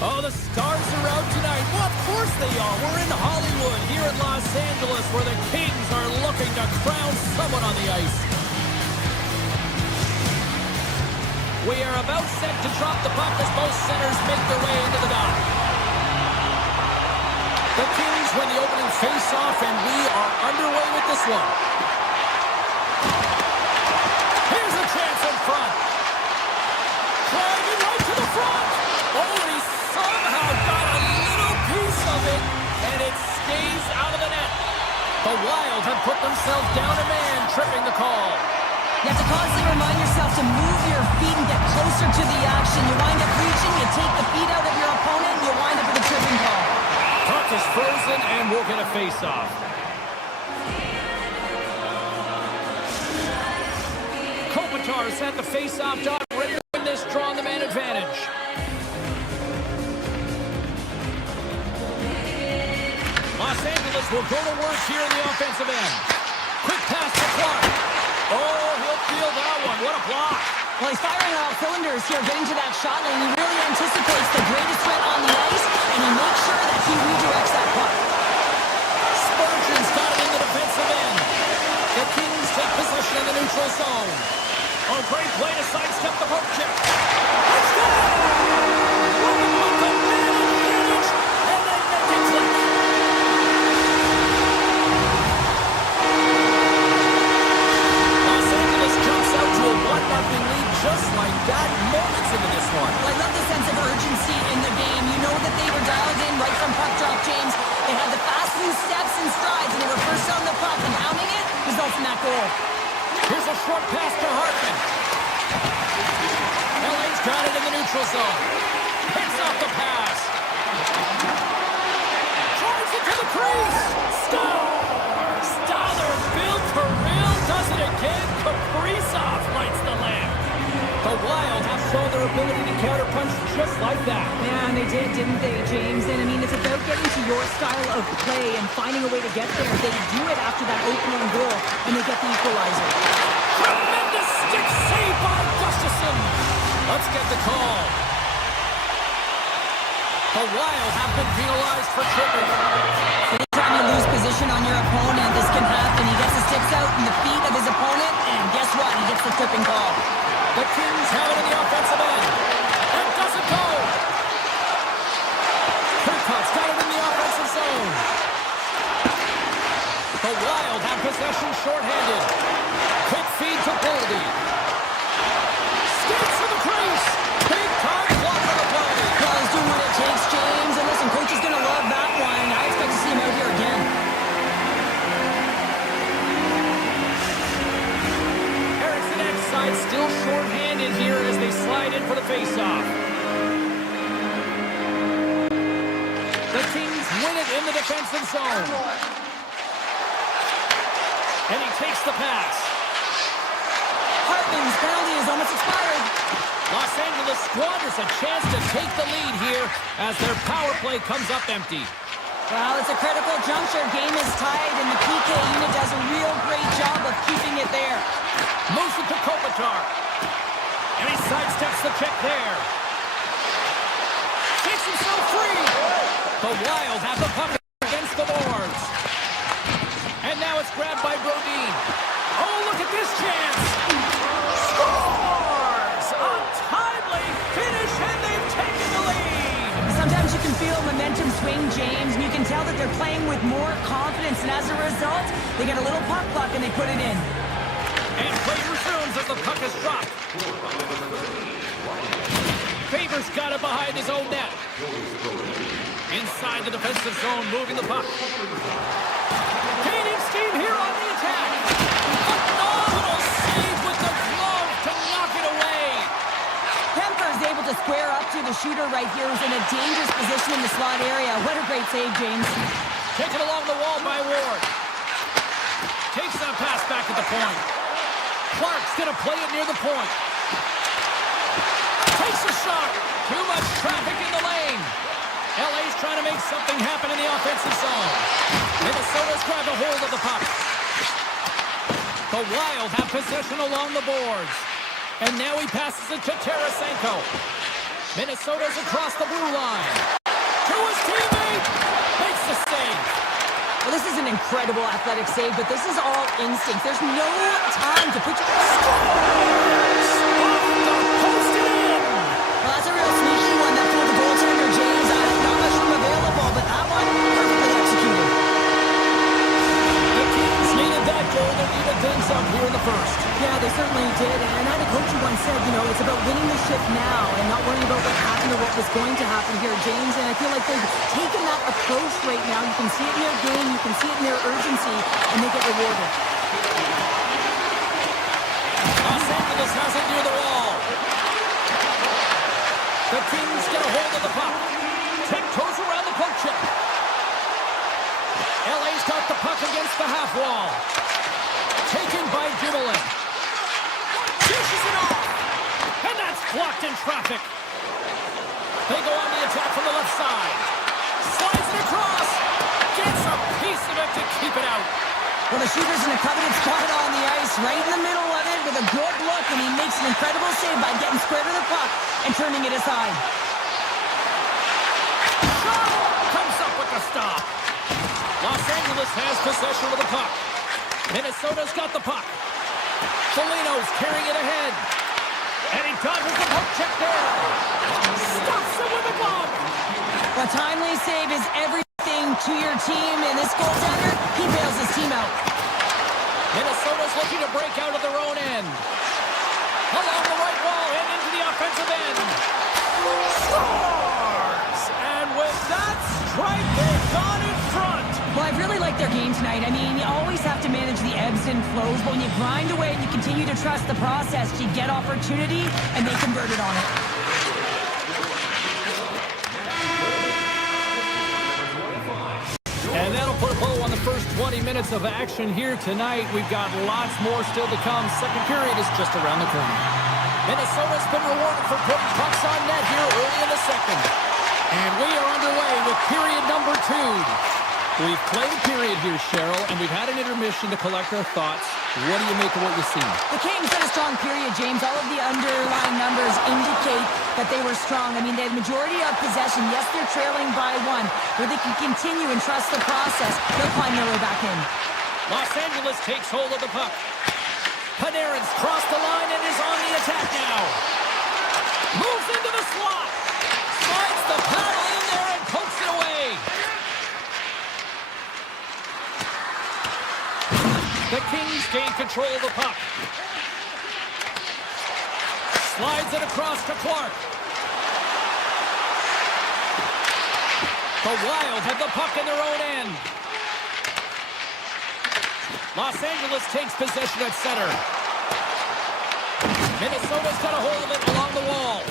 Oh, the stars are out tonight. Well, of course they are. We're in Hollywood, here in Los Angeles, where the Kings are looking to crown someone on the ice. We are about set to drop the puck as both centers make their way into the dot. The Kings win the opening face-off, and we are underway with this one. Here's a chance in front. Driving right to the front. Oh, and he somehow got a little piece of it, and it stays out of the net. The Wild have put themselves down a man, tripping the call. You have to constantly remind yourself to move your feet and get closer to the action. You wind up reaching, you take the feet out of your opponent, and you wind up with a tripping call. Puck is frozen, and we'll get a face-off. Kopitar's at the face-off dot, ready to win this draw on the man advantage. Los Angeles will go to work here in the offensive end. Quick pass to Clark. Oh, he'll feel that one. What a block. Well, he's firing on all cylinders here, getting to that shot lane. He really anticipates the greatest threat on the ice, and he makes sure that he redirects that puck. Spurgeon's got it in the defensive end. The Kings take possession in the neutral zone. Oh, great play to sidestep the poke check. Let's go! Moving with the man advantage, and they make it click. Los Angeles jumps out to a 1-0 lead just like that, moments into this one. Well, I love the sense of urgency in the game. You know that they were dialed in right from puck drop, James. They had the fast few steps and strides, and they were first on the puck, and hounding it results in that goal. Here's a short pass to Hartman. LA's got it in the neutral zone. Picks off the pass. Drives it to the crease. Scores! Dollar Bill Peril does it again. Kaprizov lights the lamp. The Wild have shown their ability to counterpunch just like that. Yeah, and they did, didn't they, James? And I mean, it's about getting to your style of play and finding a way to get there. They do it after that opening goal, and they get the equalizer. Tremendous stick save by Gustafsson. Let's get the call. The Wild have been penalized for tripping. Anytime you lose position on your opponent, this can happen. He gets the sticks out in the feet of his opponent, and guess what? He gets the tripping call. The Kings have it in the offensive end. It doesn't go. Kirkhoff's got it in the offensive zone. The Wild have possession shorthanded. Quick feed to Boldy. Skates to the crease. Big time block on the play. Well, he's doing what it takes, James. And listen, coach is going to love that one. I expect to see him out here again. Side still short-handed here as they slide in for the face-off. The Kings win it in the defensive zone. And he takes the pass. Hartman's penalty is almost expired. Los Angeles squanders a chance to take the lead here as their power play comes up empty. Well, it's a critical juncture. Game is tied, and the PK unit does a real great job of keeping it there. Moves it to Kopitar. And he sidesteps the check there. Takes himself free. The Wild have the puck against the boards. And now it's grabbed by Brodin. Oh, look at this chance. Scores! A timely finish, and they've taken the lead. Sometimes you can feel momentum swing, James, and you can tell that they're playing with more confidence, and as a result, they get a little puck luck and they put it in. And play resumes as the puck is dropped. Favors got it behind his own net. Inside the defensive zone, moving the puck. Gaining steam here on the attack. Phenomenal save with the glove to knock it away. Kemper's able to square up to the shooter right here, who's in a dangerous position in the slot area. What a great save, James. Taken along the wall by Ward. Takes that pass back at the point. Clark's going to play it near the point. Takes a shot. Too much traffic in the lane. LA's trying to make something happen in the offensive zone. Minnesota's grabbed a hold of the puck. The Wild have possession along the boards. And now he passes it to Tarasenko. Minnesota's across the blue line. To his teammate. Makes the save. Well, this is an incredible athletic save, but this is all instinct. There's no time to put your... Scores! Off the post and in! Well, that's a real sneaky one that pulled the goaltender, James. Not much room available, but that one perfectly executed. The Kings needed that goal to even things up here in the first. Yeah, they certainly did. And I had a coach who once said, you know, it's about winning the shift now and not worrying about what happened or what was going to happen here, James. And I feel like they've taken that approach right now. You can see it in their game, you can see it in their urgency, and they get rewarded. Los Angeles has it near the wall. The Kings get a hold of the puck. Tiptoes around the poke check. LA's got the puck against the half wall. Taken by Dumoulin. Dishes it off. And that's blocked in traffic. They go on the attack from the left side. Slides it across. Gets a piece of it to keep it out. Well, the shooter's in a coveted spot on the ice, right in the middle of it with a good look, and he makes an incredible save by getting square to the puck and turning it aside. Shot comes up with the stop. Los Angeles has possession of the puck. Minnesota's got the puck. Foligno's carrying it ahead. And he dodges the poke check there. Stops it with a glove. A timely save is everything to your team, and this goaltender, he bails his team out. Minnesota's looking to break out of their own end. Along the right wall and into the offensive end. Scores! And with that strike, they've gone in front. Well, I really like their game tonight. I mean, you always have to manage the ebbs and flows, but when you grind away and you continue to trust the process, you get opportunity, and they converted on it. And that'll put a bow on the first 20 minutes of action here tonight. We've got lots more still to come. Second period is just around the corner. Minnesota's been rewarded for putting pucks on net here early in the second. And we are underway with period number 2. We've played a period here, Cheryl, and we've had an intermission to collect our thoughts. What do you make of what you see? The Kings had a strong period, James. All of the underlying numbers indicate that they were strong. I mean, they had majority of possession. Yes, they're trailing by 1, but they can continue and trust the process. They'll climb their way back in. Los Angeles takes hold of the puck. Panarin's crossed the line and is on the attack now. Moves into the slot. Slides the paddle in there and pokes it away. The Kings gain control of the puck. Slides it across to Clark. The Wild have the puck in their own end. Los Angeles takes possession at center. Minnesota's got a hold of it along the wall.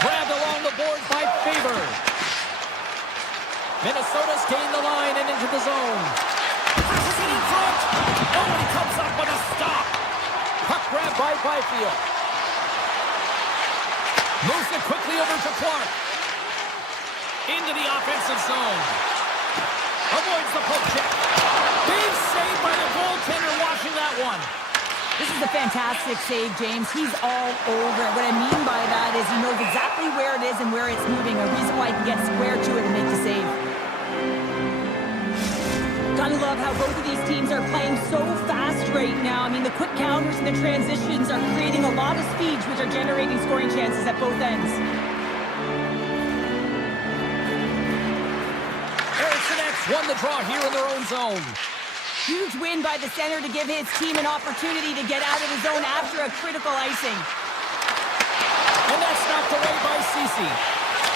Grabbed along the boards by Faber. Minnesota's gained the line and into the zone. Passes it in front. Oh, and he comes up with a stop. Puck grab by Byfield. Moves it quickly over to Clark. Into the offensive zone. Avoids the poke check. Big save by the goaltender watching that one. This is a fantastic save, James. He's all over it. What I mean by that is he knows exactly where it is and where it's moving. A reason why he can get square to it and make the save. Gotta love how both of these teams are playing so fast right now. I mean, the quick counters and the transitions are creating a lot of speeds, which are generating scoring chances at both ends. Won the draw here in their own zone. Huge win by the center to give his team an opportunity to get out of the zone after a critical icing. And that's knocked away by Ceci.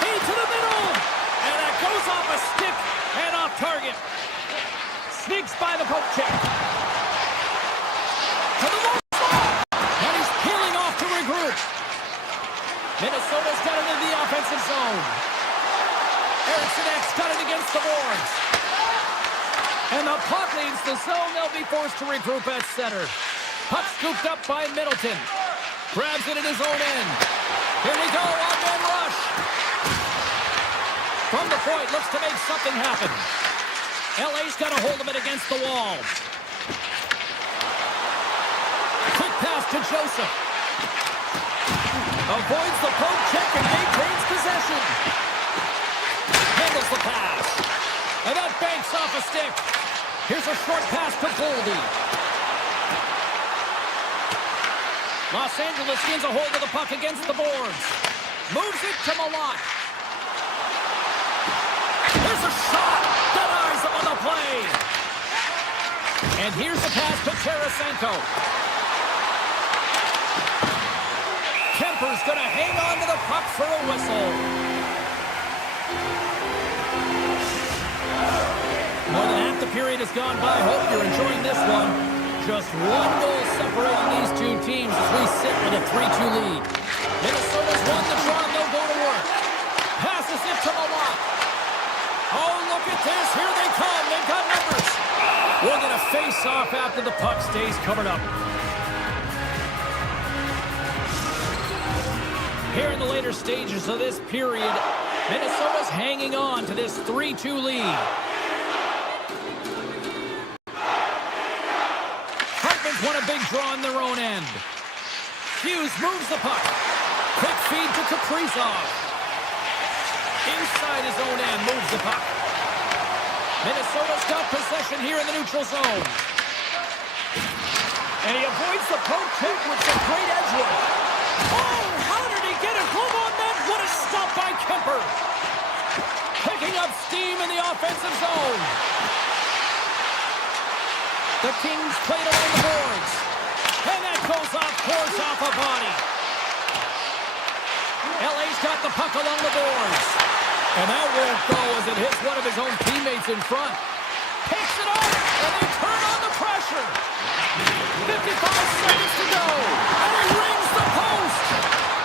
Into the middle. And that goes off a stick and off target. Sneaks by the poke check. To the low spot. And he's peeling off to regroup. Minnesota's got it in the offensive zone. Eriksson X got it against the boards. And the puck leaves the zone. They'll be forced to regroup at center. Puck scooped up by Middleton. Grabs it in his own end. Here we go, one-man rush. From the point, looks to make something happen. LA's got a hold of it against the wall. Quick pass to Joseph. Avoids the poke check and they possession. Handles the pass. And that banks off a stick. Here's a short pass to Goldie. Los Angeles gains a hold of the puck against the boards. Moves it to Malott. There's a shot. Denies him on the play. And here's the pass to Tarasenko. Kemper's going to hang on to the puck for a whistle. More than half the period has gone by. Hope you're enjoying this one. Just one goal separating these two teams as we sit with a 3-2 lead. Minnesota's won the draw. They'll go to work. Passes it to Malott. Oh, look at this. Here they come. They've got numbers. We're going to face off after the puck stays covered up. Here in the later stages of this period, Minnesota's hanging on to this 3-2 lead. Hartman's won a big draw on their own end. Hughes moves the puck. Quick feed to Kaprizov. Inside his own end, moves the puck. Minnesota's got possession here in the neutral zone. And he avoids the poke check with some great edge work. Oh, how did he get a glove on that? What a stop by Kemper. Picking up steam in the offensive zone. The Kings played along the boards. And that goes off course off a body. LA's got the puck along the boards. And that won't go as it hits one of his own teammates in front. Picks it up, and they turn on the pressure. 55 seconds to go, and he rings the post.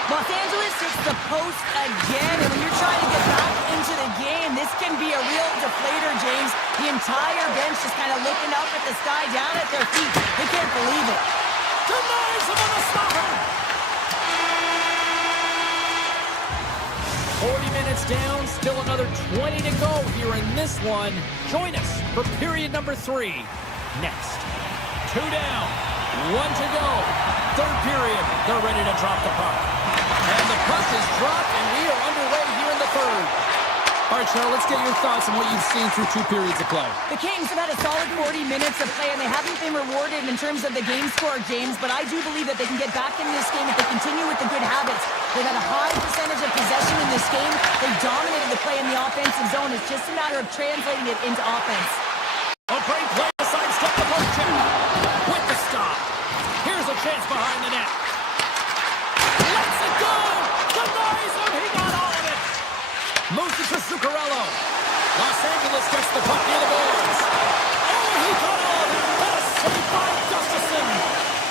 Los Angeles hits the post again, and when you're trying to get back into the game, this can be a real deflator, James. The entire bench just kind of looking up at the sky, down at their feet. They can't believe it. Denies him on the stopper. 40 minutes down, still another 20 to go here in this one. Join us for period number 3. Next. 2 down, 1 to go. Third period, they're ready to drop the puck. And the puck is dropped, and we are underway here in the third. All right, Cheryl, let's get your thoughts on what you've seen through 2 periods of play. The Kings have had a solid 40 minutes of play, and they haven't been rewarded in terms of the game score, James, but I do believe that they can get back in this game if they continue with the good habits. They've had a high percentage of possession in this game. They've dominated the play in the offensive zone. It's just a matter of translating it into offense. A great play to sidestep the poke check. With the stop. Here's a chance behind the net. Lets it go! Denies him! He got all of it! Moves it to Zuccarello. Los Angeles gets the puck near the boards. Oh, he got all of it! What a save by Gustafsson!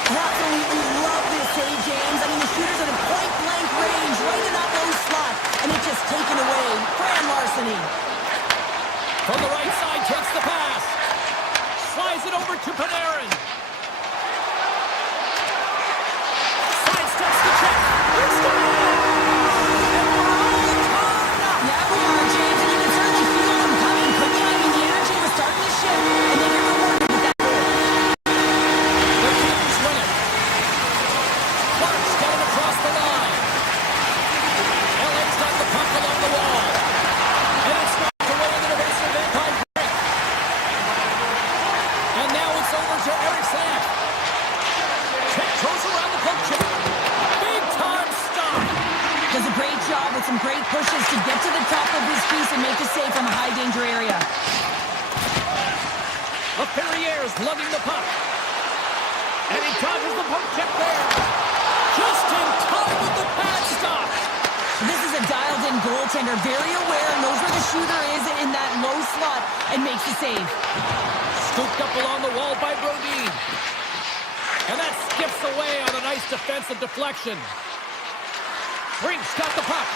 I absolutely love this save, James. I mean, the shooter's at a point-blank range, right in that low slot, and it's just taken away. Fran Larceny. From the right side, takes the pass. Slides it over to Panarin. Sidesteps the check. It's good! And we're all tied up. Yeah, we are, James, and you can certainly feel them coming, couldn't you? I mean, the energy was starting to shift, and they get rewarded with that goal. The Kings win it. Clark's got it across the line. LA's got the puck along the wall. And it's knocked away into the base of that by Drake. And now it's over to Eriksson. Check goes around the poke check. Big time stop. Does a great job with some great pushes to get to the top of his crease and make a save from a high-danger area. LaFerriere's lugging the puck. And he dodges the poke check there. Just in time with the pad stop. This is a dialed-in goaltender, very aware, knows where the shooter is in that low slot, and makes the save. Scooped up along the wall by Brodin. And that skips away on a nice defensive deflection. Brink's got the puck.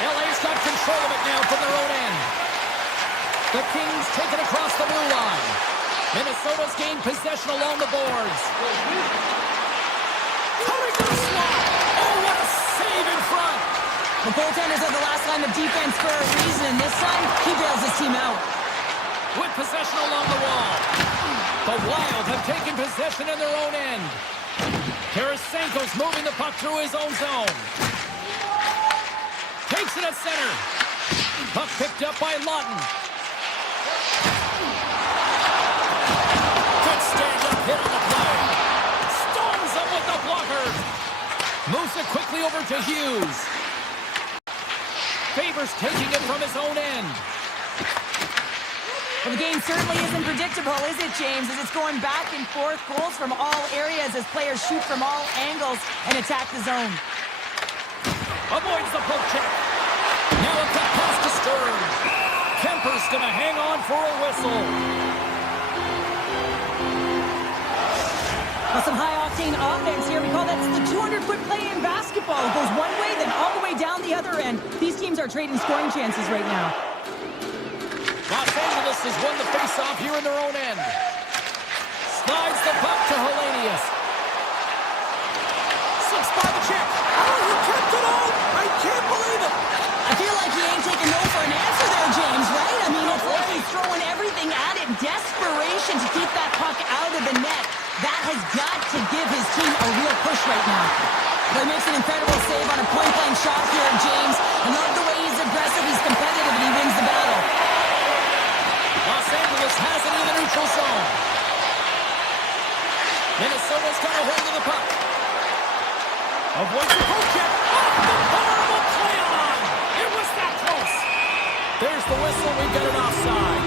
LA's got control of it now from their own end. The Kings take it across the blue line. Minnesota's gained possession along the boards. Coming to the slot. Oh, what a save in front. The goaltenders are the last line of defense for a reason, and this time, he bails his team out. With possession along the wall. The Wild have taken possession in their own end. Tarasenko's moving the puck through his own zone. Takes it at center. Puck picked up by Lawton. Good stand-up hit on the play. Storms up with the blocker. Moves it quickly over to Hughes. Favors taking it from his own end. Well, the game certainly isn't predictable, is it, James? As it's going back and forth, goals from all areas as players shoot from all angles and attack the zone. Avoids the poke check. Now a cut pass to Stern. Kemper's going to hang on for a whistle. Well, some high-octane offense here. We call that the 200-foot play in basketball. It goes one way, then all the way down the other end. These teams are trading scoring chances right now. Los Angeles has won the face-off here in their own end. Slides the puck to Hellenius. Slips by the check. Oh, he kept it out! I can't believe it! I feel like he ain't taking no for an answer there, James, right? I mean, it's like he's throwing everything at it. Desperation to keep that puck out of the net. That has got to give his team a real push right now. But he makes an incredible save on a point-blank shot here, James. I love the way he's aggressive, he's competitive, and he wins the battle. Los Angeles has it in the neutral zone. Minnesota's got a hold of the puck. Avoids the poke check. Off the horrible play on! It was that close. There's the whistle. We've got an offside.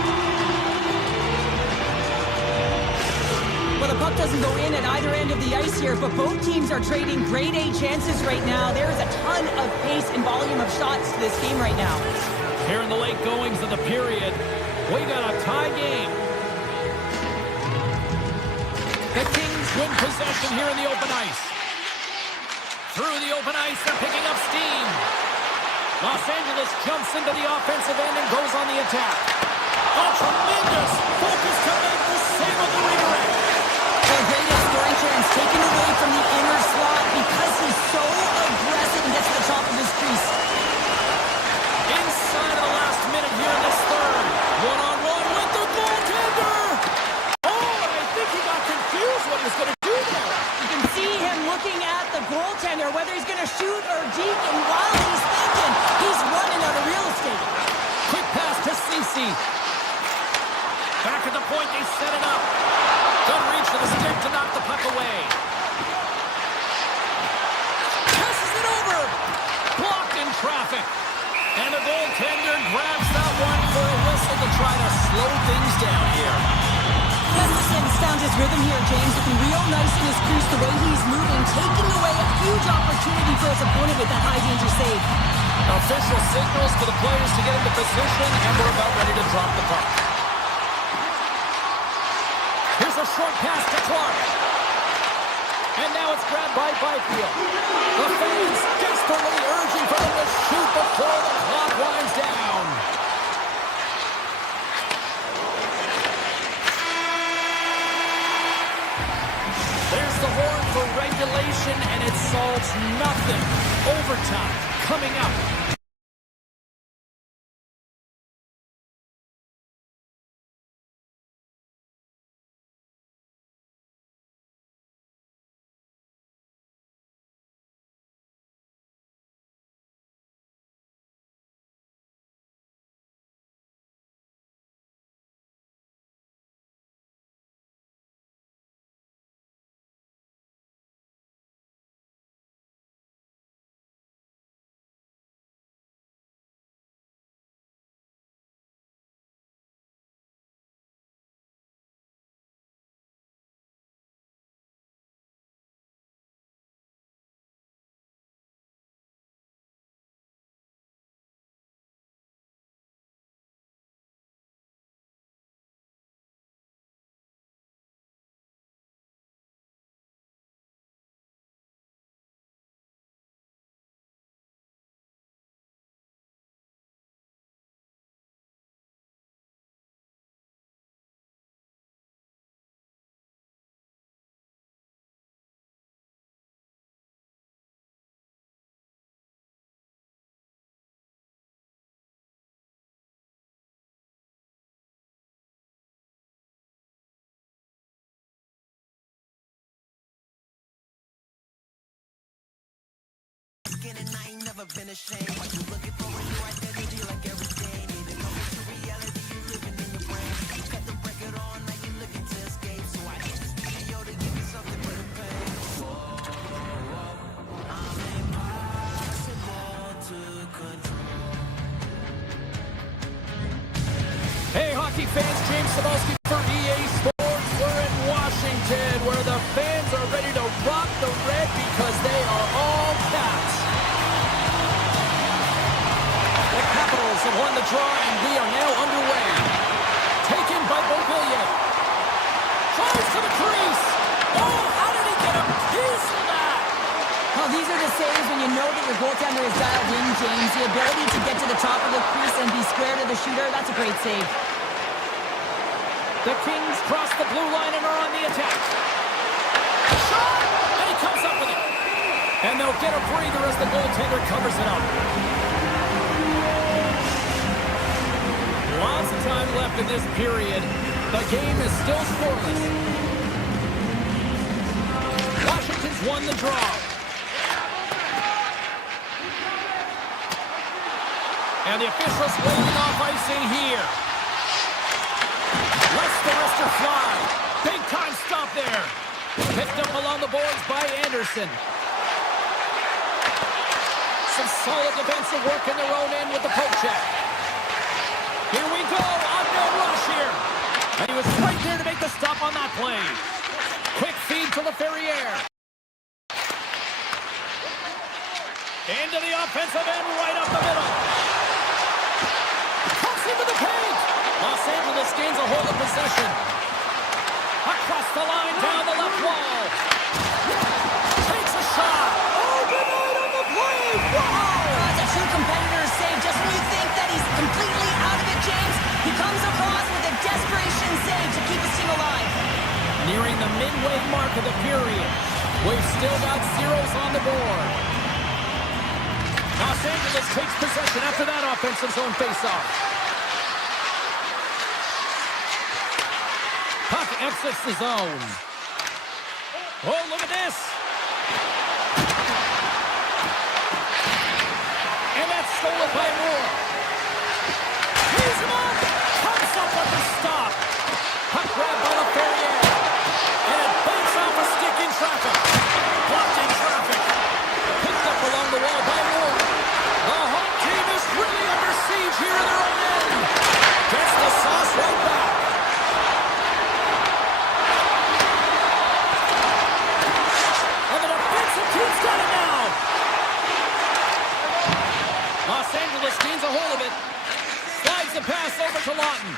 Well, the puck doesn't go in at either end of the ice here, but both teams are trading grade A chances right now. There is a ton of pace and volume of shots to this game right now. Here in the late goings of the period, we got a tie game. The Kings win possession here in the open ice. Through the open ice, they're picking up steam. Los Angeles jumps into the offensive end and goes on the attack. A tremendous focus to make the save of the redirect. The greatest scoring chance taken away from the inner slot because he's so aggressive and gets to the top of his crease. Inside of the last minute here in this third. One-on-one with the goaltender. Oh, and I think he got confused what he was going to do there. You can see him looking at the goaltender, whether he's going to shoot or deke, and while he's thinking, he's running out of real estate. Quick pass to Ceci. Back at the point, they set it up. Good reach for the stick to knock the puck away. Passes it over. Blocked in traffic. And the goaltender grabs that one for a whistle to try to slow things down here. Gustafson's found his rhythm here, James, looking real nice in his crease, the way he's moving, taking away a huge opportunity for his opponent with that high-danger save. Official signals for the players to get into position, and we're about ready to drop the puck. Here's a short pass to Clark. And now it's grabbed by Byfield. The fans desperately urging for them to shoot before the clock winds down. There's the horn for regulation, and it solves nothing. Overtime coming up. And I ain't never been ashamed. Why you looking for Sabowski for EA Sports. We're in Washington, where the fans are ready to rock the red because they are all caps. The Capitals have won the draw, and we are now underway. Taken by Buffallo. Tries to the crease. Oh, how did he get a piece of that? Well, these are the saves when you know that your goaltender is dialed in, James. The ability to get to the top of the crease and be square to the shooter, that's a great save. The Kings cross the blue line and are on the attack. Shot! And he comes up with it. And they'll get a breather as the goaltender covers it up. Lots of time left in this period. The game is still scoreless. Washington's won the draw. And the officials waving off icing here. Lets the wrister fly. Big time stop there. Picked up along the boards by Anderson. Some solid defensive work in their own end with the poke check. Here we go. On rush here. And he was right there to make the stop on that play. Quick feed to the Ferrier. Into the offensive end, right up the middle. Comes into the paint. Los Angeles gains a hold of possession. Across the line, down the left wall. Takes a shot. Oh, denied on the play. Wow. That's a true competitor's save. Just when you think that he's completely out of it, James, he comes across with a desperation save to keep his team alive. Nearing the midway mark of the period. We've still got zeros on the board. Los Angeles takes possession after that offensive zone faceoff. Puck exits the zone. Oh, look at this. And that's stolen by Moore. He's him up. Comes up with the stop. Puck grab by the Ferrier. And it banks off a stick in traffic. Blocked in traffic. Picked up along the wall by Moore. The home team is really under siege here in their own end. Gets the sauce right back. And the defensive team's got it now. Los Angeles gains a hold of it. Slides the pass over to Lawton.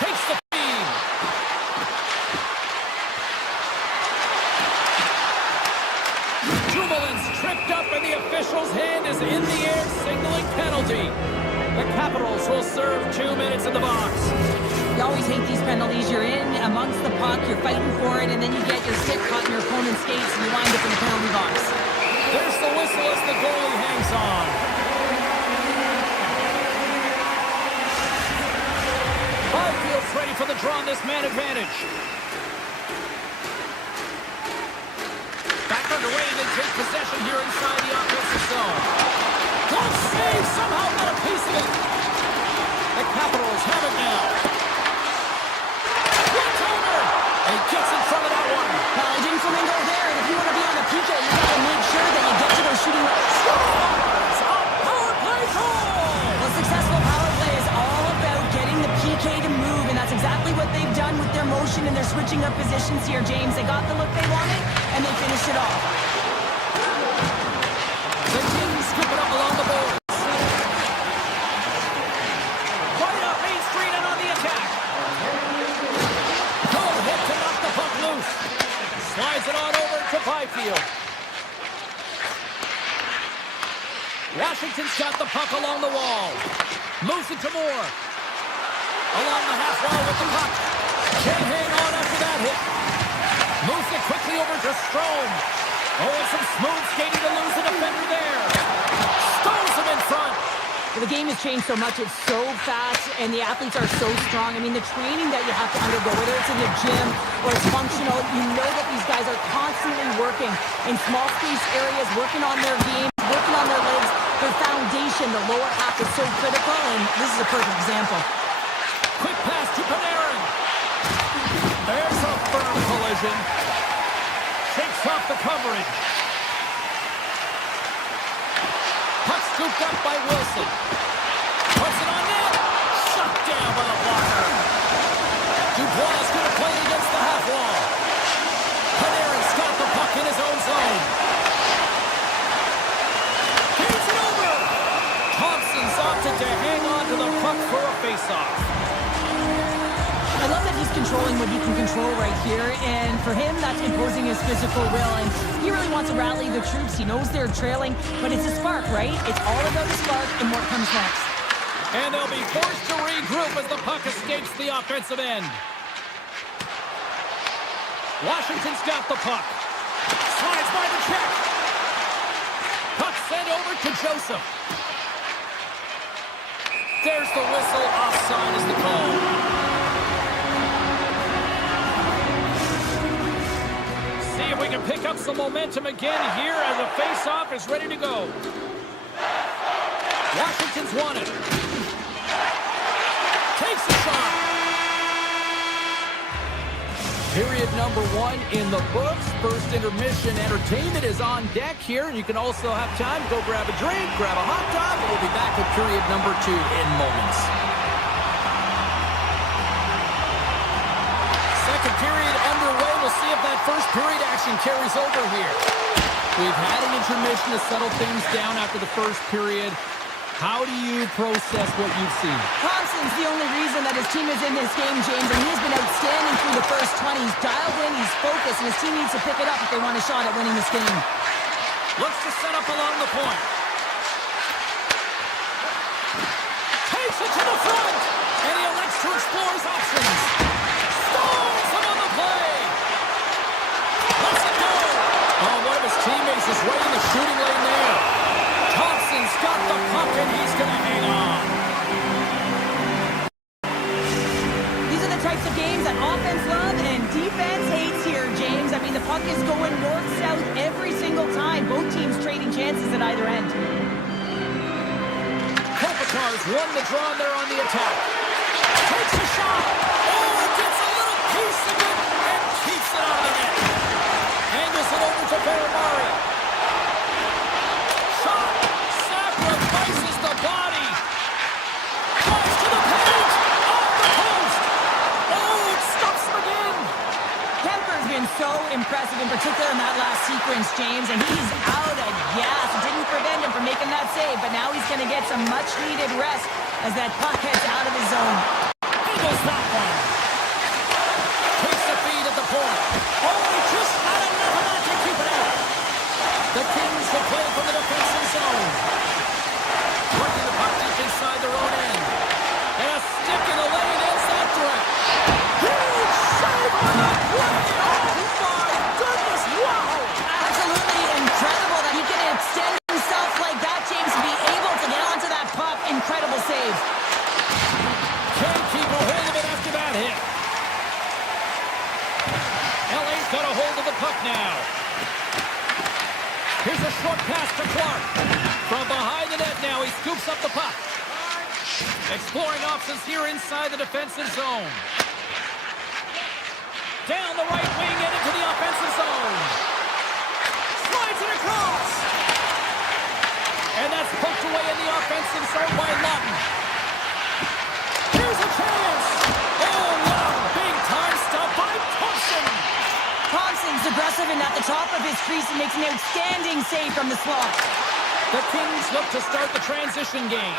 Takes the feed. Jubelins tripped up and the official's hand is in the air, signaling penalty. The Capitals will serve 2 minutes in the box. You always hate these penalties. You're in amongst the puck, you're fighting for it, and then you get your stick caught in your opponent's skates and you wind up in the penalty box. There's the whistle as the goalie hangs on. Byfield's ready for the draw on this man advantage. Back underway and they take possession here inside the offensive zone. Good save, somehow got a piece of it. The Capitals have it now. One-timer. And he gets in front of that one. Jim Flamingo there, and if you want to be on a PK, you got to make sure that you get to those shooting levels. Scores! A power play goal! Well, successful power play is all about getting the PK to move, and that's exactly what they've done with their motion and their switching up positions here, James. They got the look they wanted, and they finished it off. The Kings scoop it up along the boards. Right up Main Street and on the attack. Go hit to knock the puck loose. Slides it on over to Byfield. Washington's got the puck along the wall. Moves it to Moore. Along the half wall with the puck. Can't hang on after that hit. Moves it quickly over to Strome. Oh, and some smooth skating to lose a defender there. Stones him in front. Well, the game has changed so much. It's so fast, and the athletes are so strong. I mean, the training that you have to undergo, whether it's in the gym or it's functional, you know that these guys are constantly working in small space areas, working on their game, working on their legs. Their foundation, the lower half, is so critical, and this is a perfect example. Quick pass to Panarin. There's a firm collision. Shakes off the coverage. Puck scooped up by Wilson. Puts it on net. Shut down by the block. controlling what he can control right here, and for him, that's imposing his physical will, and he really wants to rally the troops. He knows they're trailing, but it's a spark, right? It's all about the spark and what comes next. And they'll be forced to regroup as the puck escapes the offensive end. Washington's got the puck. Slides by the check. Puck sent over to Joseph. There's the whistle. Offside is the call. See if we can pick up some momentum again here as the face-off is ready to go. Washington's won it. Takes a shot. Period number 1 in the books. First intermission entertainment is on deck here. You can also have time to go grab a drink, grab a hot dog, and we'll be back with period number 2 in moments. Second period underway. We'll see if that first period action carries over here. We've had an intermission to settle things down after the first period. How do you process what you've seen? Thompson's the only reason that his team is in this game, James, and he's been outstanding through the first 20. He's dialed in, he's focused, and his team needs to pick it up if they want a shot at winning this game. Looks to set up along the point. Takes it to the front, and he elects to explore his options. Stalls him on the play. Lets it go. Oh, one of his teammates is right in the shooting lane there. Thompson's got the puck, and he's going to hang on. These are the types of games that offense loves and defense hates here, James. I mean, the puck is going north-south every single time. Both teams trading chances at either end. Kopitar's won the draw there on the attack. Takes a shot. Oh, gets a little piece of it and keeps it out of the net. Angles it over to Baramari. Shot. Sacrifices the body. Drives to the page. Off the post. Oh, it stops him again. Kemper's been so impressive, in particular in that last sequence, James, and he's out of gas. It didn't prevent him from making that save, but now he's going to get some much-needed rest as that puck heads out of his zone. He goes that one. Takes the feed at the point. Oh, he just had enough of that to keep it out. The Kings will play from the defensive zone. Working the puck deep inside their own end. And a stick in the lane ends that threat. Huge save on the play. Oh, my goodness. Wow. Absolutely incredible that he can extend himself like that, James, to be able to get onto that puck. Incredible save. Can't keep a hold of it after that hit. LA's got a hold of the puck now. Here's a short pass to Clark. From behind the net now, he scoops up the puck. Exploring options here inside the defensive zone. Down the right wing and into the offensive zone. Slides it across. And that's poked away in the offensive zone by Lawton. Here's a chance. Oh, wow. Big time stop by Thompson. Thompson's aggressive and at the top of his crease and makes an outstanding save from the slot. The Kings look to start the transition game.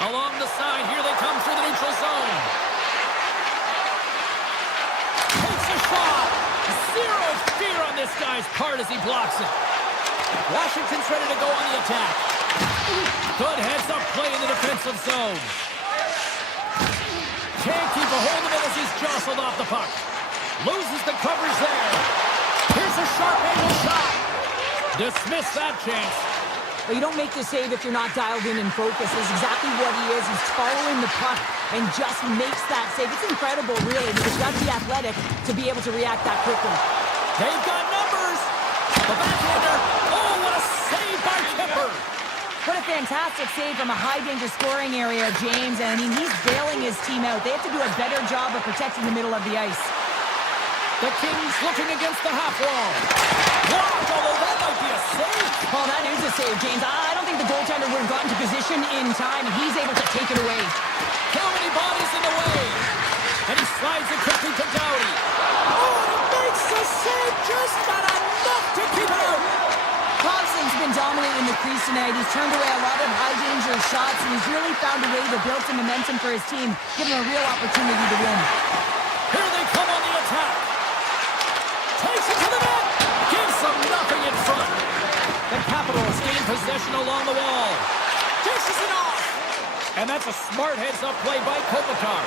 Along the side, here they come through the neutral zone. Takes a shot. Zero fear on this guy's part as he blocks it. Washington's ready to go on the attack. Good heads-up play in the defensive zone. Can't keep a hold of it as he's jostled off the puck. Loses the coverage there. Here's a sharp angle shot. Dismiss that chance. But you don't make the save if you're not dialed in and focused. That's exactly what he is. He's following the puck and just makes that save. It's incredible, really, because you got to be athletic to be able to react that quickly. They've got numbers. The backhander. Oh, what a save by Kemper. What a fantastic save from a high-danger scoring area, James. And I mean, he's bailing his team out. They have to do a better job of protecting the middle of the ice. The Kings looking against the half wall. Blocked, although that might be a save. Well, that is a save, James. I don't think the goaltender would have gotten to position in time, and he's able to take it away. How many bodies in the way? And he slides it quickly to Doughty. Oh, and he makes the save, just not enough to keep it out. Thompson's been dominant in the crease tonight. He's turned away a lot of high-danger shots, and he's really found a way to build some momentum for his team, giving him a real opportunity to win. Here they come on the attack. Takes it to the net. Gives them nothing in front. The Capitals gain possession along the wall. Dishes it off. And that's a smart heads-up play by Kopitar.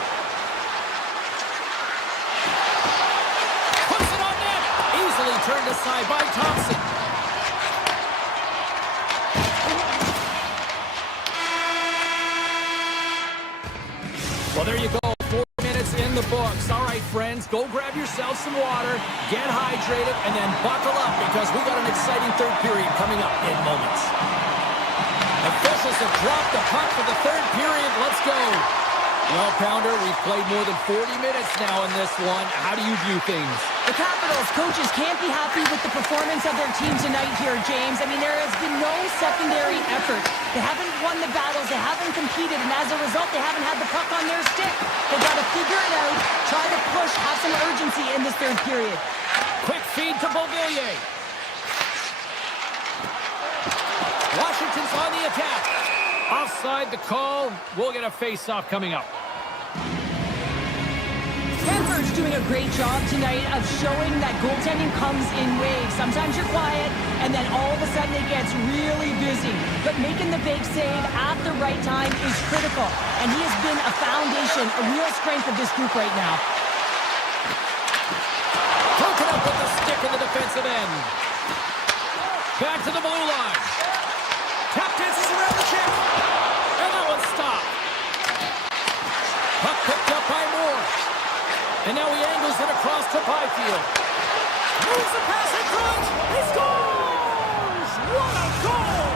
Puts it on net. Easily turned aside by Thompson. Well, there you go. 4 minutes in the books. All right, friends, go grab yourself some water, get hydrated, and then buckle up because we got an exciting third period coming up in moments. Officials have dropped the puck for the third period. Let's go. Well, Pounder, we've played more than 40 minutes now in this one. How do you view things? The Capitals coaches can't be happy with the performance of their team tonight here, James. I mean, there has been no secondary effort. They haven't won the battles. They haven't competed. And as a result, they haven't had the puck on their stick. They got to figure it out, try to push, have some urgency in this third period. Quick feed to Beauvillier. Washington's on the attack. Offside the call. We'll get a face-off coming up. Stanford's doing a great job tonight of showing that goaltending comes in waves. Sometimes you're quiet, and then all of a sudden it gets really busy. But making the big save at the right time is critical. And he has been a foundation, a real strength of this group right now. Broken up with the stick in the defensive end. Back to the blue line. Tap dances around the chip. And that one stopped. Puck picked up by Moore. And now he angles it across to Byfield. Moves the pass in front. He scores! What a goal!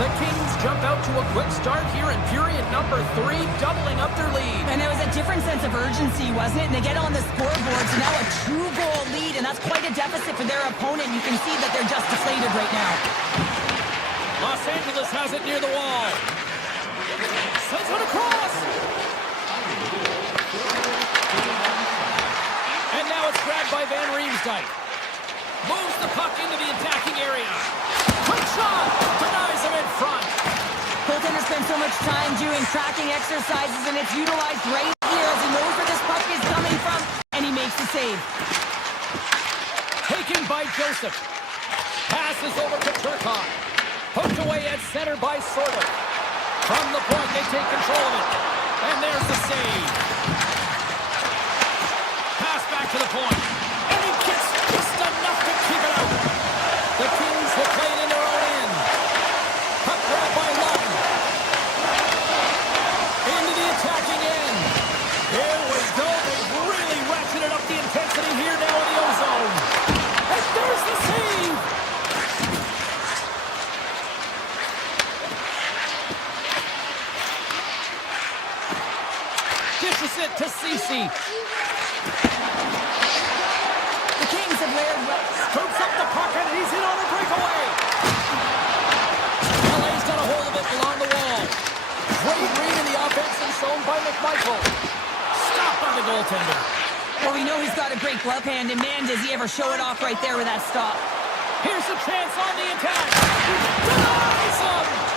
The Kings jump out to a quick start here in period number 3, doubling up their lead. And there was a different sense of urgency, wasn't it? And they get on the scoreboard, so now a 2-goal lead, and that's quite a deficit for their opponent. You can see that they're just deflated right now. Los Angeles has it near the wall. Sends it across. And now it's grabbed by Van Riemsdyk. Moves the puck into the attacking area. Quick shot. Denies him in front. Goaltender spends so much time doing tracking exercises, and it's utilized right here as he knows where this puck is coming from, and he makes the save. Taken by Joseph. Passes over to Turcotte. Poked away at center by Sorter. From the point, they take control of it. And there's the save. Pass back to the point. And he gets just enough to keep it out. The Kings will play it in their own end. Puck grab by Lawton. Into the attacking end. Here we go. They've really ratcheted up the intensity here now in the O-zone. And there's the save. Dishes it to Ceci. The Kings have layered well. Scoops up the puck and he's in on a breakaway. LA's got a hold of it along the wall. Great read in the offensive zone by McMichael. Stopped by the goaltender. Well, we know he's got a great glove hand, and man, does he ever show it off right there with that stop. Here's a chance on the attack. Denies him.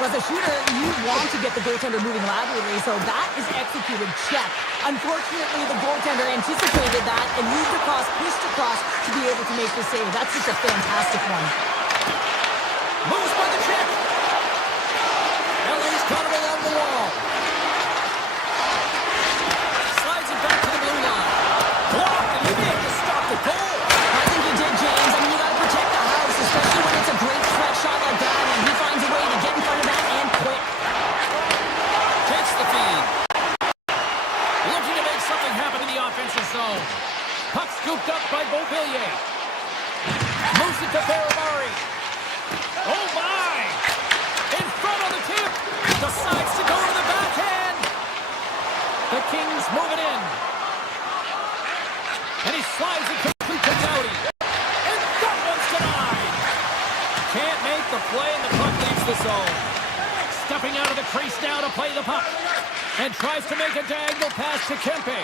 Well, as a shooter, you want to get the goaltender moving laterally, so that is executed. Check. Unfortunately, the goaltender anticipated that and moved across, pushed across to be able to make the save. That's just a fantastic one. Moves by the check. LA's got it along the wall. Slides it back to the blue line. Blocked, and he made to stop the goal. I think he did, James. I mean, you got to protect the house, especially when it's a great stretch shot like that, and he finds a way to get in front of that and quick. Takes the feed. Looking to make something happen in the offensive zone. Puck scooped up by Beauvillier. Moves it to Ferrari. Oh my! In front on the tip. Decides to go to the backhand. The Kings move it in. And he slides it complete to Doughty. And that one's denied. Can't make the play and the puck leaves the zone. Stepping out of the crease now to play the puck. And tries to make a diagonal pass to Kempe.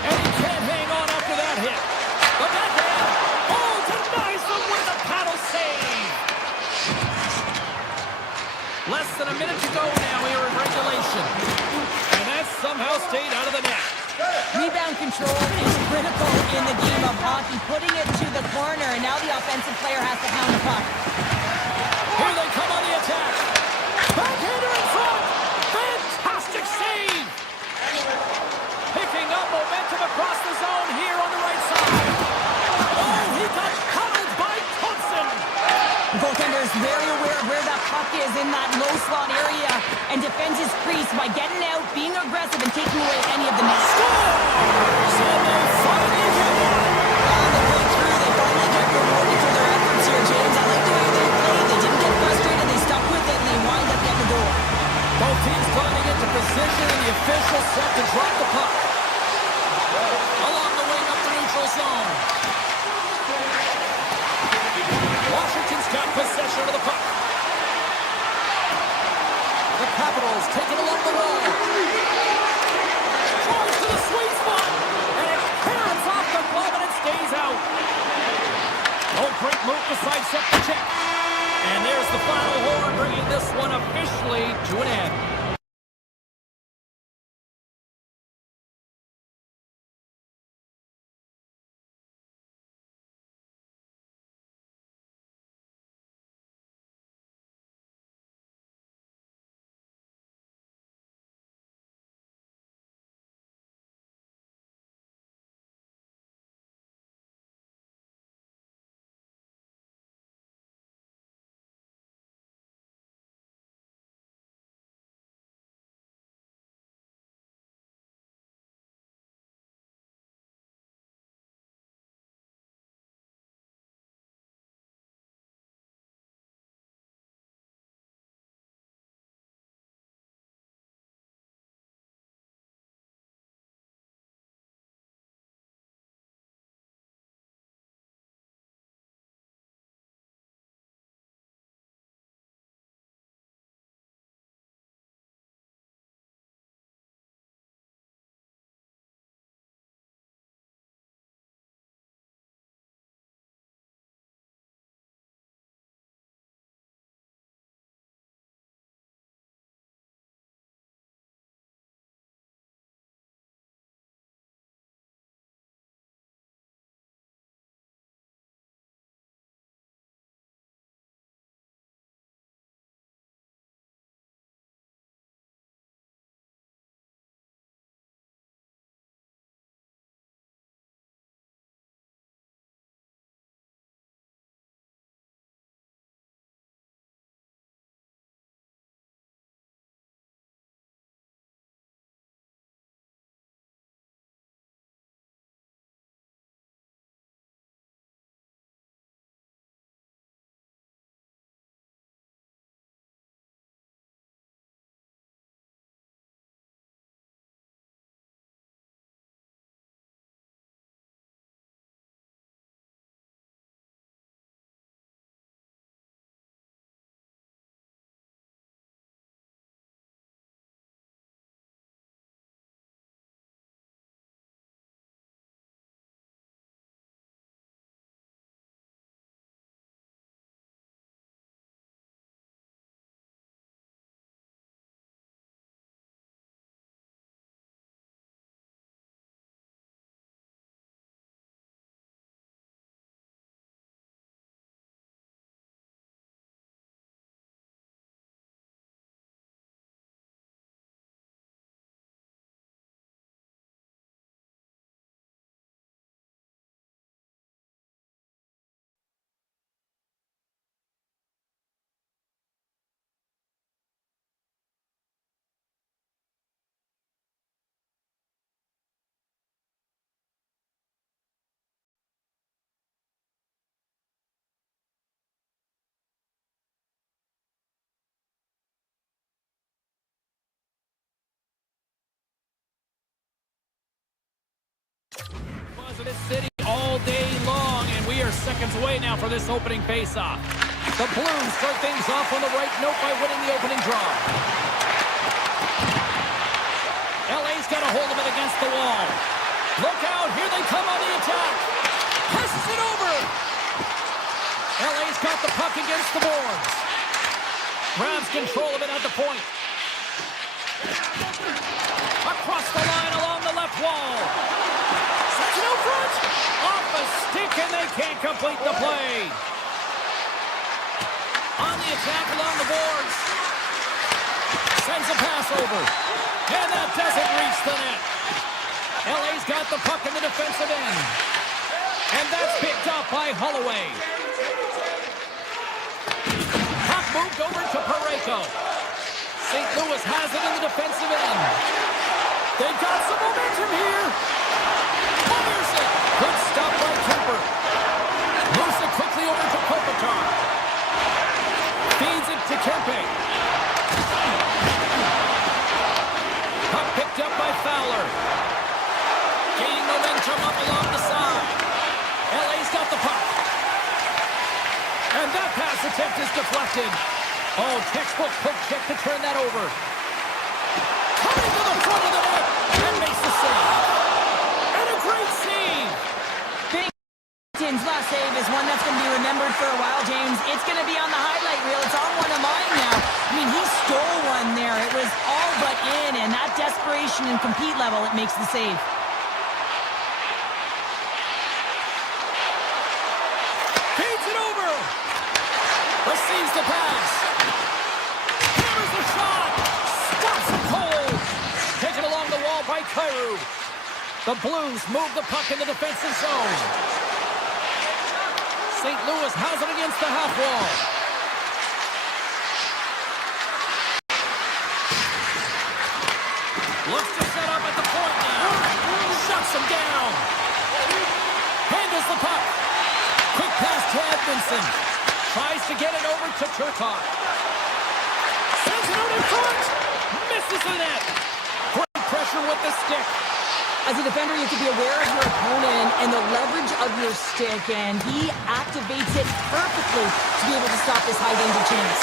And he can't hang on after that hit. The backhand. Oh, denies them with a paddle save. control is critical in the game of hockey. Putting it to the corner, and now the offensive player has to hound the puck. Here they come on the attack. Backhander in front. Fantastic save. Picking up momentum across the zone here on the right side. Oh, he got cuddled by Thompson. The goaltender is very aware of where that puck is in that low slot area and defends his crease by getting out, being aggressive, and taking away any of the net. Scores! And they finally get one. On the way through, they finally get rewarded for their efforts here, James. I like the way they played. They didn't get frustrated. They stuck with it, and they wind up getting the goal. Both teams trying to get to position, and the official set to drop the puck. Along the wing up the neutral zone. Washington's got possession of the puck. The Capitals take it along the wall. Drives to the sweet spot. And it parents off the glove and it stays out. Oh, great move to sidestep the check. And there's the final horn, bringing this one officially to an end. This city all day long, and we are seconds away now for this opening face-off. The Blues start things off on the right note by winning the opening draw. LA's got a hold of it against the wall. Look out, here they come on the attack. Passes it over. LA's got the puck against the boards. Grabs control of it at the point. Across the line along the left wall. Off a stick, and they can't complete the play. On the attack along the boards. Sends a pass over. And that doesn't reach the net. LA's got the puck in the defensive end. And that's picked up by Holloway. Puck moved over to Parayko. St. Louis has it in the defensive end. They've got some momentum here. Fires it. Good stop by Kemper. Moves it quickly over to Kopitar. Feeds it to Kempe. Puck picked up by Fowler. Gaining momentum up along the side. LA's got the puck. And that pass attempt is deflected. Oh, textbook poke check to turn that over. Coming to the front of the net and makes the save. And a great save. Binghamton's last save is one that's going to be remembered for a while, James. It's going to be on the highlight reel. It's on one of mine now. I mean, he stole one there. It was all but in, and that desperation and compete level, it makes the save. Feeds it over. Receives the pass. Hammers the shot. Stops it cold. Taken along the wall by Kyrou. The Blues move the puck in the defensive zone. St. Louis has it against the half wall. Looks to set up at the point now. Shuts him down. Handles the puck. Quick pass to Edmondson. Tries to get it over to Turcotte. Sends it out in front. Misses the net. Great pressure with the stick. As a defender, you have to be aware of your opponent and the leverage of your stick, and he activates it perfectly to be able to stop this high-danger chance.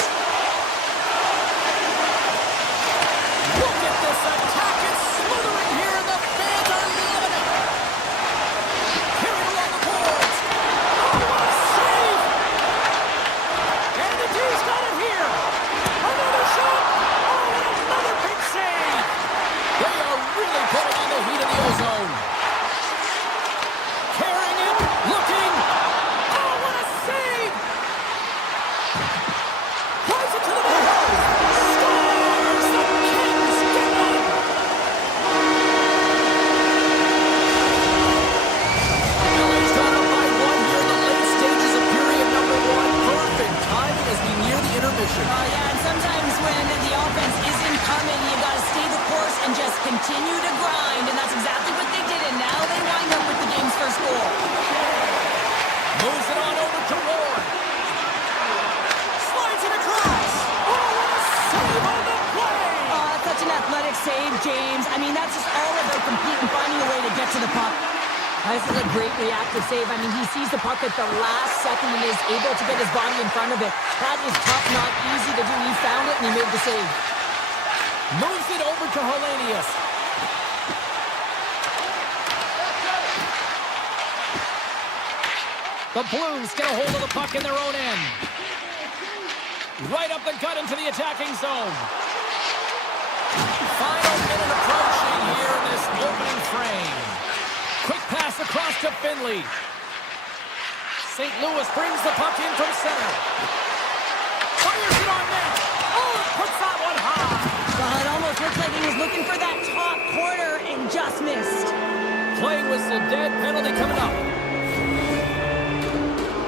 Look at this attack. It's smothering here, and the fans are loving it. Carried along the boards. Oh, what a save! And the D's got it here. Another shot. Oh, and another big save. They are really putting on the heat of the ozone. Carrying it, looking. Oh, what a save! Drives it to the net. Scores! The Kings get one. LA's got up by one here in the late stages of period number one. Perfect timing as we near the intermission. Yeah, and sometimes when the offense isn't coming, you got to stay the course and just continue to grind, and that's exactly what they did, and now they wind up with the game's first goal. Moves it on over to Ward. Slides it across. Oh, what a save on the play! That's such an athletic save, James. I mean, that's just all about competing, finding a way to get to the puck. This is a great reactive save. I mean, he sees the puck at the last second and is able to get his body in front of it. That is tough, not easy to do. He found it, and he made the save. Moves it over to Hellenius. The Blues get a hold of the puck in their own end. Right up the gut into the attacking zone. Final minute approaching here in this opening frame. Quick pass across to Finley. St. Louis brings the puck in from center. Fires it on net. Oh, puts that one high. Well, it almost looks like he was looking for that top corner and just missed. Play whistle dead, penalty coming up.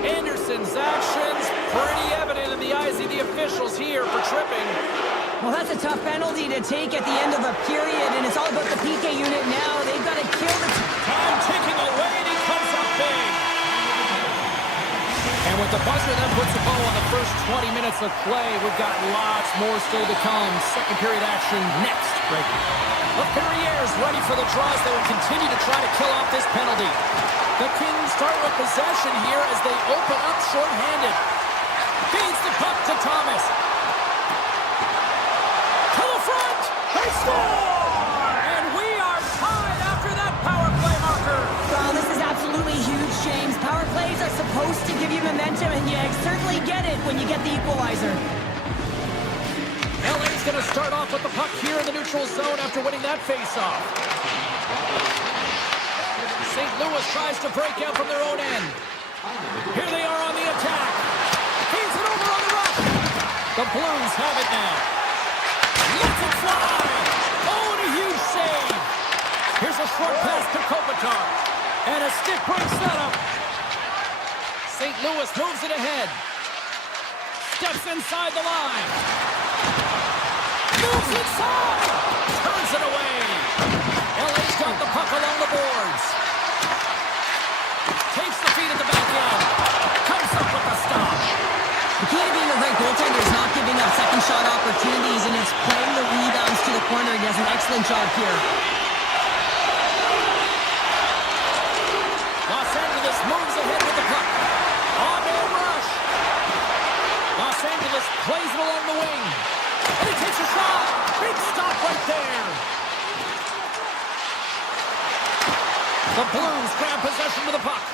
Anderson's actions pretty evident in the eyes of the officials here for tripping. Well, that's a tough penalty to take at the end of a period, and it's all about the PK unit now. They've got to kill the time ticking away, and he comes up big. And with the buzzer then puts a bow on the first 20 minutes of play, we've got lots more still to come. Second period action next. The Perrieres ready for the draws. They will continue to try to kill off this penalty. The Kings start with possession here as they open up shorthanded. Feeds the puck to Thomas. To the front. They score! And we are tied after that power play marker. Well, this is absolutely huge, James. Power plays are supposed to give you momentum, and you certainly get it when you get the equalizer. LA's going to start off with the puck here in the neutral zone after winning that faceoff. St. Louis tries to break out from their own end. Here they are on the attack. Feeds it over on the rush. The Blues have it now. Lets it fly. Oh, and a huge save. Here's a short pass to Kopitar. And a stick breaks that up. St. Louis moves it ahead. Steps inside the line. Moves inside. Turns it away. LA's got the puck along the boards. Takes the feed at the back end. Comes up with the stop. The key to being a great goaltender is not giving up second shot opportunities, and it's playing the rebounds to the corner. He does an excellent job here. Los Angeles moves ahead with the puck. On-man rush. Los Angeles plays it along the wing. And he takes a shot. Big stop right there. The Blues grab possession of the puck.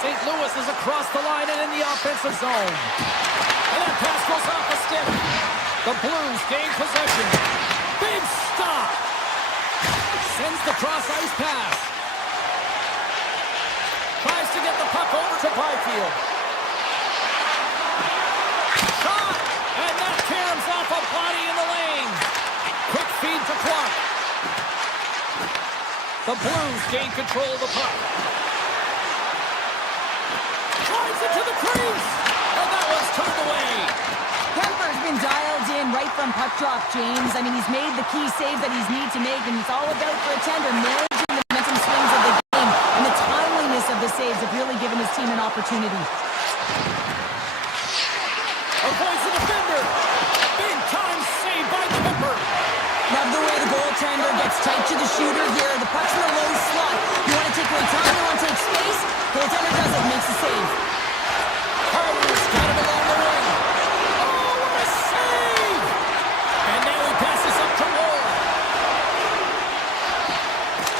St. Louis is across the line and in the offensive zone. And that pass goes off the stick. The Blues gain possession. Big stop. Sends the cross-ice pass. Tries to get the puck over to Byfield. Shot! And that caroms off a body in the lane. Quick feed to Clark. The Blues gain control of the puck. Drives it to the crease. And that was turned away. Kemper's been dialed in right from puck drop, James. I mean, he's made the key saves that he's needed to make, and it's all about for a tender managing the momentum swings of the game, and the timeliness of the saves have really given his team an opportunity. Avoids the defender. Big time save by Kemper. Love the way the goaltender gets tight to the shooter here. The puck's in a low slot. You want to take away time, you want to take space. Goaltender does it, makes a save. Carter's got him along the wing. Oh, what a save! And now he passes up to Ward.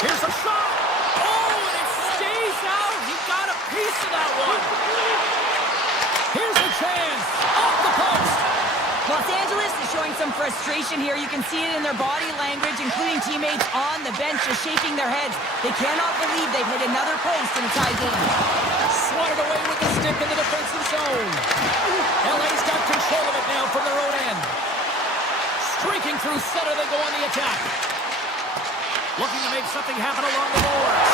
Here's a shot. Oh, and it stays out. He got a piece of that one. Here's a chance. Off the post. Los Angeles is showing some frustration here. You can see it in their body language, including teammates on the bench just shaking their heads. They cannot believe they've hit another post in a tie game. Swatted away with the stick in the defensive zone. LA's got control of it now from their own end. Streaking through center, they go on the attack. Looking to make something happen along the boards.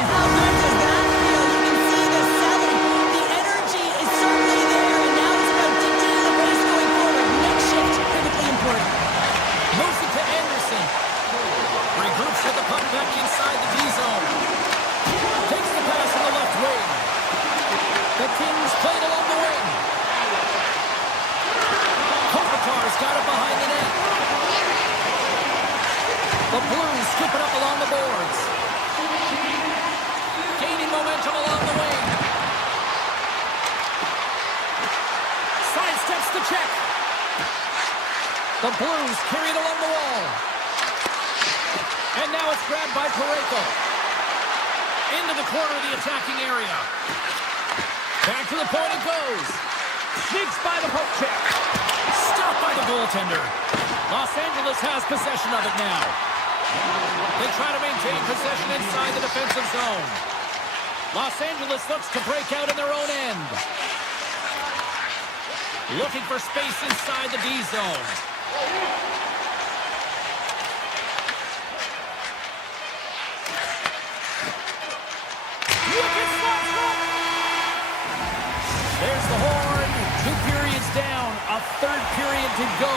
And how good does that feel? You can see the selling. The energy is certainly there, and now it's about dictating the pace going forward. Next shift, critically important. Moves it to Anderson. Regroups with the puck back inside the D-zone. Takes the pass in the left wing. The Kings played along the wing. Kopitar's got it behind the net. The Blues scoop it up along the boards. Gaining momentum along the wing. Sidesteps the check. The Blues carry it along the wall. And now it's grabbed by Parayko. Into the corner of the attacking area. Back to the point it goes. Sneaks by the poke check. Stopped by the goaltender. Los Angeles has possession of it now. They try to maintain possession inside the defensive zone. Los Angeles looks to break out in their own end. Looking for space inside the D zone. There's the horn. 2 periods down. A third period to go.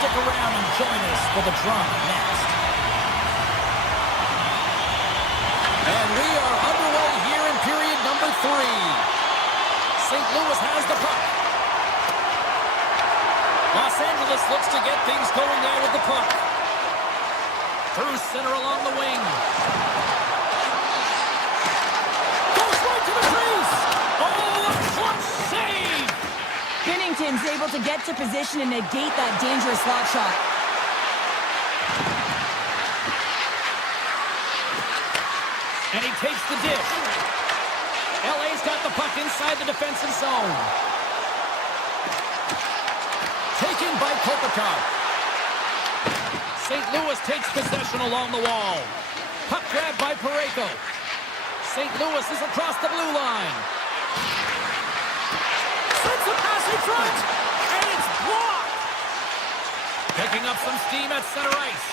Stick around and join us for the drama next. And we are underway here in period number 3. St. Louis has the puck. Los Angeles looks to get things going there with the puck. Through center along the wing. Goes right to the crease. Oh, a clutch save. Binnington's able to get to position and negate that dangerous slot shot. And he takes the dish. LA's got the puck inside the defensive zone. Taken by Kopitar. St. Louis takes possession along the wall. Puck grab by Parayko. St. Louis is across the blue line. Sends a pass in front, and it's blocked. Picking up some steam at center ice.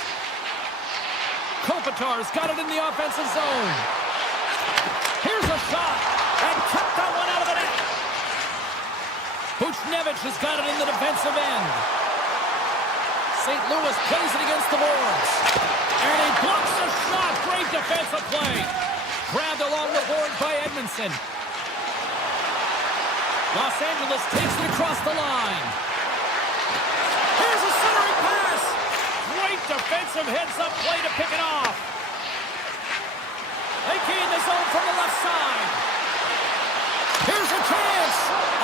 Kopitar's got it in the offensive zone. Here's a shot, and kept that one out of the net. Buchnevich has got it in the defensive end. St. Louis plays it against the boards. And he blocks the shot. Great defensive play. Grabbed along the board by Edmondson. Los Angeles takes it across the line. Here's a centering pass. Great defensive heads-up play to pick it off. They gain the zone from the left side. Here's a chance.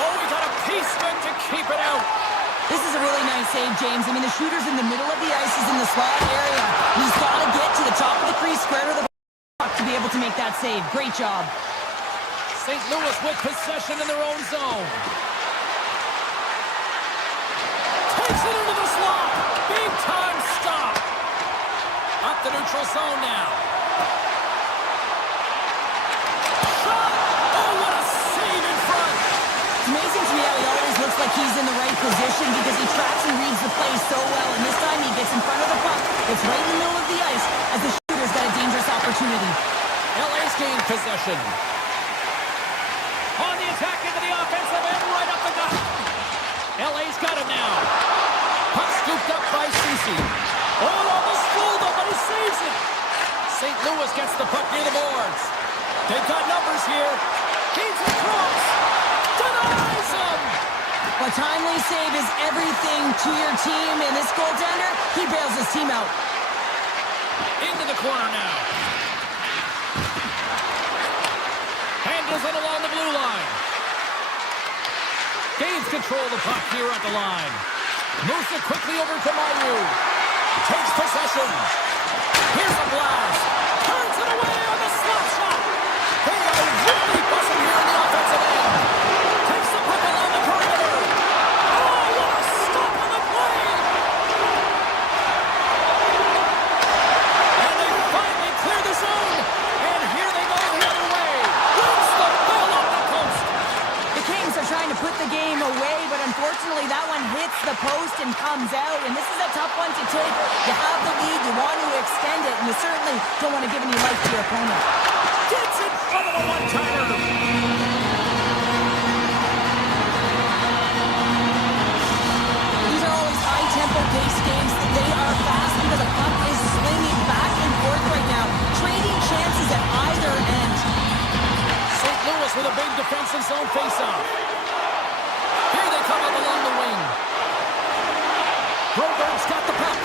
Oh, he got a piece of it to keep it out. This is a really nice save, James. I mean, the shooter's in the middle of the ice. He's in the slot area. He's got to get to the top of the crease, square to the puck to be able to make that save. Great job. St. Louis with possession in their own zone. Takes it into the slot. Big time stop. Up the neutral zone now. Shot. Oh, what a save in front. It's amazing to me how he always looks like he's in the right position because he tracks and reads the play so well. And this time he gets in front of the puck. It's right in the middle of the ice as the shooter's got a dangerous opportunity. LA's gained possession. On the attack into the offensive end, right up the gut. LA's got it now. Puck scooped up by Ceci. Oh, almost fooled him, but he saves it. St. Louis gets the puck near the boards. They've got numbers here. Keeps it close. Denies him. A timely save is everything to your team, and this goaltender, he bails his team out. Into the corner now. Handles it along the blue line. Gains control of the puck here at the line. Moves it quickly over to Maru. Takes possession. Here's a blast. Turns it away on the slap shot. They are really buzzing here in the offensive end. Takes the puck along the perimeter. Oh, what a stop on the play. And they finally clear the zone. And here they go the other way. Wins the ball off the post. The Kings are trying to put the game away, but unfortunately that one hits the post and comes out, and this is a tough one to take. You have the lead, you want to extend it, and you certainly don't want to give any life to your opponent. Gets in front of the one-timer. These are always high-tempo pace games. They are fast because the puck is swinging back and forth right now, trading chances at either end. St. Louis with a big defensive zone face-off. Here they come up along the wing. Broberg's got the puck.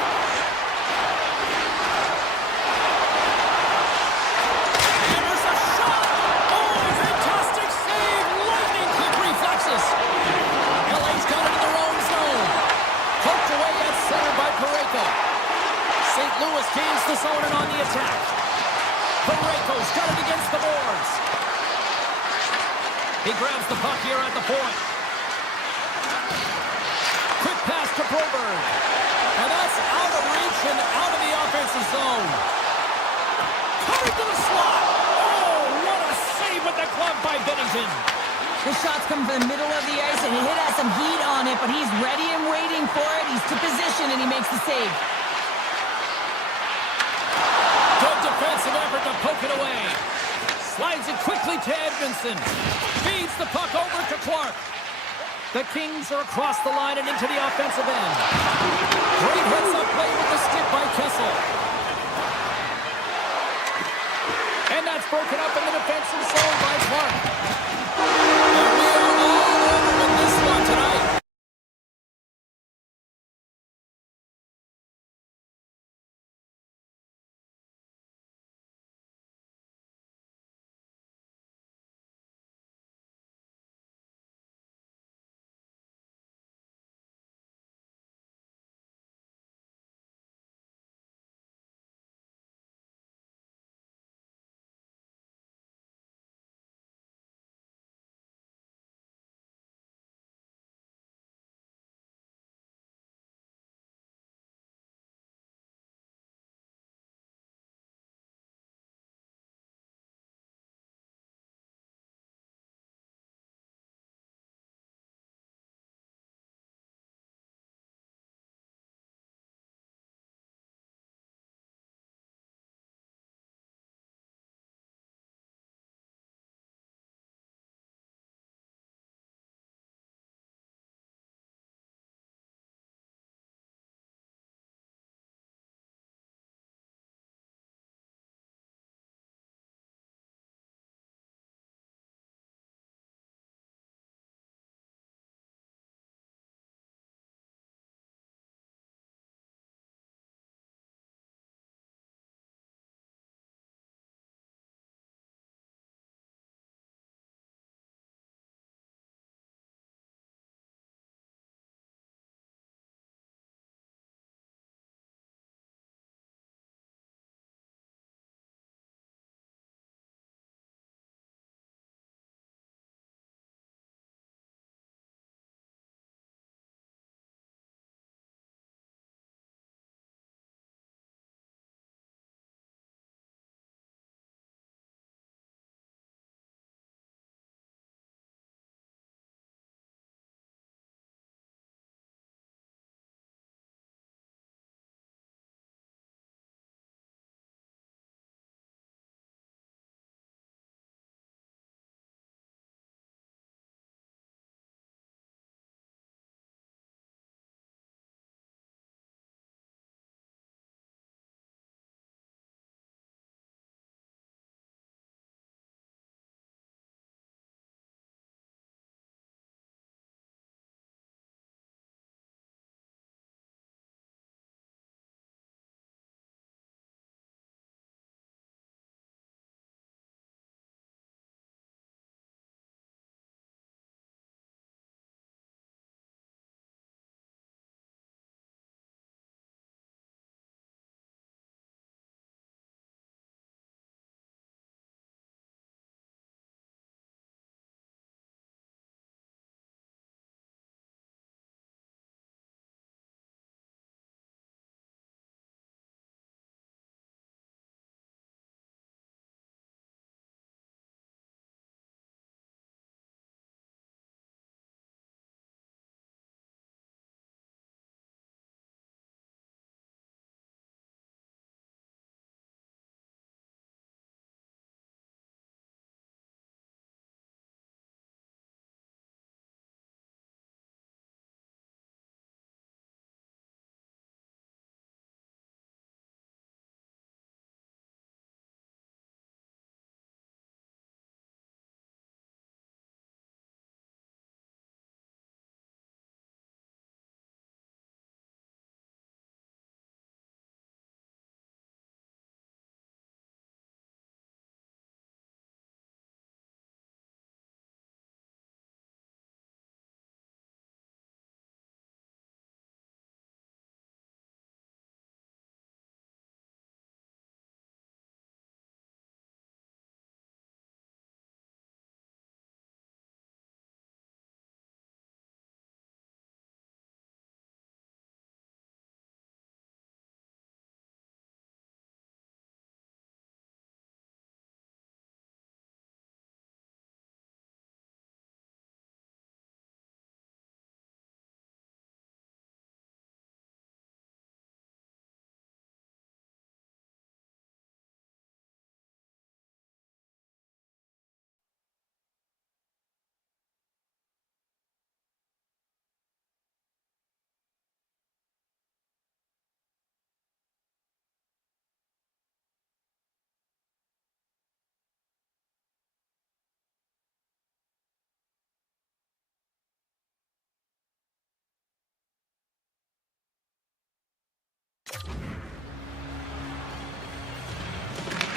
And there's a shot. Oh, fantastic save. Lightning quick reflexes. LA's got it in their own zone. Poked away at center by Parayko. St. Louis gains the zone and on the attack. Parayko's got it against the boards. He grabs the puck here at the point. Quick pass to Broberg. And that's out of reach and out of the offensive zone. Coming to the slot. Oh, what a save with the glove by Bennington. The shot's come from the middle of the ice, and he has some heat on it, but he's ready and waiting for it. He's to position, and he makes the save. Good defensive effort to poke it away. Slides it quickly to Edmondson. Feeds the puck over to Clark. The Kings are across the line and into the offensive end. Great heads-up play with the stick by Kessel. And that's broken up in the defensive zone by Clark.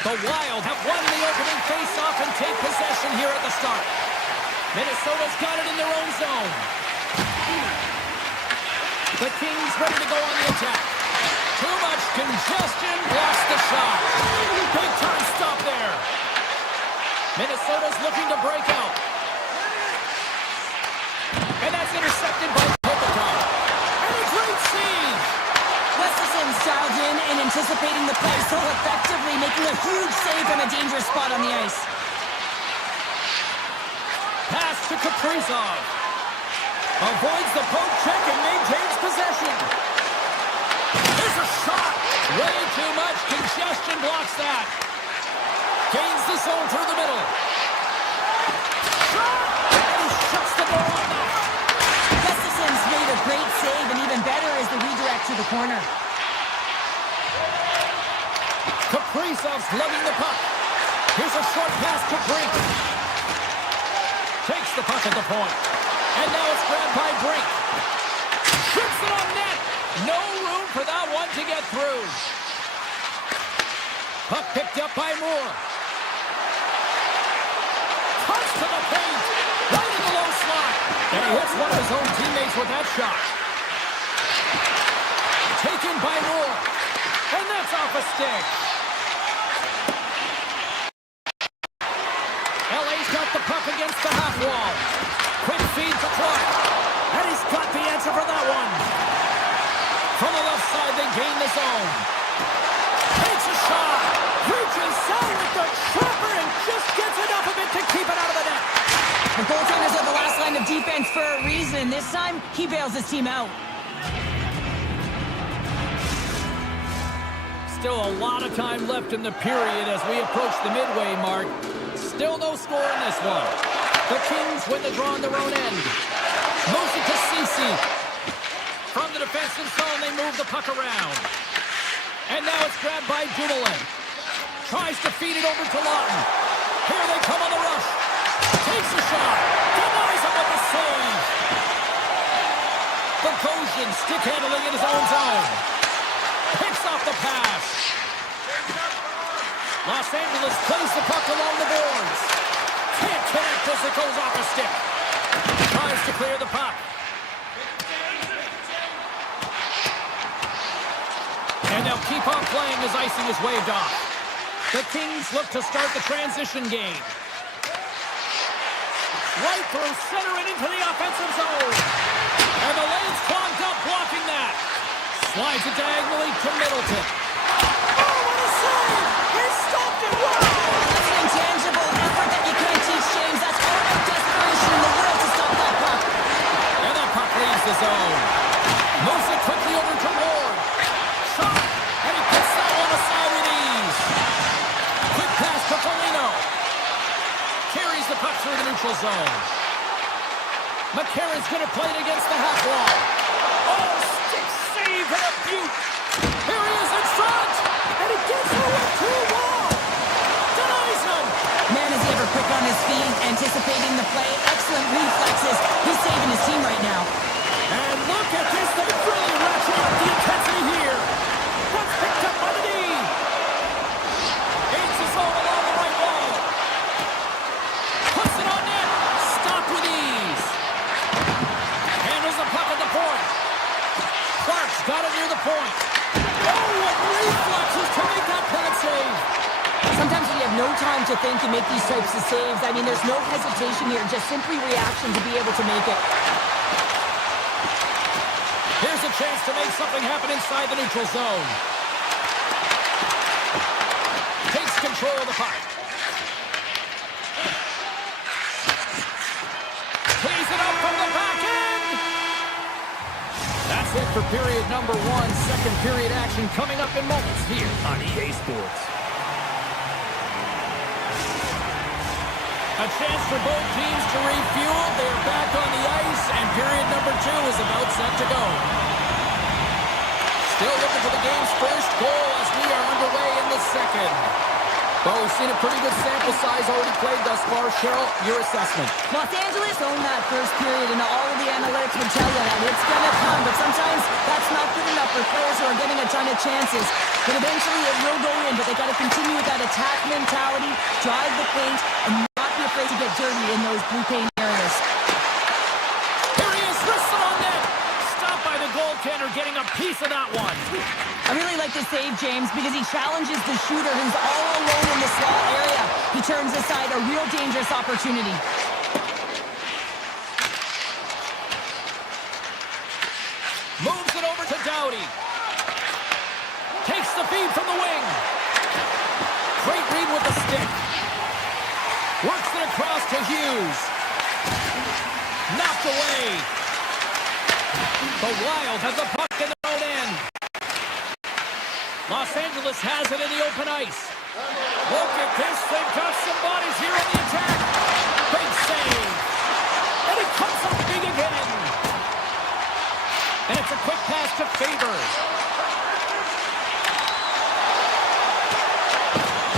The Wild have won the opening face-off and take possession here at the start. Minnesota's got it in their own zone. The Kings ready to go on the attack. Too much congestion blocks the shot. Big time stop there. Minnesota's looking to break out. And that's intercepted by Buffallo. And a great save. Gustafson's dialed in and anticipating the play so effectively, making a huge save from a dangerous spot on the ice. Pass to Kaprizov. Avoids the poke check and maintains possession. There's a shot. Way too much congestion blocks that. Gains the zone through the middle. Shot! And he shuts the door on that. Gustafson's made a great save, and even better is the redirect to the corner. Kaprizov's lugging the puck. Here's a short pass to Brink. Takes the puck at the point. And now it's grabbed by Brink. Shoots it on net. No room for that one to get through. Puck picked up by Moore. Cuts to the paint. Right in the low slot. And he hits one of his own teammates with that shot. Taken by Moore. And that's off a stick. LA's got the puck against the half wall. Quick feed to Clark. And he's got the answer for that one. From the left side, they gain the zone. Takes a shot. Reaches out with the chopper and just gets enough of it to keep it out of the net. The goaltenders are the last line of defense for a reason. This time, he bails his team out. Still a lot of time left in the period as we approach the midway mark. Still no score in this one. The Kings win the draw on their own end. Moves it to Ceci. From the defensive zone, they move the puck around. And now it's grabbed by Dumoulin. Tries to feed it over to Lawton. Here they come on the rush. Takes a shot. Denies him with the save. Bogosian stick handling in his own zone. Picks off the pass. Los Angeles plays the puck along the boards. Can't connect as it goes off a stick. Tries to clear the puck. And they'll keep on playing as icing is waved off. The Kings look to start the transition game. Right through center and into the offensive zone. And the lane's clogged up blocking that. Slides it diagonally to Middleton. Oh, what a save! He stopped it! Wow! That's an intangible effort that you can't teach, James. That's all the desperation in the world to stop that puck. And that puck leaves the zone. Moves it quickly over to Ward. Shot! And he puts that one aside with ease. Quick pass to Foligno. Carries the puck through the neutral zone. McCarron's going to play it against the half wall. Oh, stick save and a beaut. Here he is in front. And he gets through a two-wall. Denies him. Man, is he ever quick on his feet, anticipating the play. Excellent reflexes. He's saving his team right now. And look at this. They really ratchet up the intensity here. That's picked up by the D. Gains his own along the right wall. Puts it on net. Stopped with ease. Handles the puck at the point. Clark's got it near the point. Oh, what reflexes to make that pivot save. Sometimes when you have no time to think and make these types of saves, I mean, there's no hesitation here, just simply reaction to be able to make it. Here's a chance to make something happen inside the neutral zone. Takes control of the puck. Plays it up from the back end. That's it for period number one. Second period action coming up in moments here on EA Sports. A chance for both teams to refuel. They're back on the ice, and period number two is about set to go. Still looking for the game's first goal as we are underway in the second. Well, we've seen a pretty good sample size already played thus far. Cheryl, your assessment. Los Angeles owned that first period, and all of the analytics would tell you that it's going to come. But sometimes that's not good enough for players who are getting a ton of chances. But eventually it will go in, but they got to continue with that attack mentality, drive the paint, and not be afraid to get dirty in those blue paint areas. Here he is, wristed on net. Stopped by the goaltender, getting a piece of that one. I really like this save, James, because he challenges the shooter who's all alone in the slot area. He turns aside a real dangerous opportunity. Moves it over to Doughty. Takes the feed from the wing. Great read with the stick. Works it across to Hughes. Knocked away. The Wild has the puck in their own end. Los Angeles has it in the open ice. Look at this. They've got some bodies here on the attack. Big save. And it comes up big again. And it's a quick pass to Faber.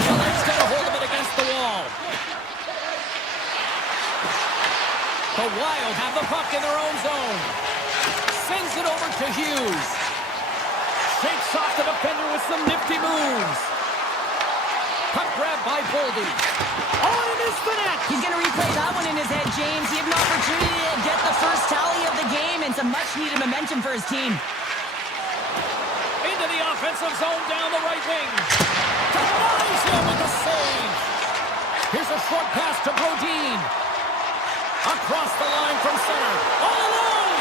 Miller's got a hold of it against the wall. The Wild have the puck in their own zone. Sends it over to Hughes. Shakes off the defender with some nifty moves. Puck grab by Boldy. Oh, and it is the net. He's going to replay that one in his head, James. He had an opportunity to get the first tally of the game and some much-needed momentum for his team. Into the offensive zone down the right wing. Denies him with the save. Here's a short pass to Brodin. Across the line from center. All alone.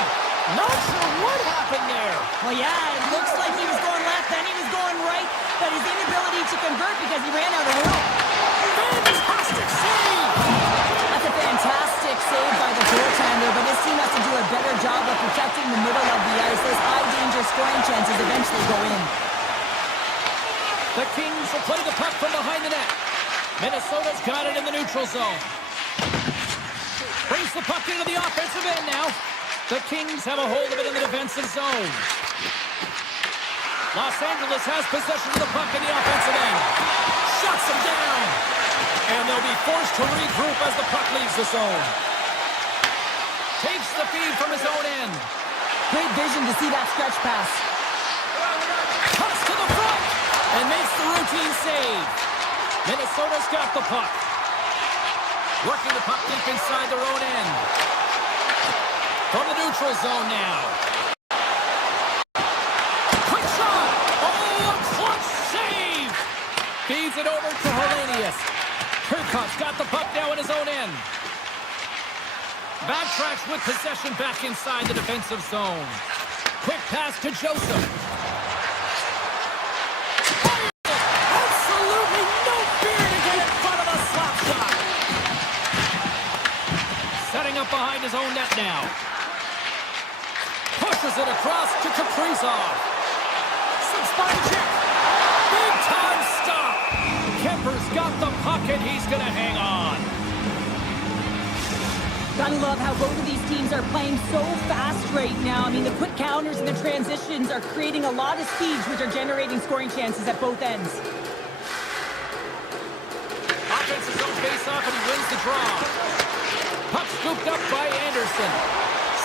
Not sure what happened there. Well, yeah, it looks like he was going left, then he was going right, but his inability to convert because he ran out of room. Fantastic save. That's a fantastic save by the goaltender, but his team has to do a better job of protecting the middle of the ice. Those high-danger scoring chances eventually go in. The Kings will play the puck from behind the net. Minnesota's got it in the neutral zone. Brings the puck into the offensive end now. The Kings have a hold of it in the defensive zone. Los Angeles has possession of the puck in the offensive end. Shuts them down. And they'll be forced to regroup as the puck leaves the zone. Takes the feed from his own end. Great vision to see that stretch pass. Cuts to the front and makes the routine save. Minnesota's got the puck. Working the puck deep inside their own end. From the neutral zone now. Quick shot! Oh, a clutch save! Feeds it over to Hellenius. Kirkhoff's got the puck now in his own end. Backtracks with possession back inside the defensive zone. Quick pass to Joseph. Absolutely no fear to get in front of the slap shot. Setting up behind his own net now. Pushes it across to Kaprizov. Some spine check. Big time stop. Kemper's got the puck and he's going to hang on. Gotta love how both of these teams are playing so fast right now. I mean, the quick counters and the transitions are creating a lot of speeds, which are generating scoring chances at both ends. Offensive zone face-off and he wins the draw. Puck scooped up by Anderson.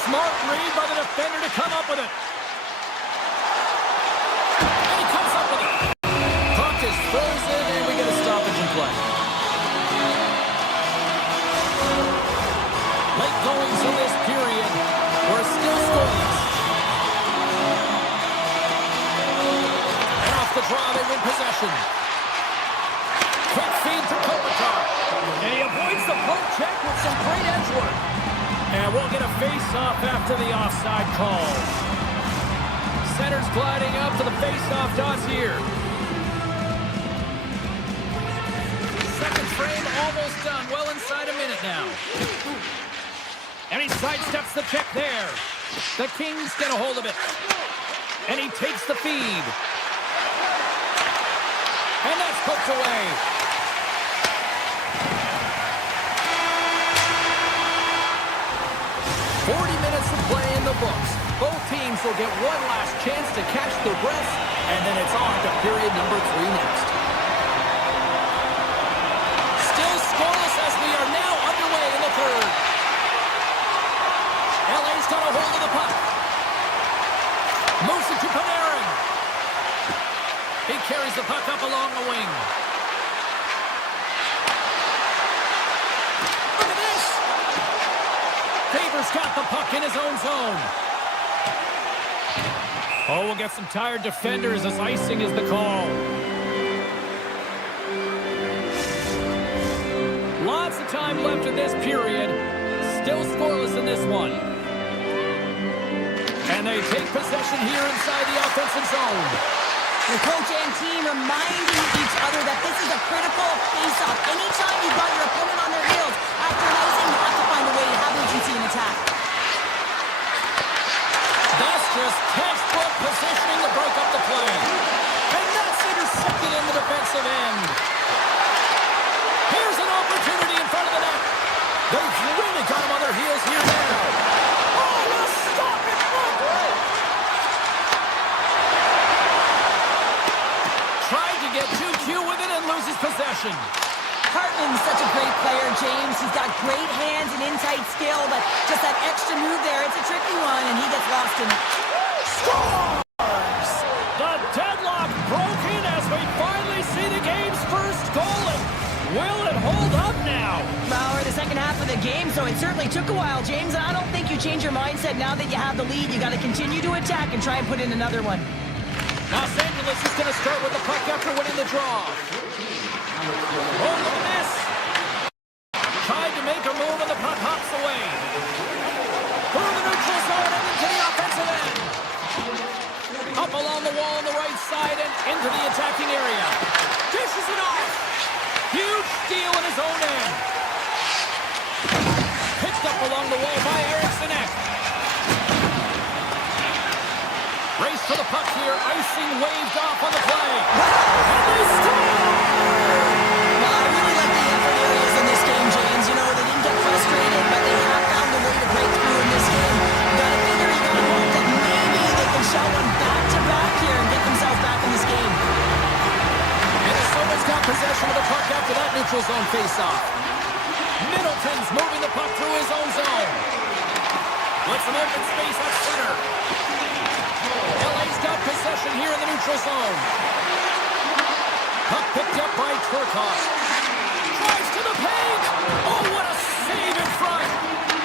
Smart read by the defender to come up with it. And he comes up with it. Puck is frozen and we get a stoppage in play. Late goings in this period. We're still scoreless. And off the draw, they win possession. Quick feed to Kopitar. And he avoids the poke check with some great edge work. And we'll get a face-off after the offside call. Center's gliding up to the face-off dots here. Second frame almost done. Well inside a minute now. And he sidesteps the check there. The Kings get a hold of it. And he takes the feed. And that's poked away. Minutes of play in the books. Both teams will get one last chance to catch their breath, and then it's on to period number 3 next. Center's got the puck in his own zone. Oh, we'll get some tired defenders as icing is the call. Lots of time left in this period. Still scoreless in this one. And they take possession here inside the offensive zone. The coach and team reminding each other that this is a critical face-off. Anytime you've got your opponent on their heels, after an icing, you have to find a way to have urgency and attack. That's just textbook positioning to break up the play. And that's intercepted in the defensive end. Here's an opportunity in front of the net. They've really got him on their heels here now. Oh, a stop in front. Tried to get too cute with it and loses possession. Hartman's such a great player, James. He's got great hands and in-tight skill, but just that extra move there, it's a tricky one, and he gets lost in it. Scores! The deadlock broken as we finally see the game's first goal, and will it hold up now? Well, we're in the second half of the game, so it certainly took a while, James. I don't think you change your mindset now that you have the lead. You got to continue to attack and try and put in another one. Los Angeles is going to start with the puck after winning the draw. Oh, look at this. Tried to make a move and the puck hops away. Through the neutral zone and into the offensive end. Up along the wall on the right side and into the attacking area. Dishes it off. Huge steal in his own end. Picked up along the wall by Eriksson. Race for the puck here. Icing waved off on the play. And they score! Well, I really like the effort areas in this game, James. You know, they didn't get frustrated, but they have found a way to break through in this game. You gotta figure, you gotta hope that maybe they can show one back-to-back here and get themselves back in this game. Minnesota's got possession of the puck after that neutral zone face-off. Middleton's moving the puck through his own zone. With some open space at center. LA's got possession here in the neutral zone. Puck picked up by Turcotte. Drives to the paint. Oh, what a save in front.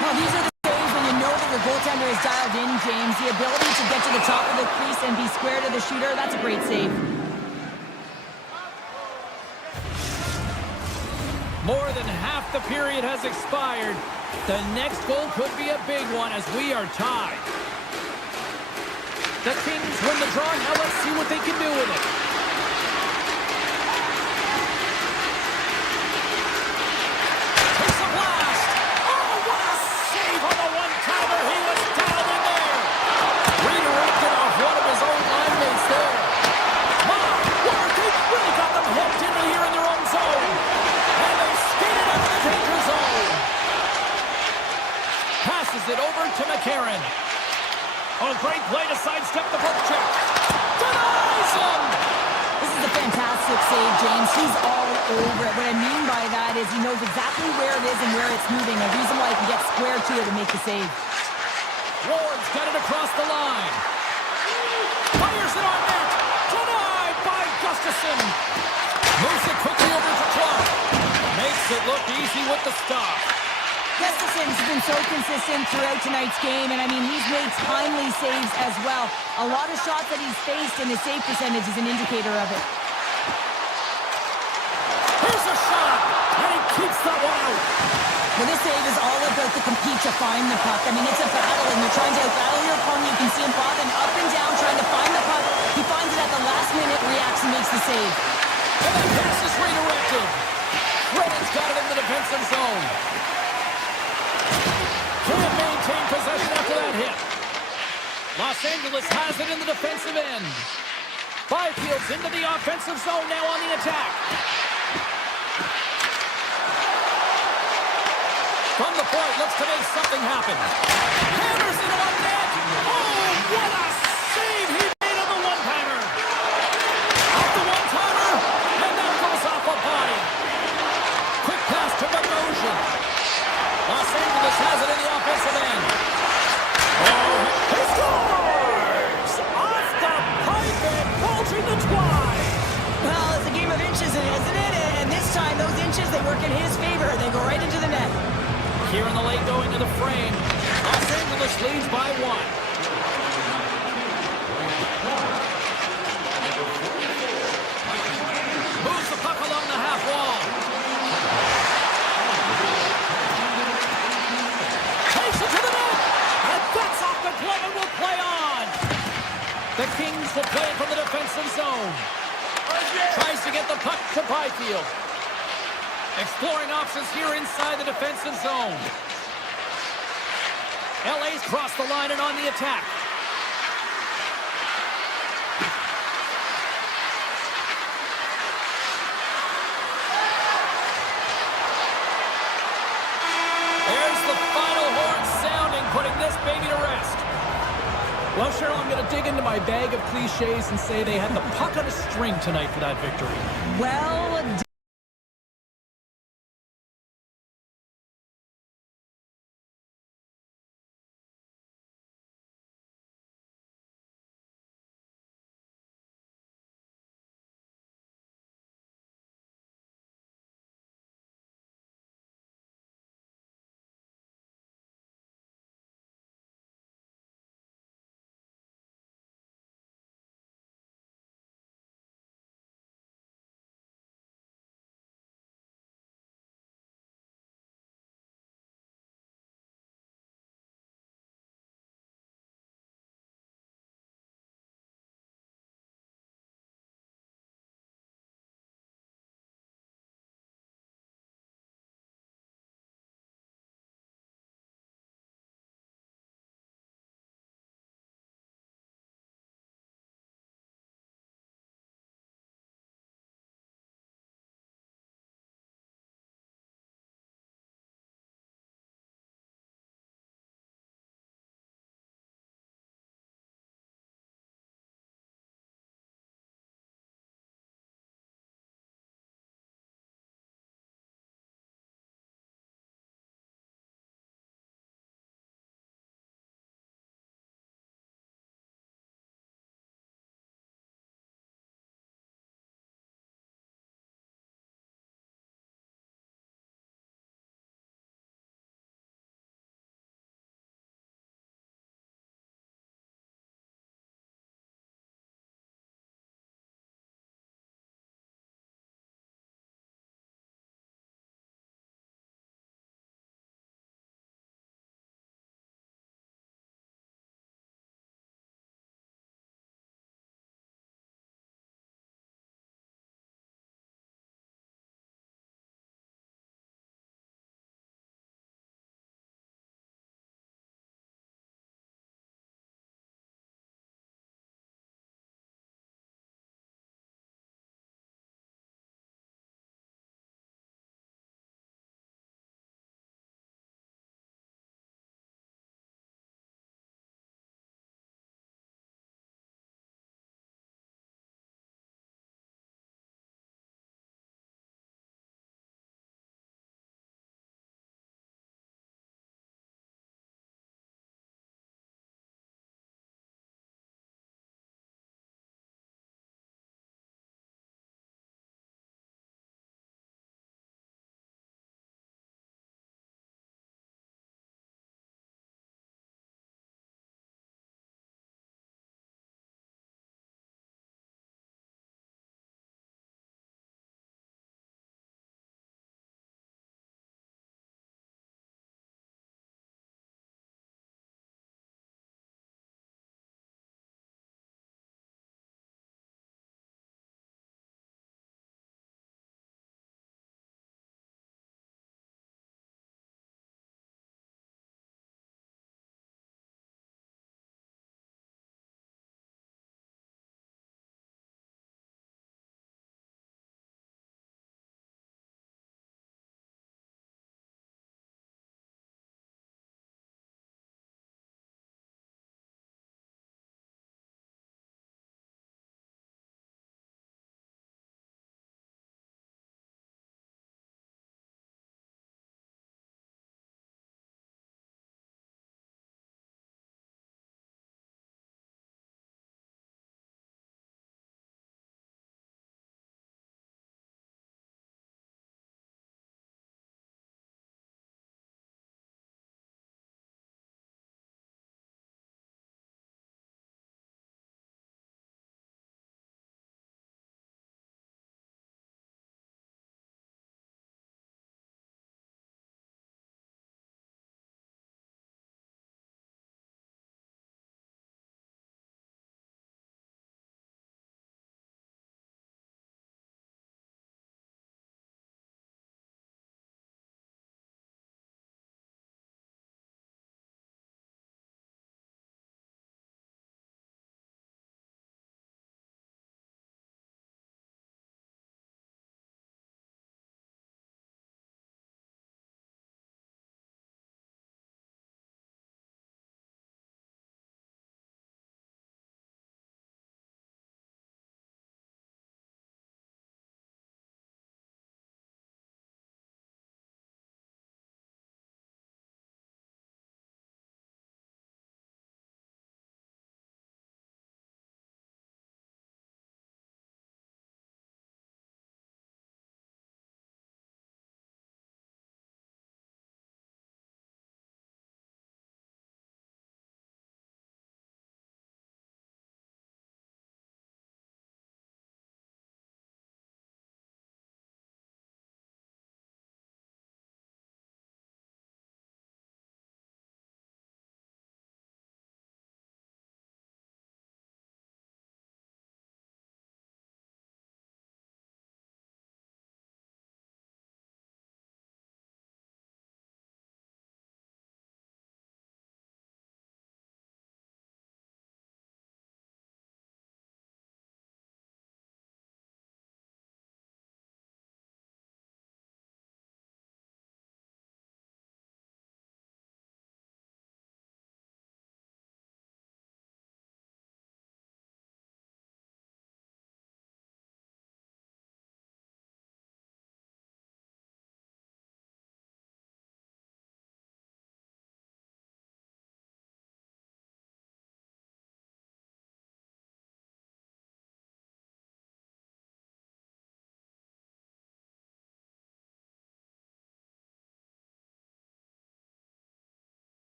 Well, these are the saves when you know that your goaltender is dialed in, James. The ability to get to the top of the crease and be square to the shooter, that's a great save. More than half the period has expired. The next goal could be a big one as we are tied. The Kings win the draw. Now let's see what they can do with it. Takes a blast. Oh, what a save on the one-timer. He was down in there. Redirected off one of his own line mates there. My word, they really got them hooked into here in their own zone. And they skated out of the danger zone. Passes it over to McCarron. Oh, great play to sidestep the poke check. Denies him! This is a fantastic save, James. He's all over it. What I mean by that is he knows exactly where it is and where it's moving. A reason why he can get square to it and make the save. Ward's got it across the line. Fires it on net. Denied by Gustafsson. Moves it quickly over to Clark. Makes it look easy with the stop. Gustafsson's been so consistent throughout tonight's game, and I mean, he's made timely saves as well. A lot of shots that he's faced, and his save percentage is an indicator of it. Here's a shot, and he keeps that one out. Well, this save is all about the compete to find the puck. I mean, it's a battle, and you're trying to battle your opponent. You can see him bobbing up and down, trying to find the puck. He finds it at the last minute, reacts, and makes the save. And the pass is redirected. Redden's got it in the defensive zone. Can't maintain possession after that hit. Los Angeles has it in the defensive end. Byfield's into the offensive zone now on the attack. From the point, looks to make something happen. Hammers it on net. Oh, what a save he made on the one-timer. Off the one-timer, and that goes off a body. Quick pass to Bogosian. Los Angeles has it in the offensive end. Oh, he scores! Off the pipe and bulging the twine. Well, it's a game of inches, isn't it? And this time, those inches, they work in his favor. They go right into the net. Here in the late going to the frame. St. Louis leads by 1. Moves the puck along the half wall. Takes it to the net. And that's off the glove and will play on. The Kings will play it from the defensive zone. Tries to get the puck to Byfield. Exploring options here inside the defensive zone. LA's crossed the line and on the attack. There's the final horn sounding, putting this baby to rest. Well, Cheryl, I'm going to dig into my bag of cliches and say they had the puck on a string tonight for that victory. Well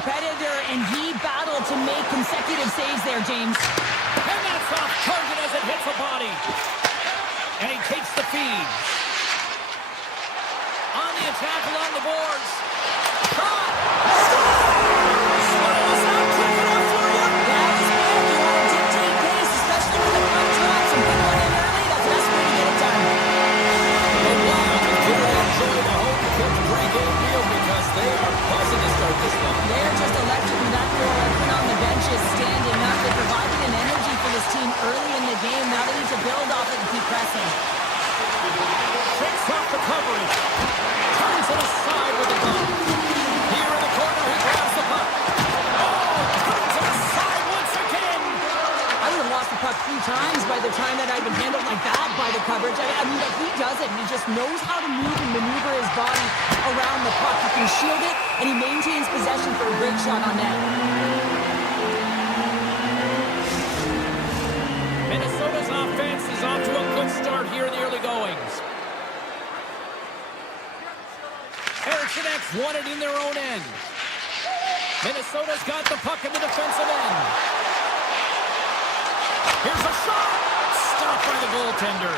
competitor, and he battled to make consecutive saves there, James. And that's off target as it hits the body. And he takes the feed. On the attack along the boards. Shot! Scores! What was that quick enough for you? That is good. You want to dictate pace, especially when the puck drops and put one in early. That's the best way to get it done. The Wild really enjoy the home-cooked pre-game meal because they are buzzing to start this one. They're just electric with that goal. Everyone on the bench is standing up. They provided an energy for this team early in the game. Now they need to build off it and keep pressing. Shakes off the coverage. Turns it aside with a glove. Here in the corner, he grabs the puck. Oh, turns it aside once again. I would have lost the puck 3 times by the time that I've been handled like that by the coverage. I mean, but he does it. He just knows how to move and maneuver his body around the puck. He can shield it, and he maintains possession for a great shot on net. Minnesota's offense is off to a good start here in the early goings. Erickson X won it in their own end. Minnesota's got the puck in the defensive end. Here's a shot! Stopped by the goaltender.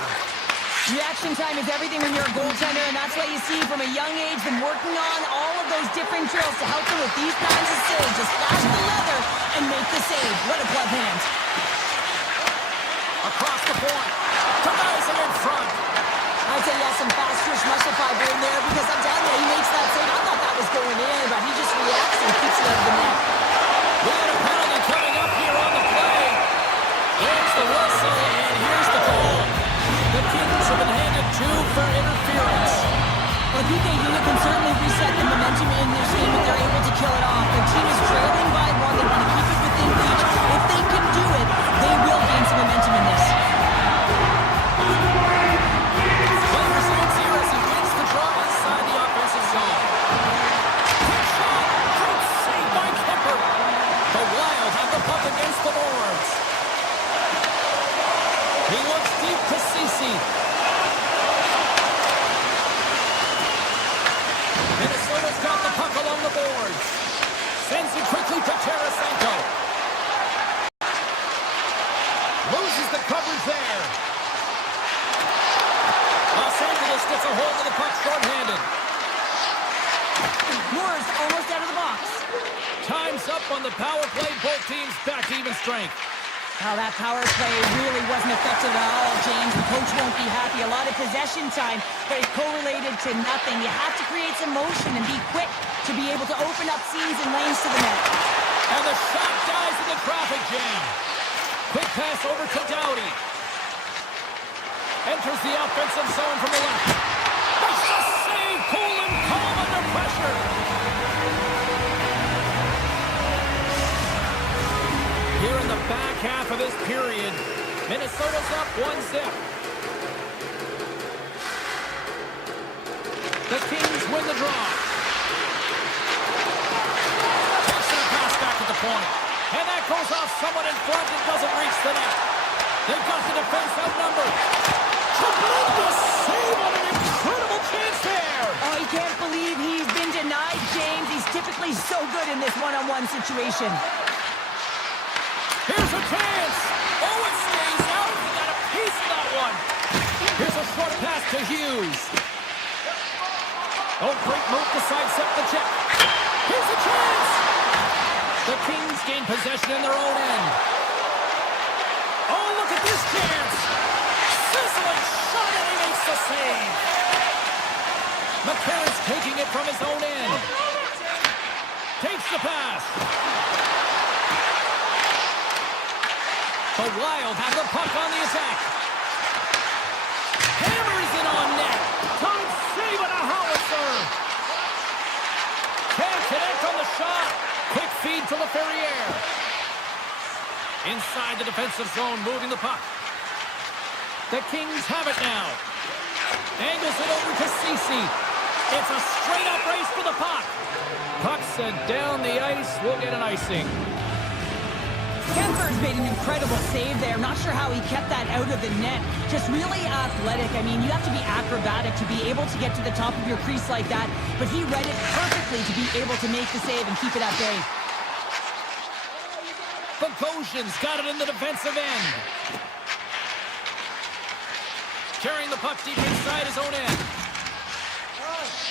Reaction time is everything when you're a goaltender, and that's what you see from a young age, them working on all of those different drills to help them with these kinds of saves. Just flash the leather and make the save. What a glove hand. Across the point. Tonizing in front. I'd say he has some fast twitch muscle fiber in there because I'm telling you, he makes that save. I thought that was going in, but he just reacts and keeps it out of the net. We got a penalty coming up here on the play. Here's the whistle, and here's the goal. The Kings have been handed 2 for interference. Well, PK Unit can certainly reset the momentum in this game if they're able to kill it off. Their team is trailing by 1. They want to keep it within reach. If they can do it, they will gain some momentum in this. Players against here as he wins the draw inside the offensive zone. Quick shot. Great save by Kemper. The Wild have the puck against the boards. He looks deep to Ceci. Minnesota's got the puck along the boards. Sends it quickly to Tarasenko. Loses the coverage there. Los Angeles gets a hold of the puck short-handed. Moore's almost out of the box. Time's up on the power play. Both teams back to even strength. Well, that power play really wasn't effective at all, James. The coach won't be happy. A lot of possession time, but it correlated to nothing. You have to create some motion and be quick to be able to open up seams and lanes to the net. And the shot dies in the traffic jam. Quick pass over to Doughty. Enters the offensive zone from the left. Makes the save. Cool and calm under pressure. Here in the back half of this period, Minnesota's up 1-0. The Kings win the draw. Takes the pass back at the point. And that goes off someone in front and doesn't reach the net. They've got the defense outnumbered. Tremendous save on an incredible chance there. Oh, he can't believe he's been denied, James. He's typically so good in this one-on-one situation. Here's a chance. Oh, it stays out. He got a piece of that one. Here's a short pass to Hughes. Oh, great move to sidestep the check. Here's a chance. The Kings gain possession in their own end. Oh, look at this chance. Sizzling shot, and he makes the save. McCarron's taking it from his own end. Takes the pass. The Wild have the puck on the attack. Hammers it on net. Time save and a howitzer. Can't connect on the shot. Quick feed to LaFerriere. Inside the defensive zone, moving the puck. The Kings have it now. Angles it over to Ceci. It's a straight-up race for the puck. Puck set down the ice. We'll get an icing. Kemper's made an incredible save there. Not sure how he kept that out of the net. Just really athletic. I mean, you have to be acrobatic to be able to get to the top of your crease like that. But he read it perfectly to be able to make the save and keep it at bay. Bogosian's got it in the defensive end. Carrying the puck deep inside his own end.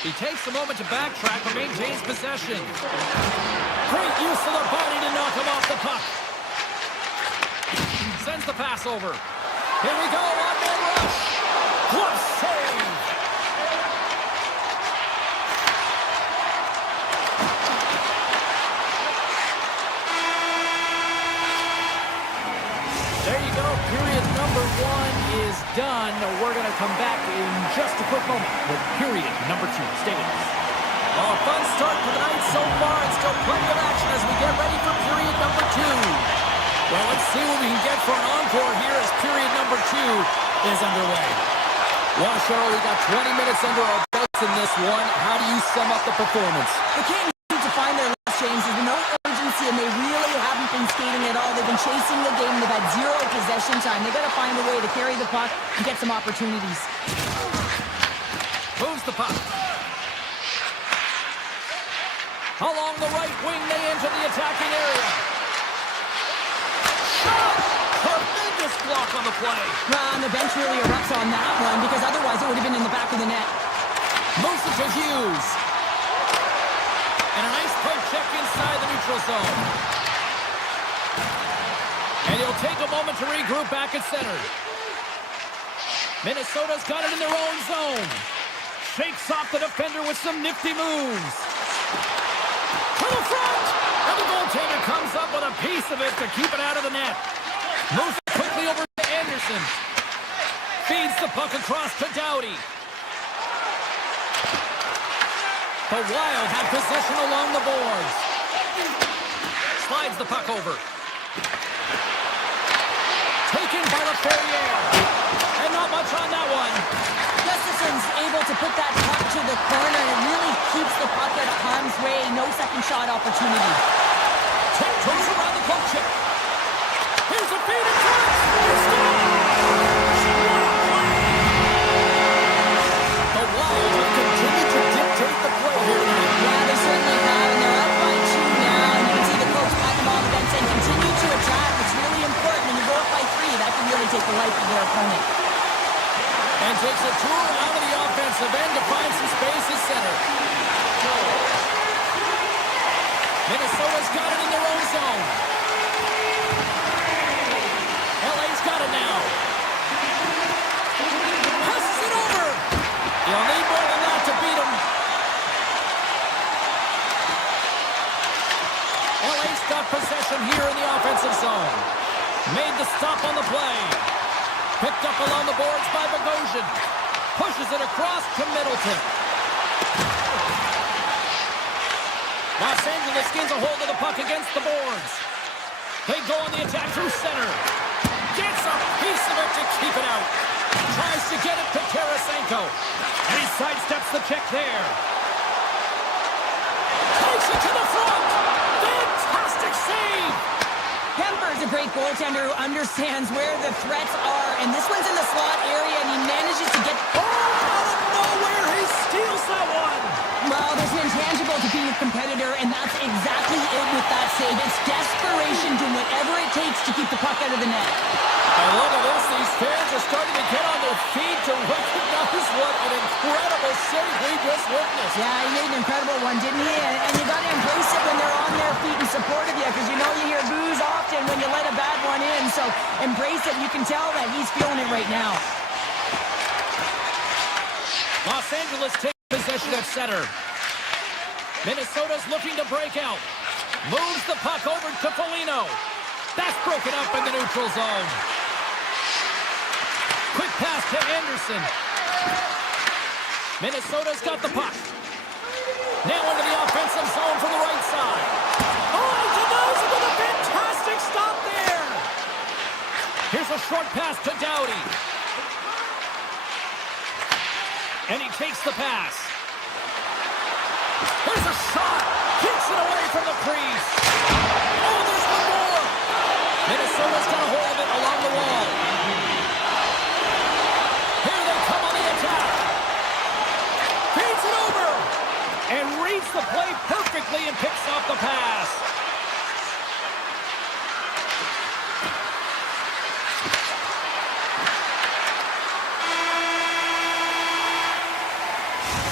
He takes a moment to backtrack but maintains possession. Great use of the body to knock him off the puck. Sends the pass over. Here we go, one more rush. Glove save. There you go. Period number 1 is done. We're going to come back in just a quick moment with period number 2. Stay with us. A fun start to the night so far, and still plenty of action as we get ready for period number 2. Well, let's see what we can get for an encore here as period number 2 is underway. Well, Cheryl, we got 20 minutes under our belts in this one. How do you sum up the performance? The Kings need to find their last, James. There's been no urgency, and they really haven't been skating at all. They've been chasing the game. They've had zero possession time. They've got to find a way to carry the puck and get some opportunities. Moves the puck. Along the right wing, they enter the attacking area. Shot! Tremendous block on the play. Well, and the bench really erupts on that one because otherwise it would have been in the back of the net. Moves it to Hughes. And a nice poke check inside the neutral zone. And he'll take a moment to regroup back at center. Minnesota's got it in their own zone. Shakes off the defender with some nifty moves. To the front! And the goaltender comes up with a piece of it to keep it out of the net. Moves it quickly over to Anderson. Feeds the puck across to Doughty. The Wild have possession along the boards. Slides the puck over. Taken by LaFerriere. And not much on that one. Gustafson's able to put that puck to the corner, and it really keeps the puck out of harm's way. No second shot opportunity. Tiptoes around the poke check. Here's a feed and touch. The Wild have continued to dictate the play here tonight. Yeah, they certainly have, and they're up by 2 now. And you can see the coach pat them on the bench and continue to attack. It's really important. When you go up by 3, that can really take the life of their opponent. And takes a tour out of the offensive end to find some space at center. Minnesota's got it in their own zone. LA's got it now. Passes it over. You'll need more than that to beat them. LA's got possession here in the offensive zone. Made the stop on the play. Picked up along the boards by Bogosian. Pushes it across to Middleton. Los Angeles gains a hold of the puck against the boards. They go on the attack through center. Gets a piece of it to keep it out. Tries to get it to Tarasenko. And he sidesteps the check there. Takes it to the front. Fantastic save. Kemper's a great goaltender who understands where the threats are, and this one's in the slot area, and he manages to get... Oh, out of nowhere, he steals that one! Well, there's an intangible to being a competitor, and that's exactly it with that save. It's desperation, doing whatever it takes to keep the puck out of the net. I look at this, these fans are starting to get on their feet to recognize what an incredible save we just witnessed. Yeah, he made an incredible one, didn't he? And you got to embrace it when they're on their feet in support of you, because you know you hear boos often when you let a bad one in, so embrace it. You can tell that he's feeling it right now. Los Angeles takes possession at center. Minnesota's looking to break out. Moves the puck over to Foligno. That's broken up in the neutral zone. Quick pass to Anderson. Minnesota's got the puck. Now into the offensive zone from the right side. Oh, he denies it with a fantastic stop there. Here's a short pass to Doughty. And he takes the pass. There's a shot. Kicks it away from the crease. Oh, there's one more. the play perfectly and picks off the pass.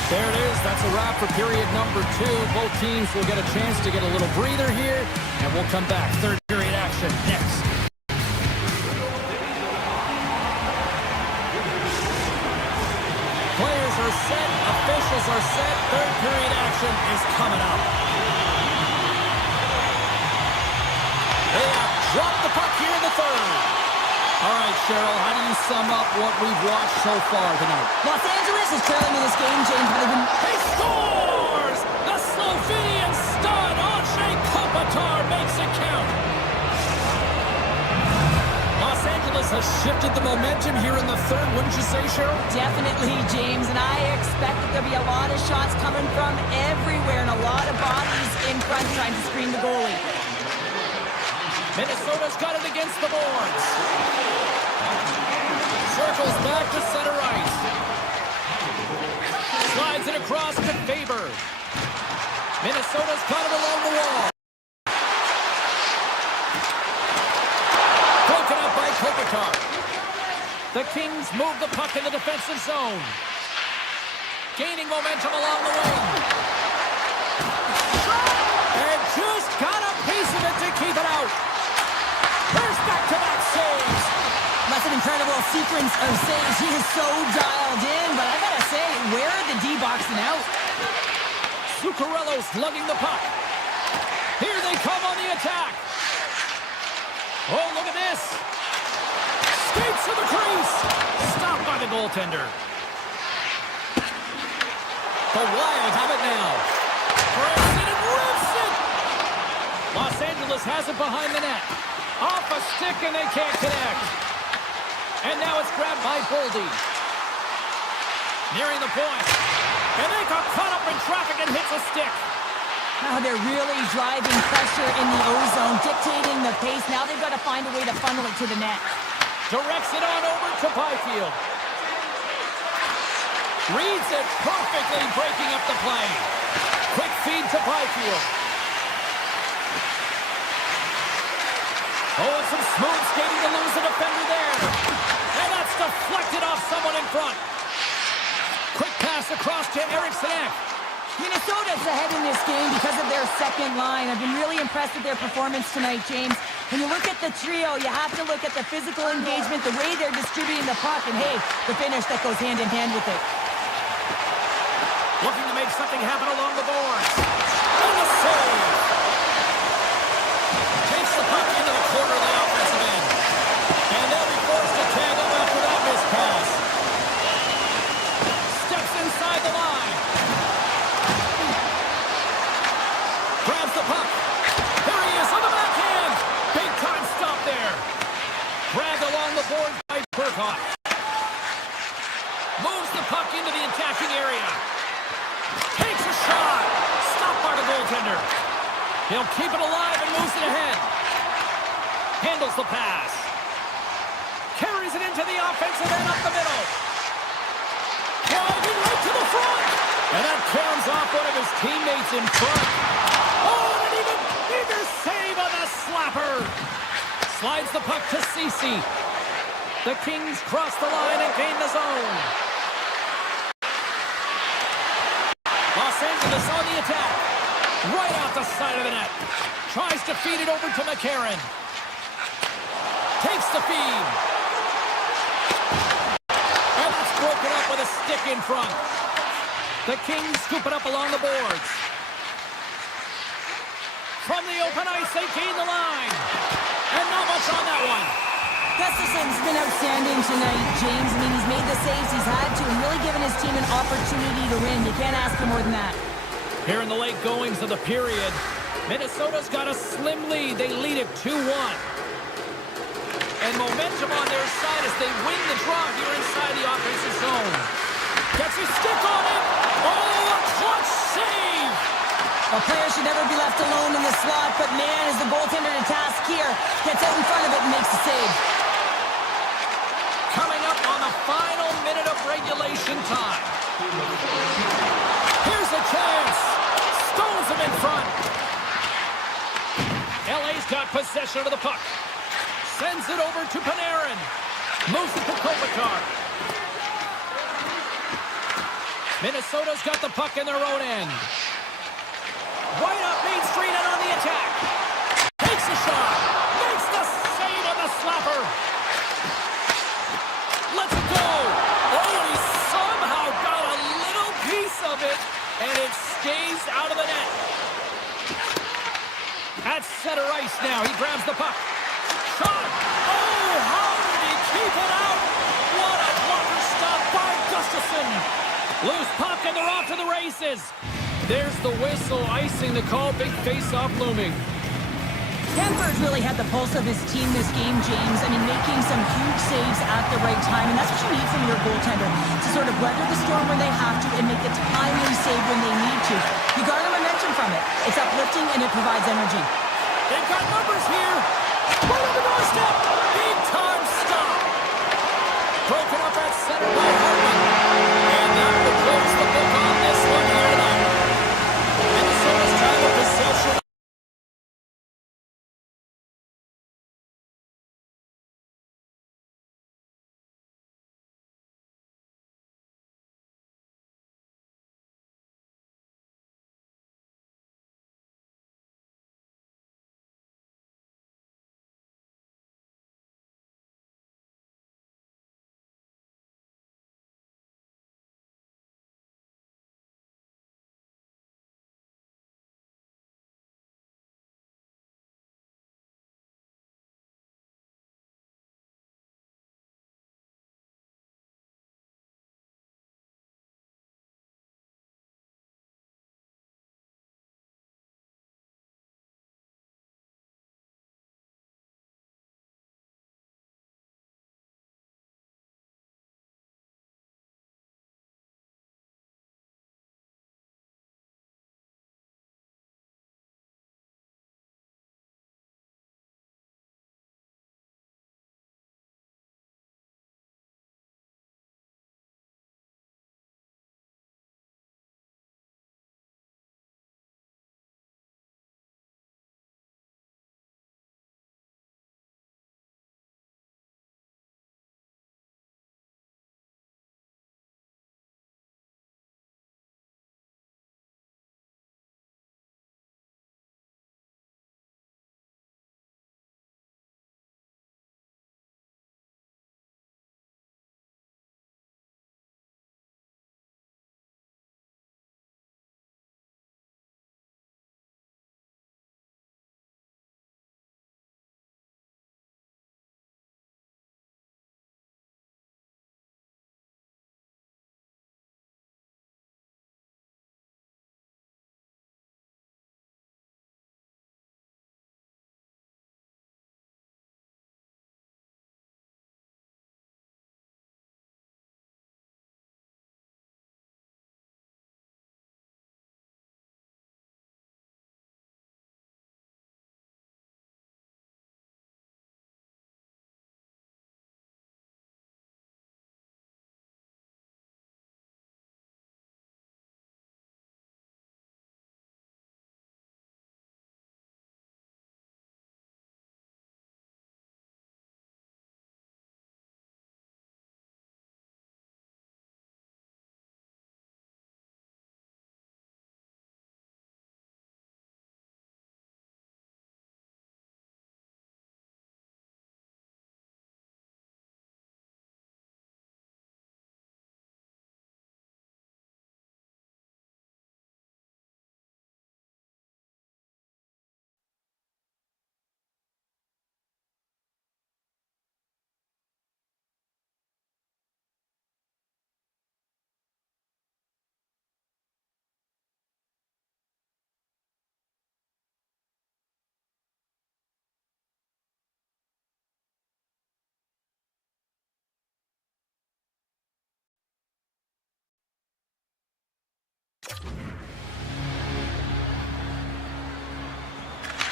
There it is. That's a wrap for period number 2. Both teams will get a chance to get a little breather here, and we'll come back. Third period action next. Players are set. Officials are set. Third period action is coming up. They have dropped the puck here in the third. All right, Cheryl, how do you sum up what we've watched so far tonight? Los Angeles is trailing in this game, James, but they've been... He scores! The Slovenian stud, Andrei Kopitar, makes it count. Los Angeles has shifted the momentum here in the third, wouldn't you say, Cheryl? Definitely, James, and I expect that there'll be a lot of shots coming from everywhere and a lot of bodies in front trying to screen the goalie. Minnesota's got it against the boards. Circles back to center ice. Slides it across to Faber. Minnesota's got it along the wall. Broken up by Kopitar. The Kings move the puck in the defensive zone. Gaining momentum along the wing. And just got a piece of it to keep it out. There's back-to-back saves. That's an incredible sequence of saves. He is so dialed in, but I gotta say, where are the D-boxing out? Zuccarello's lugging the puck. Here they come on the attack. Oh, look at this. Skates to the crease. Stopped by the goaltender. The Wild have it now. Breaks it and rips it. Los Angeles has it behind the net. Off a stick and they can't connect. And now it's grabbed by Boldy. Nearing the point. And they got caught up in traffic and hits a stick. Now they're really driving pressure in the O-zone, dictating the pace. Now they've got to find a way to funnel it to the net. Directs it on over to Byfield. Reads it perfectly, breaking up the play. Quick feed to Byfield. Oh, some smooth skating to lose the defender there. And that's deflected off someone in front. Quick pass across to Eriksson. Minnesota's ahead in this game because of their second line. I've been really impressed with their performance tonight, James. When you look at the trio, you have to look at the physical engagement, the way they're distributing the puck, and hey, the finish that goes hand in hand with it. Looking to make something happen along the boards. And the save. Takes the puck into the corner of the offensive end. And they'll be forced to tag up after that missed pass. Steps inside the line. Grabs the puck. There he is on the backhand. Big time stop there. Grabbed along the boards by Burkhardt. Moves the puck into the attacking area. Takes a shot. Stopped by the goaltender. He'll keep it alive and moves it ahead. Handles the pass. Carries it into the offensive end up the middle. Driving right to the front. And that caroms off one of his teammates in front. Oh, and an even bigger save on the slapper. Slides the puck to Ceci. The Kings cross the line and gain the zone. Los Angeles on the attack. Right off the side of the net. Tries to feed it over to McCarron. Takes the feed. And that's broken up with a stick in front. The Kings scoop it up along the boards. From the open ice, they gain the line. And not much on that one. Gustafson's been outstanding tonight, James. I mean, he's made the saves he's had to and really given his team an opportunity to win. You can't ask for more than that. Here in the late goings of the period, Minnesota's got a slim lead. They lead it 2-1. And momentum on their side as they win the draw here inside the offensive zone. Gets his stick on it. Oh, a clutch save! A player should never be left alone in the slot, but man, is the goaltender to task here. Gets out in front of it and makes the save. Coming up on the final minute of regulation time. Here's a chance. them in front. LA's got possession of the puck. Sends it over to Panarin. Moves it to Kopitar. Minnesota's got the puck in their own end. Right up Main Street and on the attack. Takes a shot. Makes the save on the slapper. Lets it go. Oh, and he somehow got a little piece of it, and it stays out of the net. At center ice now. He grabs the puck. Shot. Oh, how did he keep it out? What a blocker stop by Gustafsson. Loose puck, and they're off to the races. There's the whistle, icing the call. Big face-off looming. Denver's really had the pulse of his team this game, James. I mean, making some huge saves at the right time, and that's what you need from your goaltender, to sort of weather the storm when they have to and make a timely save when they need to. You garner momentum from it. It's uplifting, and it provides energy. They've got numbers here. Right on the doorstep. Big time stop. Broken up at center by Hartman. And that will close the book on this one here tonight. Minnesota's trying to possession.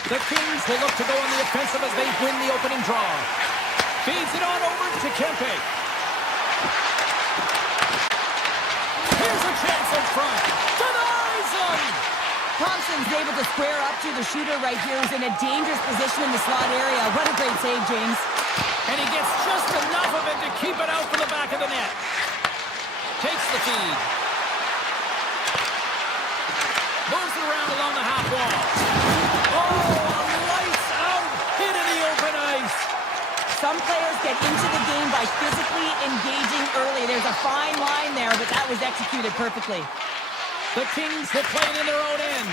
The Kings will look to go on the offensive as they win the opening draw. Feeds it on over to Kempe. Here's a chance in front. Denies him! Thompson's able to square up to the shooter right here, who's in a dangerous position in the slot area. What a great save, James. And he gets just enough of it to keep it out for the back of the net. Takes the feed. Moves it around along the half wall. Oh, a lights out hit in the open ice. Some players get into the game by physically engaging early. There's a fine line there, but that was executed perfectly. The Kings will play it in their own end.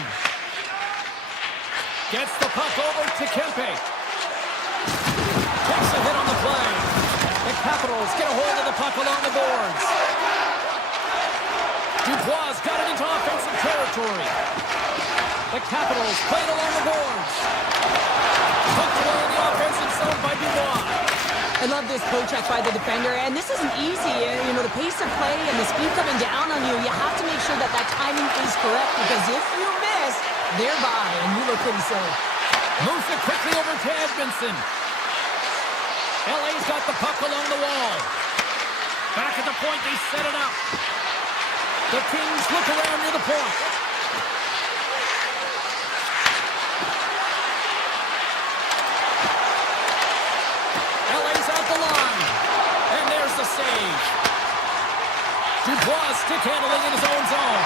Gets the puck over to Kempe. Takes a hit on the play. The Capitals get a hold of the puck along the boards. Dubois got it into offensive territory. The Capitals play it along the boards. Hooked away in the offensive zone by Dubois. I love this poke check by the defender, and this isn't easy. You know, the pace of play and the speed coming down on you, you have to make sure that that timing is correct, because if you miss, they're by, and you look pretty silly. Moves it quickly over to Edmondson. LA's got the puck along the wall. Back at the point, they set it up. The Kings look around near the point. LA's out the line. And there's the save. Dubois stick handling in his own zone.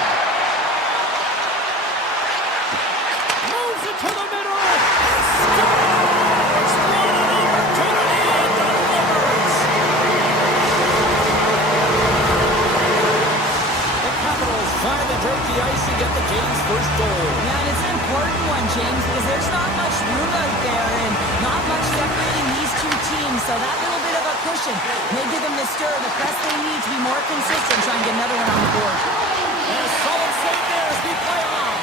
Moves it to the middle. Scores! What an opportunity and delivers. The Capitals finally break the ice and get the Kings' first goal. Yeah, and it's an important one, James, because there's not much room out there and not much separating these two teams, so that little bit of a cushion may give them the stir, the press they need to be more consistent, try and get another one on the board. And a solid save there as we play on.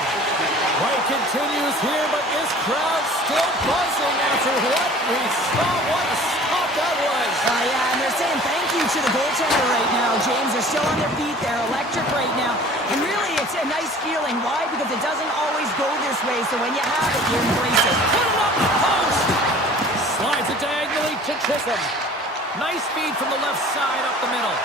Play continues here, but this crowd still buzzing after what we saw. What a stop that was. Yeah, and they're saying thank you to the goaltender right now, James. They're still on their feet. They're electric right now. And really, it's a nice feeling. Why? Because it doesn't always go this way, so when you have it, you embrace it. Put it up the post. Slides it diagonally to Chisholm. Nice feed from the left side up the middle.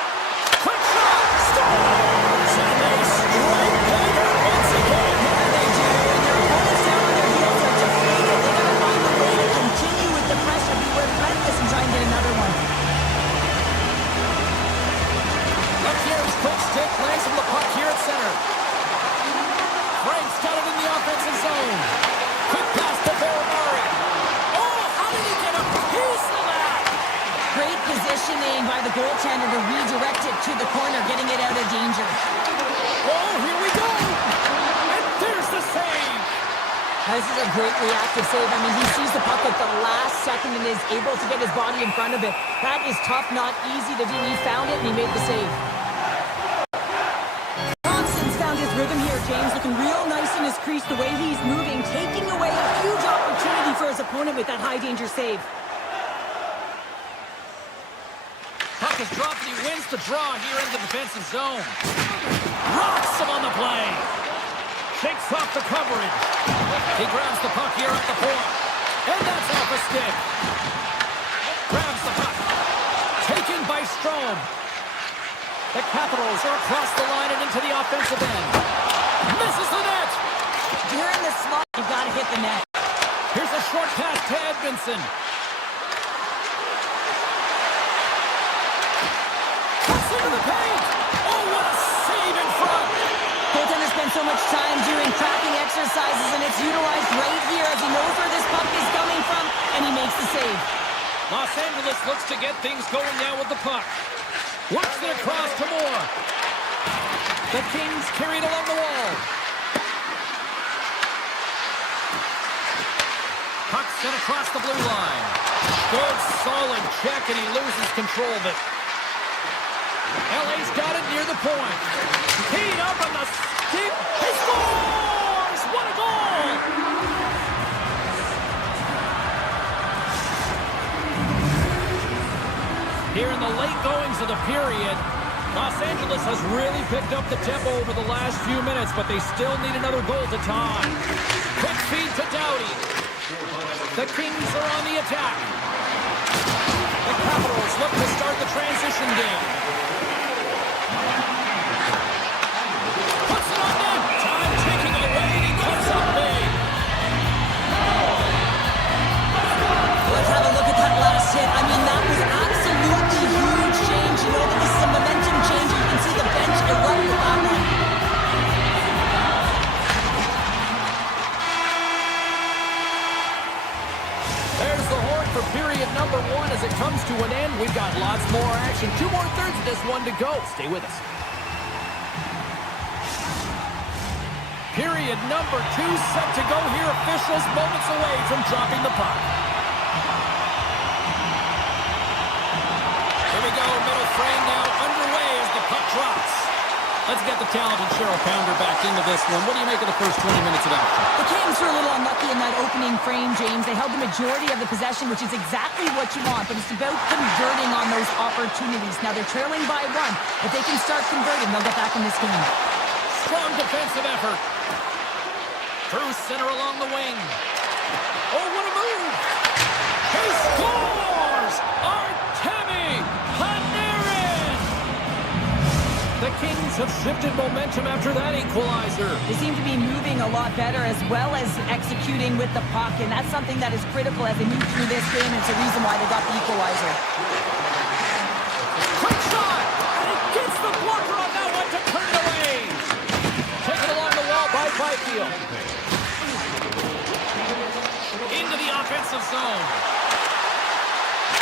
Quick shot. Scores! And they strike Baker once again. Yeah, they do. And their opponents down on their heels are defeated. They got to find a way to continue with the pressure, be relentless, and try and get another one. Up here is quick stick. Lands from the puck here at center. Frank's got it in the offensive zone. Quick pass to Murray. Oh, how did he get a piece of that? Great positioning by the goaltender to redirect it to the corner, getting it out of danger. Oh, here we go. And there's the save. This is a great reactive save. I mean, he sees the puck at the last second and is able to get his body in front of it. That is tough, not easy to do. He found it and he made the save. Thompson's found his rhythm here, James. Looking real nice in his crease, the way he's moving, taking away a huge opportunity for his opponent with that high-danger save. Puck is dropped and he wins the draw here in the defensive zone. Rocks him on the play. Shakes off the coverage. He grabs the puck here at the point. And that's off a stick. Grabs the puck. Taken by Strome. The Capitals are across the line and into the offensive end. Misses the net. During the slot, you've got to hit the net. Here's a short pass to Edmondson. Cuts into the paint. Oh, what a save in front. Goaltender spends so much time doing tracking exercises, and it's utilized right here as he knows where this puck is coming from, and he makes the save. Los Angeles looks to get things going now with the puck. Works it across to Moore. The Kings carry it along the wall. Puck sent across the blue line. Good, solid check, and he loses control of it. LA's got it near the point. Teed up on the stick. He scores! What a goal! Here in the late goings of the period, Los Angeles has really picked up the tempo over the last few minutes, but they still need another goal to tie. Quick feed to Doughty. The Kings are on the attack. The Capitals look to start the transition game. Puts it on net. Time ticking away. He cuts the horn for period number 1 as it comes to an end. We've got lots more action. 2 more thirds of this one to go. Stay with us. Period number 2 set to go here. Officials moments away from dropping the puck. Here we go. Middle frame now underway as the puck drops. Let's get the talented Cheryl Pounder back into this one. What do you make of the first 20 minutes of action? The Kings were a little unlucky in that opening frame, James. They held the majority of the possession, which is exactly what you want, but it's about converting on those opportunities. Now they're trailing by 1. If they can start converting, they'll get back in this game. Strong defensive effort. Through center along the wing. Oh, what a move! He scores! Artemi Panarin! The Kings have shifted momentum after that equalizer. They seem to be moving a lot better as well as executing with the puck, and that's something that is critical as they move through this game, and it's a reason why they got the equalizer. Quick shot! And it gets the blocker on that one to turn it away. Taken along the wall by Byfield. Into the offensive zone.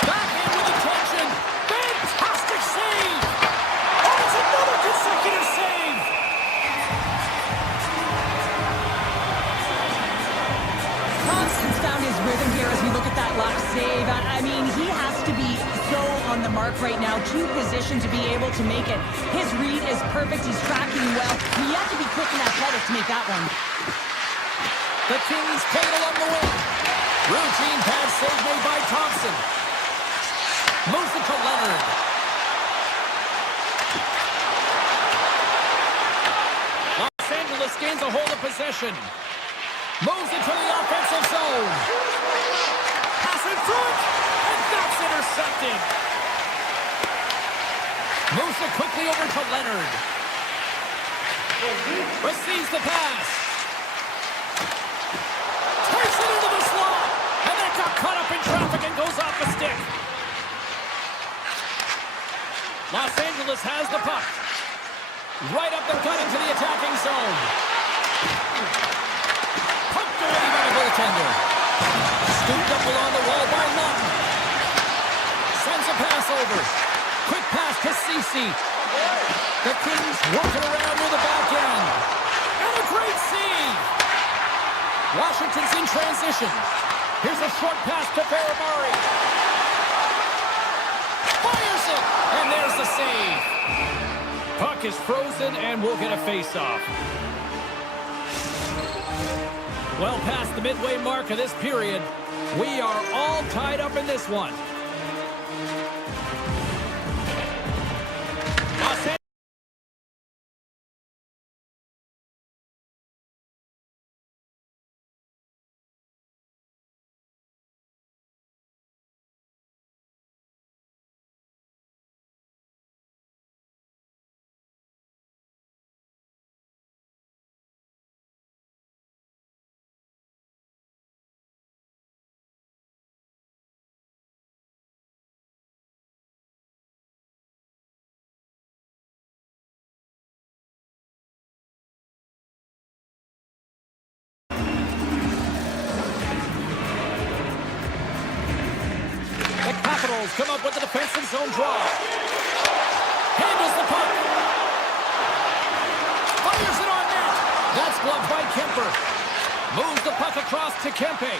Backhand with attention. Fantastic save! Oh, it's another consecutive save! Thompson's found his rhythm here as we look at that last save. I mean, he has to be so on the mark right now. 2 positions to be able to make it. His read is perfect. He's tracking well. You have to be quick and athletic to make that one. The Kings play it along the wing. Routine pass save made by Thompson. Moves it to Leonard. Los Angeles gains a hold of possession. Moves it to the offensive zone. Pass in front. And that's intercepted. Moves it quickly over to Leonard. Receives the pass. Takes it into the slot. And that got caught up in traffic and goes off the stick. Los Angeles has the puck. Right up the gut into the attacking zone. Pumped away by the goaltender. Scooped up along the wall by Lutton. Sends a pass over. Quick pass to Ceci. The Kings working around near the back end. And a great save. Washington's in transition. Here's a short pass to Baramari. Fires it. And there's the save. Puck is frozen and we'll get a face-off. Well past the midway mark of this period, we are all tied up in this one. Capitals come up with the defensive zone draw. Handles the puck. Fires it on net. That's blocked by Kemper. Moves the puck across to Kempe.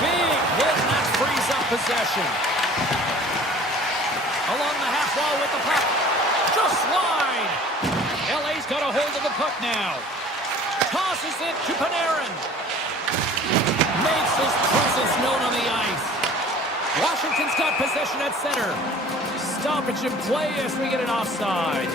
Big hit, and that frees up possession. Along the half wall with the puck. Just wide. LA's got a hold of the puck now. Tosses it to Panarin. Makes his presence known on the ice. Washington's got possession at center. Stoppage in play as we get an offside.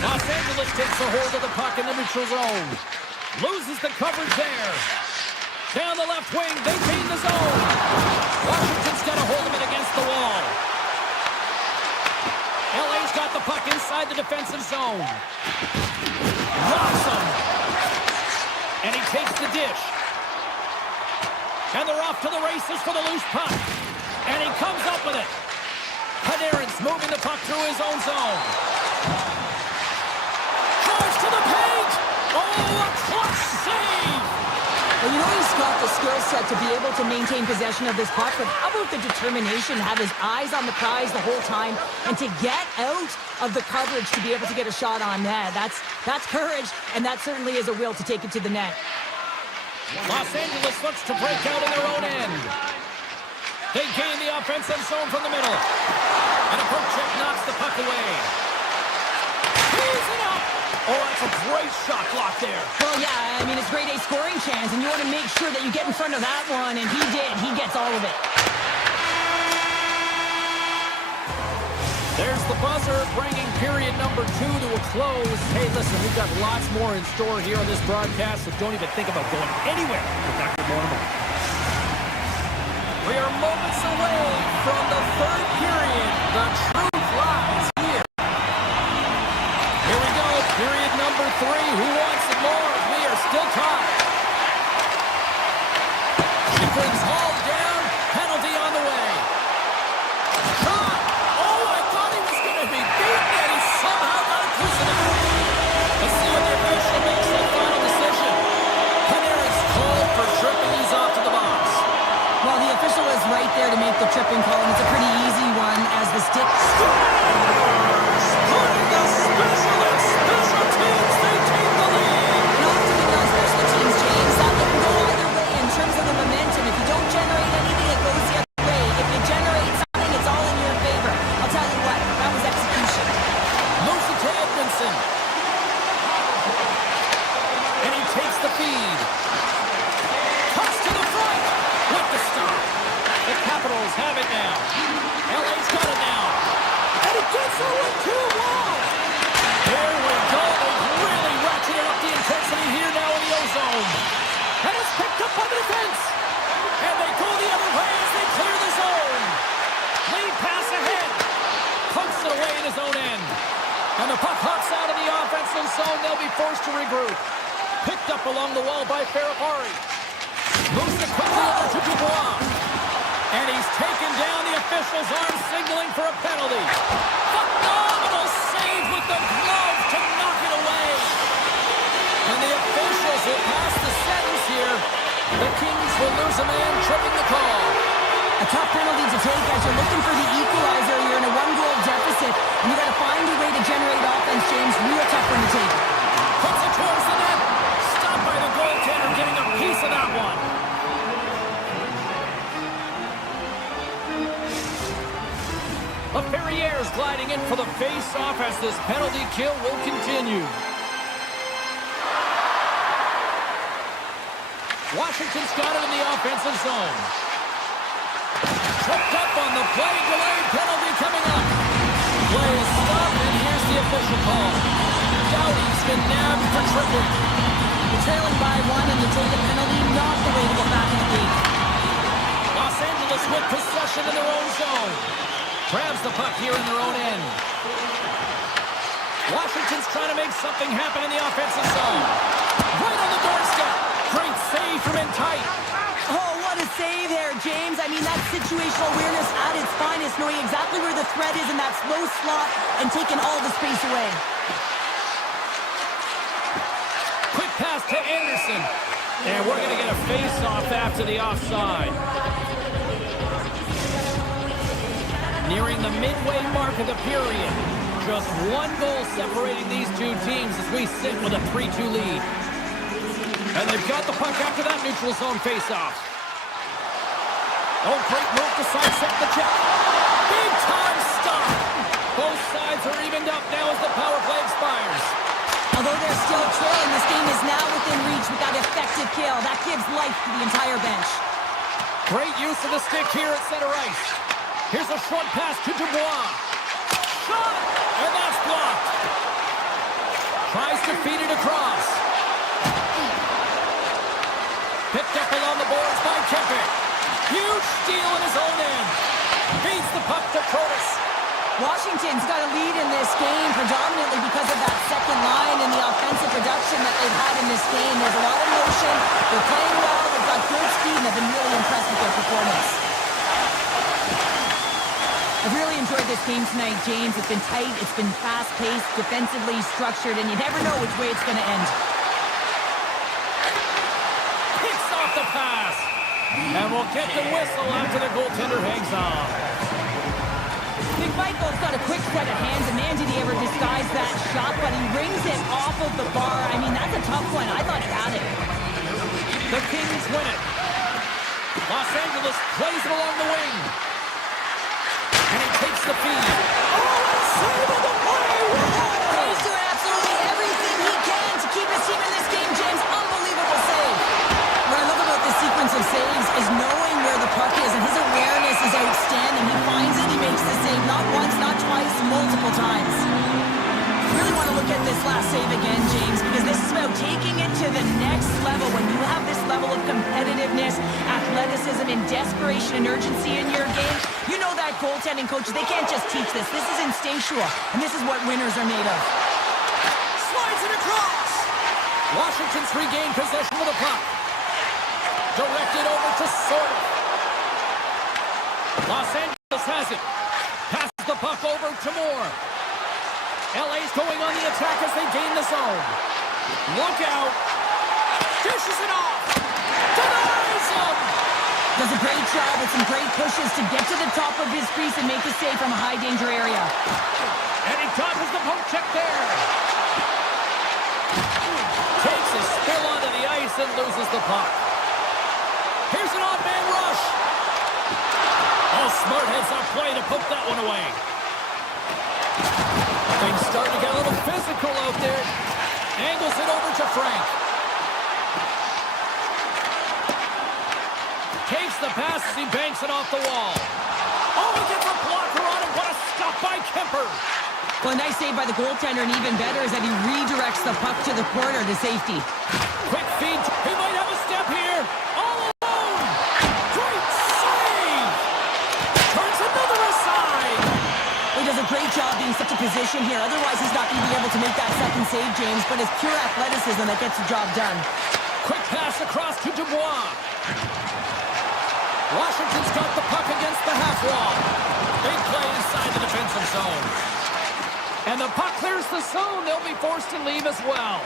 Los Angeles takes a hold of the puck in the neutral zone. Loses the coverage there. Down the left wing, they gain the zone. Washington's got a hold of it against the wall. LA's got the puck inside the defensive zone. Rocks him. And he takes the dish. And they're off to the races for the loose puck. And he comes up with it. Panarin's moving the puck through his own zone. got the skill set to be able to maintain possession of this puck, but how about the determination, have his eyes on the prize the whole time, and to get out of the coverage to be able to get a shot on net. That's courage, and that certainly is a will to take it to the net. Los Angeles looks to break out in their own end. They gain the offensive zone from the middle. And a poke check knocks the puck away. He's it up! Oh, that's a great shot block there. Well, yeah, I mean, it's grade A scoring chance, and you want to make sure that you get in front of that one, and he did. He gets all of it. There's the buzzer, bringing period number 2 to a close. Hey, listen, we've got lots more in store here on this broadcast, so don't even think about going anywhere. We're back with more in a moment. We are moments away from the third period. The truth lies here. Here we go, period number 3. Who wants it more? We are still tied. Schifrin's hauled down. Penalty on the way. Shot! Oh, I thought he was going to be beaten, and he somehow got a piece of it. Let's see what the official makes the final decision. Panarin's called for tripping. He's off to the box. Well, the official is right there to make the tripping call, and it's a pretty easy one as the stick... Putting the special and special teams, they take the lead. And often in non-special teams, James, that can go either way in terms of the momentum. If you don't generate anything, it goes the other way. If you generate something, it's all in your favor. I'll tell you what, that was execution. Moves it to Edmondson. And he takes the feed. Cuts to the front with the stop. The Capitals have it now. LA's got it now. And it gets over 2-1. Here we go. They've really ratcheted up the intensity here now in the O-zone. And it's picked up by the defense. And they go the other way as they clear the zone. Lead pass ahead. Pumps it away in his own end. And the puck hops out of the offensive zone. They'll be forced to regroup. Picked up along the wall by Ferrapari. Moves it quickly over to Dubois. And he's taken down. The official's arm signaling for a penalty. Phenomenal save with the glove to knock it away. And the officials will pass the sentence here. The Kings will lose a man, tripping the call. A tough penalty to take as you're looking for the equalizer. You're in a one-goal deficit, and you got to find a way to generate offense, James. Real tough one to take. Puts it towards the net. Stopped by the goaltender, getting a piece of that one. A Ferrier's gliding in for the face-off as this penalty kill will continue. Washington's got it in the offensive zone. Tripped up on the play, delayed penalty coming up. Play is stopped, and here's the official call. Doughty's been nabbed for tripping. You're trailing by 1 and you take a penalty, not the way to get back in the game. Los Angeles with possession in their own zone. Grabs the puck here in their own end. Washington's trying to make something happen in the offensive zone. Right on the doorstep. Great save from in tight. Oh, what a save there, James. I mean, that's situational awareness at its finest, knowing exactly where the threat is in that slow slot and taking all the space away. Quick pass to Anderson. And we're going to get a face-off after the offside. Nearing the midway mark of the period. Just one goal separating these two teams as we sit with a 3-2 lead. And they've got the puck after that neutral zone face-off. Oh, great move to sidestep the check. Big time stop. Both sides are evened up now as the power play expires. Although they're still trailing, this game is now within reach with that effective kill. That gives life to the entire bench. Great use of the stick here at center ice. Here's a short pass to Dubois. Shot! And that's blocked. Tries to feed it across. Picked up along the boards by Kemper. Huge steal in his own end. Feeds the puck to Curtis. Washington's got a lead in this game predominantly because of that second line and the offensive production that they've had in this game. There's a lot of motion. They're playing well. They've got good speed, and I've been really impressed with their performance. I've really enjoyed this game tonight, James. It's been tight, it's been fast-paced, defensively structured, and you never know which way it's going to end. Picks off the pass. And we'll get the whistle after the goaltender hangs on. McMichael's got a quick set of hands, and man, did he ever disguise that shot, but he rings it off of the bar. I mean, that's a tough one. I thought he had it. The Kings win it. Los Angeles plays it along the wing. And he takes the feed. Oh, and save of the play! He's doing absolutely everything he can to keep his team in this game, James. Unbelievable save. What I love about this sequence of saves is knowing where the puck is, and his awareness is outstanding. He finds it, he makes the save, not once, not twice, multiple times. Really want to look at this last save again, James, because this is about taking it to the next level. When you have this level of competitiveness, athleticism, and desperation and urgency in your game, you know that goaltending coaches, they can't just teach this. This is instinctual, and this is what winners are made of. Slides it across. Washington's regained possession of the puck. Directed over to Sorter. Los Angeles has it. Passes the puck over to Moore. LA's going on the attack as they gain the zone. Look out. Dishes it off. Denies him. Does a great job with some great pushes to get to the top of his crease and make the save from a high-danger area. And he dodges the poke check there. Takes a spill onto the ice and loses the puck. Here's an odd man rush. Oh, smart heads up play to poke that one away. Things starting to get a little physical out there. Angles it over to Frank. Takes the pass as he banks it off the wall. Oh, he gets a blocker on him. What a stop by Kemper. Well, a nice save by the goaltender, and even better is that he redirects the puck to the corner to safety. Quick feed. He might have a step here. All alone. Great save. Turns another aside. He does a great job being such a position here. Otherwise, he's not going to be able to make that second save, James, but it's pure athleticism that gets the job done. Quick pass across to Dubois. Washington's got the puck against the half wall. Big play inside the defensive zone. And the puck clears the zone. They'll be forced to leave as well.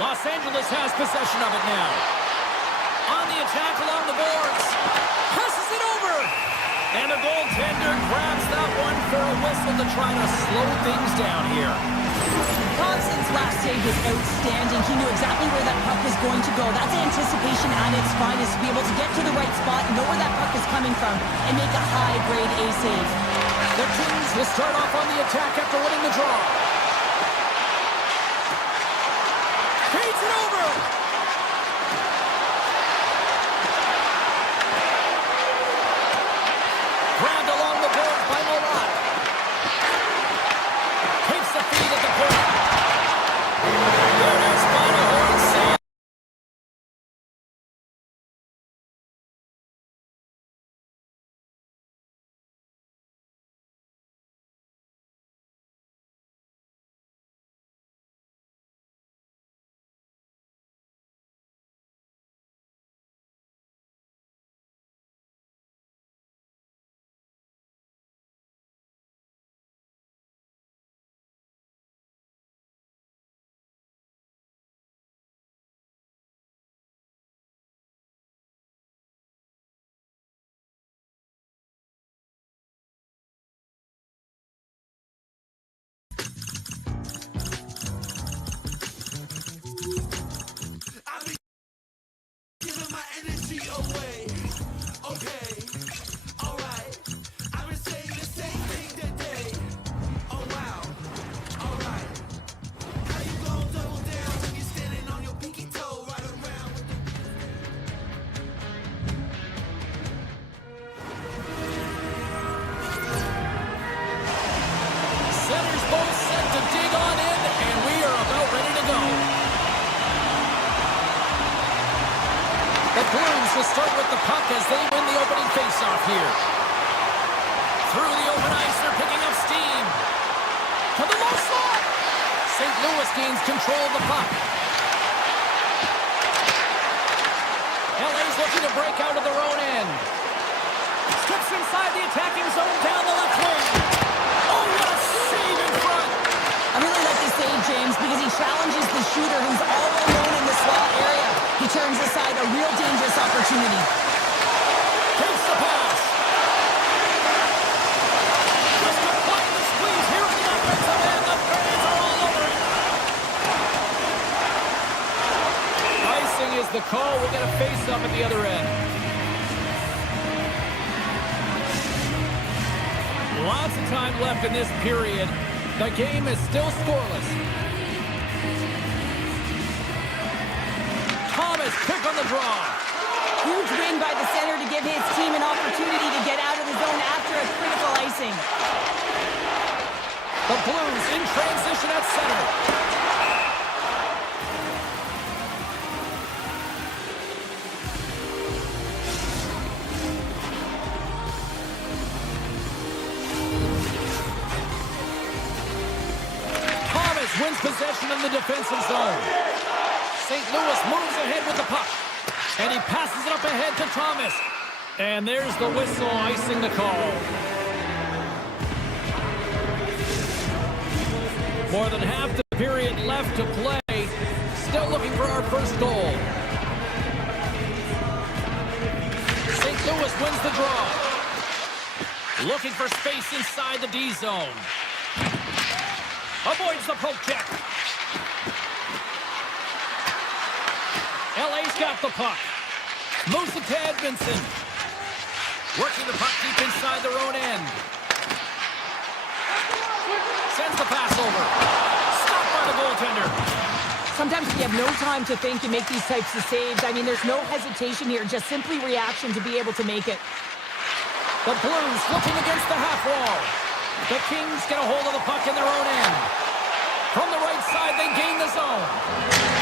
Los Angeles has possession of it now. On the attack along the boards. Passes it over. And the goaltender grabs that one for a whistle to try to slow things down here. Thompson's last save was outstanding. He knew exactly where that puck was going to go. That's anticipation at its finest, to be able to get to the right spot, know where that puck is coming from, and make a high-grade A save. The Kings will start off on the attack after winning the draw. Feeds it over. Grabbed along the boards by Morat. Takes the feed at the point. There it is by the horn save. Blues will start with the puck as they win the opening faceoff here. Through the open ice, they're picking up steam. To the low slot. St. Louis gains control of the puck. LA's looking to break out of their own end. Strips inside the attacking zone down the left wing. Oh, what a save in front. I really like this save, James, because he challenges the shooter who's all alone in the slot area. He turns aside a real dangerous opportunity. up at the other end. Lots of time left in this period. The game is still scoreless. Thomas, quick on the draw. Huge win by the center to give his team an opportunity to get out of the zone after a critical icing. The Blues in transition at center. Wins possession in the defensive zone. St. Louis moves ahead with the puck. And he passes it up ahead to Thomas. And there's the whistle icing the call. More than half the period left to play. Still looking for our first goal. St. Louis wins the draw. Looking for space inside the D zone. Avoids the poke check. LA's got the puck. Moves it to Edmondson. Working the puck deep inside their own end. Sends the pass over. Stopped by the goaltender. Sometimes if you have no time to think, you make these types of saves. I mean, there's no hesitation here, just simply reaction to be able to make it. The Blues looking against the half wall. The Kings get a hold of the puck in their own end. From the right side, they gain the zone.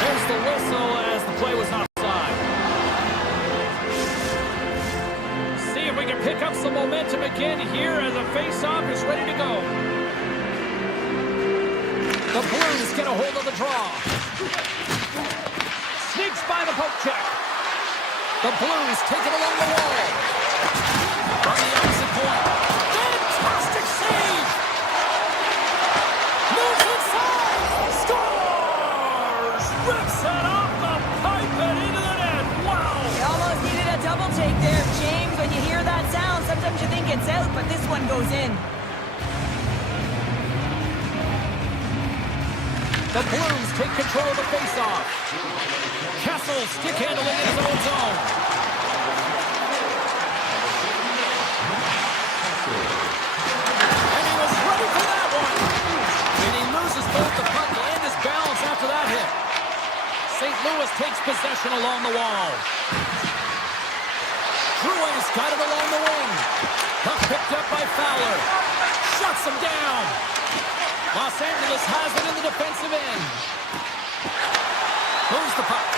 There's the whistle as the play was offside. See if we can pick up some momentum again here as a face-off is ready to go. The Blues get a hold of the draw. Sneaks by the poke check. The Blues take it along the wall. From the opposite point. Fantastic save! Moves inside! Scores! Rips it off the pipe and into the net! Wow! You almost needed a double take there, James. When you hear that sound, sometimes you think it's out, but this one goes in. The Blues take control of the faceoff. Kessel stick handling in his own zone. And he was ready for that one. And he loses both the puck and his balance after that hit. St. Louis takes possession along the wall. Drouin's got it along the wing. Puck picked up by Fowler. Shuts him down. Los Angeles has it in the defensive end. Moves the puck.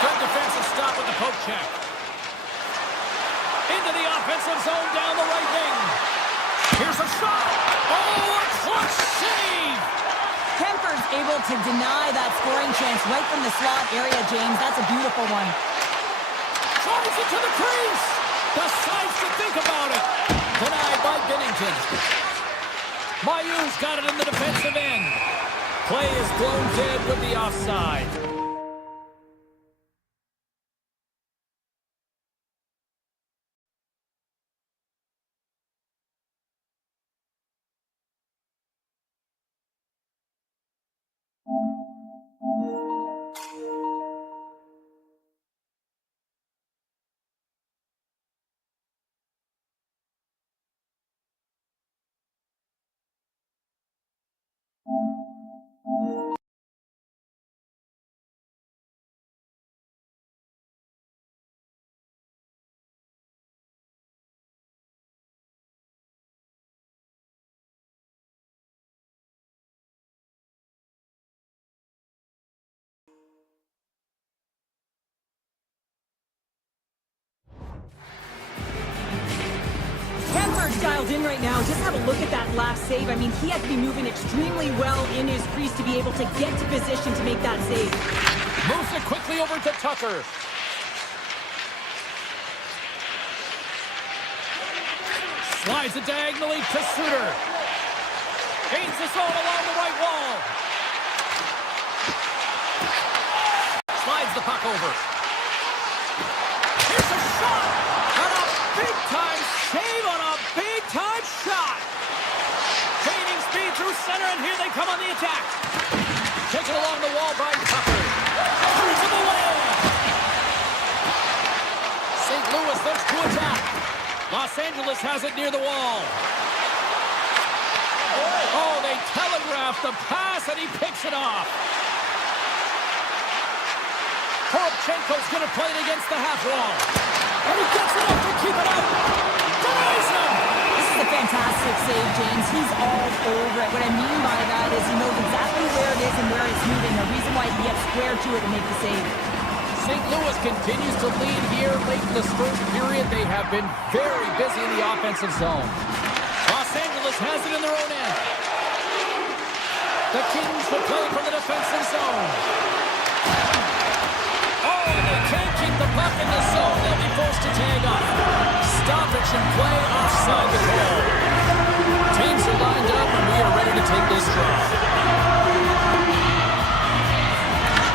Good defensive stop with the poke check. Into the offensive zone down the right wing. Here's a shot. Oh, a clutch save. Kemper's able to deny that scoring chance right from the slot area, James. That's a beautiful one. Drives it to the crease. Decides to think about it. Denied by Binnington. Mayu's got it in the defensive end. Play is blown dead with the offside. Dialed in right now. Just have a look at that last save. I mean, he had to be moving extremely well in his crease to be able to get to position to make that save. Moves it quickly over to Tucker. Slides it diagonally to Suter. Gains the zone along the right wall. Slides the puck over. Here's a shot! And a big-time save on a big-time shot! Gaining speed through center, and here they come on the attack. Taken along the wall by Tucker. Turns him away. St. Louis looks to attack. Los Angeles has it near the wall. Oh, they telegraphed the pass, and he picks it off. Poroshenko's going to play it against the half wall. And he gets it up to keep it out. Denies him. This is a fantastic save, James. He's all over it. What I mean by that is he knows exactly where it is and where it's moving. The reason why he gets square to it to make the save. St. Louis continues to lead here late in this first period. They have been very busy in the offensive zone. Los Angeles has it in their own end. The Kings will play from the defensive zone. Oh, and they can't keep the puck in the zone. They'll be forced to tag up. Stoppage and play offside the goal. Teams are lined up, and we are ready to take this draw.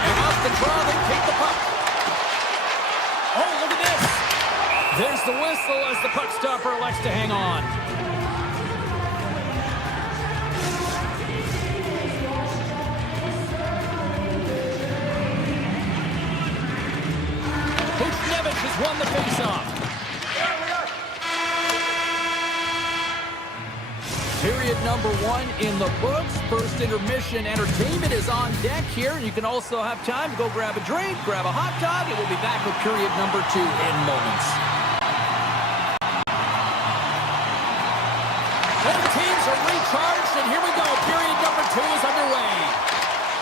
And off the draw, they take the puck. Oh, look at this. There's the whistle as the puck stopper elects to hang on. Buffallo has won the faceoff. Period number 1 in the books. First intermission entertainment is on deck here. You can also have time to go grab a drink, grab a hot dog, and we'll be back with period number 2 in moments. Both teams are recharged, and here we go. Period number 2 is underway.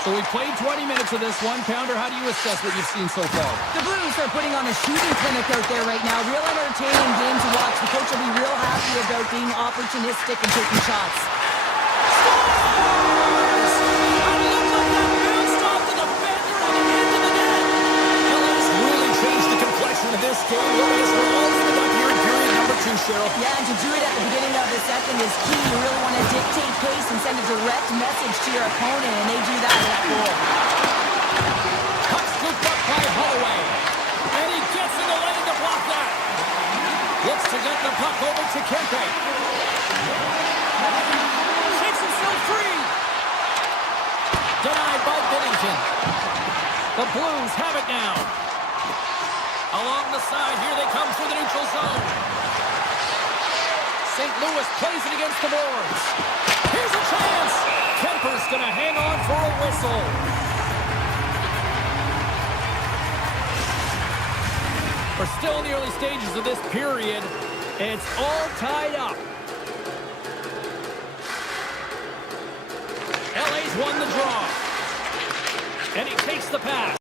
So we played 20 minutes of this one. Pounder, how do you assess what you've seen so far? The Blues are putting on a shooting clinic out there right now. Real entertaining game to watch. The coach will be real happy about being opportunistic and taking shots. Scores! And look like that bounced off the defender on the edge of the net. LA's really changed the complexion of this game. Look at this. We're all even up here in period number 2, Cheryl. Yeah, and to do it at the beginning of the second is key. You really want to dictate pace and send a direct message to your opponent, and they do that with that goal. Puck scooped up by Holloway. And he gets in the lane to block that. Looks to get the puck over to Kempe. Shakes himself free. Denied by Binnington. The Blues have it now. Along the side, here they come through the neutral zone. St. Louis plays it against the boards. Here's a chance. Kemper's going to hang on for a whistle. We're still in the early stages of this period. It's all tied up. LA's won the draw. And he takes the pass.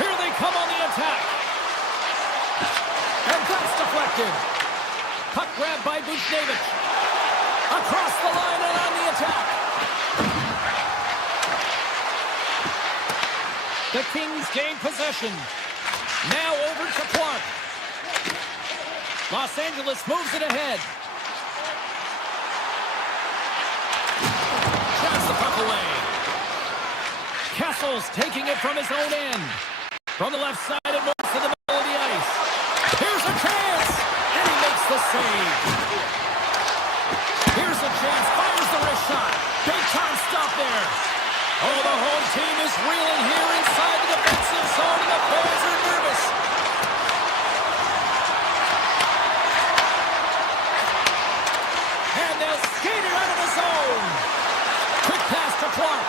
Here they come on the attack. And that's deflected. Puck grabbed by Buchnevich. Across the line and on the attack. The Kings gain possession. Now over to Clark. Los Angeles moves it ahead. Shots the puck away. Castle's taking it from his own end. From the left side and moves to the middle of the ice. Here's a chance. And he makes the save. Here's a chance. Fires the wrist shot. Big time stop there. Oh, the home team is reeling here inside the defensive zone, and the fans are nervous. And they'll skate it out of the zone. Quick pass to Clark.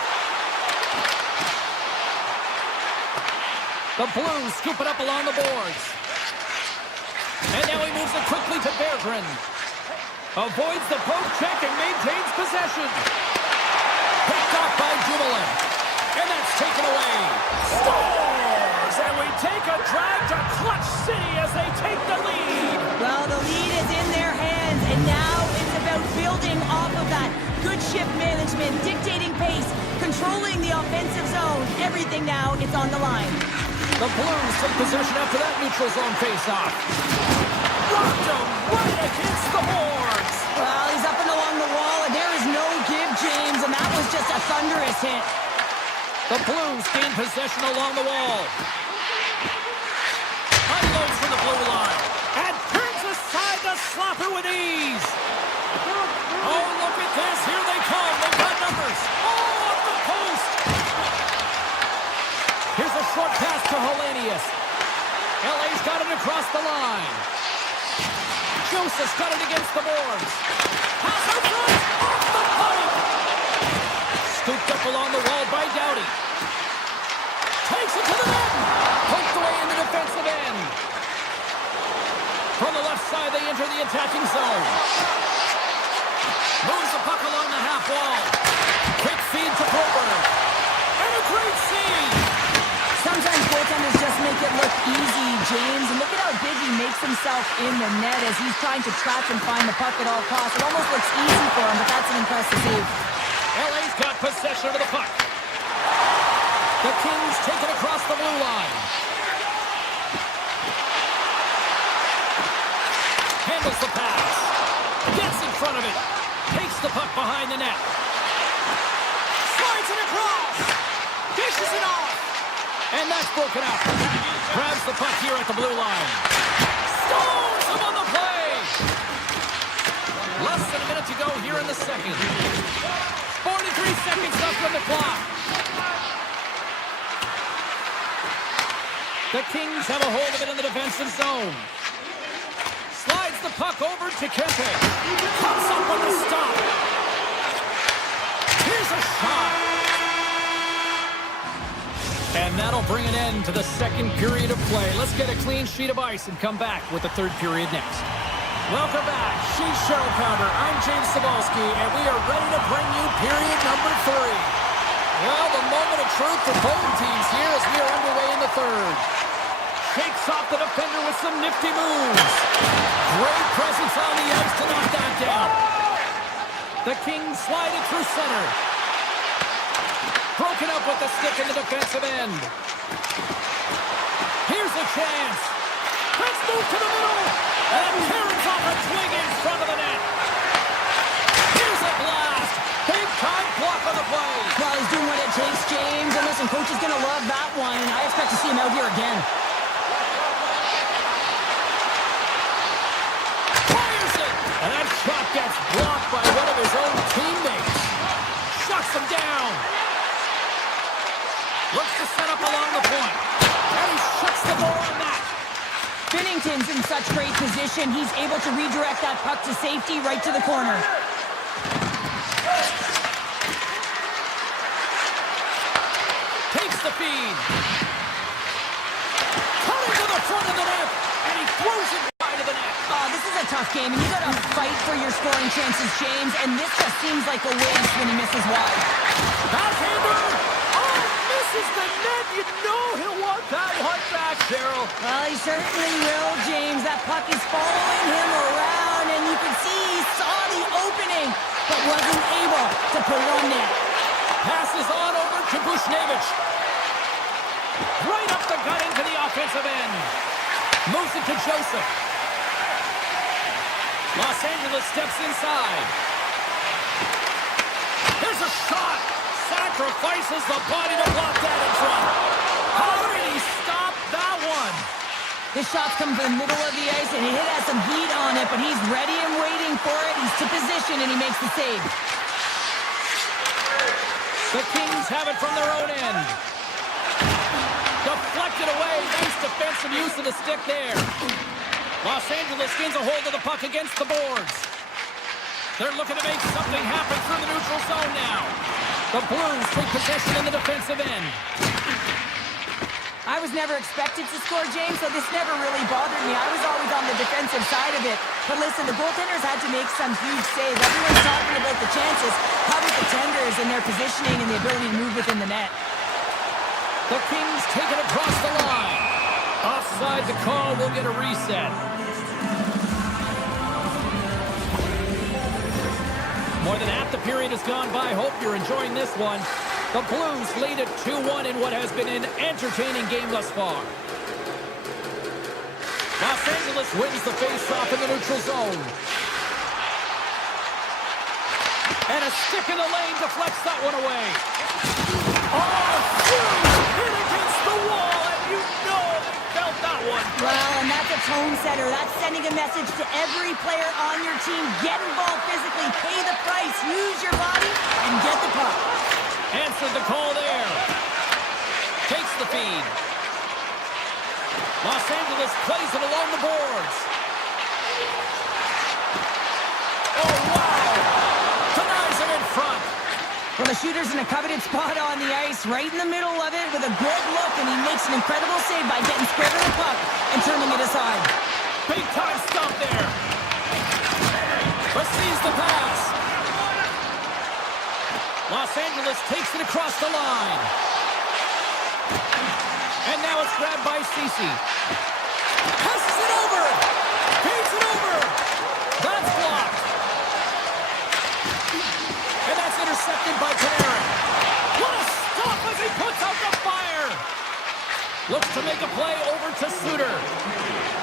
The Blues scoop it up along the boards. And now he moves it quickly to Berggren. Avoids the poke check and maintains possession. Picked off by Dumoulin. And that's taken away. Scores! And we take a drive to Clutch City as they take the lead. Well, the lead is in their hands, and now it's about building off of that. Good shift management, dictating pace, controlling the offensive zone. Everything now is on the line. The Blues take possession after that neutral zone face-off. Rocked him right against the boards. Well, he's up and along the wall, and there is no give, James, and that was just a thunderous hit. The Blues gain possession along the wall. Unloads from the blue line. And turns aside the slapper with ease. Oh, look at this. Here they come. They've got numbers. Oh, off the post. got it across the line. Joseph's got it against the boards. Pass out front. Off the pipe. Scooped up along the wall by Doughty. Takes it to the net. Poked away in the defensive end. From the left side, they enter the attacking zone. Moves the puck along the half wall. Quick feed to Broberg. And a great save. Sometimes goaltenders just make it look easy, James. And look at how big he makes himself in the net as he's trying to trap and find the puck at all costs. It almost looks easy for him, but that's an impressive save. LA's got possession of the puck. The Kings take it across the blue line. Handles the pass. Gets in front of it. Takes the puck behind the net. Slides it across. Dishes it off. And that's broken up. Grabs the puck here at the blue line. Stones him on the play. Less than a minute to go here in the second. 43 seconds left on the clock. The Kings have a hold of it in the defensive zone. Slides the puck over to Kempe. Comes up with the stop. Here's a shot. And that'll bring an end to the second period of play. Let's get a clean sheet of ice and come back with the third period next. Welcome back. She's Cheryl Pounder. I'm James Cebulski, and we are ready to bring you period number 3. Well, the moment of truth for both teams here as we are underway in the third. Shakes off the defender with some nifty moves. Great presence on the ice to knock that down. The Kings slide it through center. Broken up with the stick in the defensive end. Here's a chance. Let's move to the middle. And carries off a twig in front of the net. Here's a blast. Big time block on the play. Well, he's doing what it takes, James. And listen, coach is going to love that one. I expect to see him out here again. Fires it. And that shot gets blocked by one of his own teammates. Shuts him down. Looks to set up along the point. And he shuts the door on that. Binnington's in such great position. He's able to redirect that puck to safety right to the corner. Takes the feed. Cutting to the front of the net. And he throws it wide of the net. Oh, this is a tough game, and you got to fight for your scoring chances, James. And this just seems like a waste when he misses wide. Backhander. Is the net. You know he'll want that one back, Cheryl. Well, he certainly will, James. That puck is following him around, and you can see he saw the opening, but wasn't able to put it on net. Passes on over to Bushnevich. Right up the gut into the offensive end. Moves it to Joseph. Los Angeles steps inside. There's a shot. Sacrifices the body to block that in front. How did he stop that one? This shot's coming from the middle of the ice, and he has some heat on it, but he's ready and waiting for it. He's to position, and he makes the save. The Kings have it from their own end. Deflected away. Nice defensive use of the stick there. Los Angeles gains a hold of the puck against the boards. They're looking to make something happen through the neutral zone now. The Blues take possession in the defensive end. I was never expected to score, James, so this never really bothered me. I was always on the defensive side of it. But listen, the goaltenders had to make some huge saves. Everyone's talking about the chances. How about the tenders and their positioning and the ability to move within the net? The Kings take it across the line. Offside the call. We'll get a reset. More than half the period has gone by. Hope you're enjoying this one. The Blues lead at 2-1 in what has been an entertaining game thus far. Los Angeles wins the face-off in the neutral zone. And a stick in the lane deflects that one away. Oh, hit against the wall, and you know they felt that one. Well, and that's a tone setter. That's sending a message to every player on your team. Get involved physically, pay the price, use your body, and get the puck. Answered the call there. Takes the feed. Los Angeles plays it along the boards. Oh, wow! Denies it in front. Well, the shooter's in a coveted spot on the ice, right in the middle of it with a good look, and he makes an incredible save by getting square to the puck and turning it aside. Big time stop there. Receives the pass. Los Angeles takes it across the line. And now it's grabbed by Ceci. Passes it over. Feeds it over. That's blocked. And that's intercepted by Panarin. What a stop as he puts out the fire. Looks to make a play over to Suter.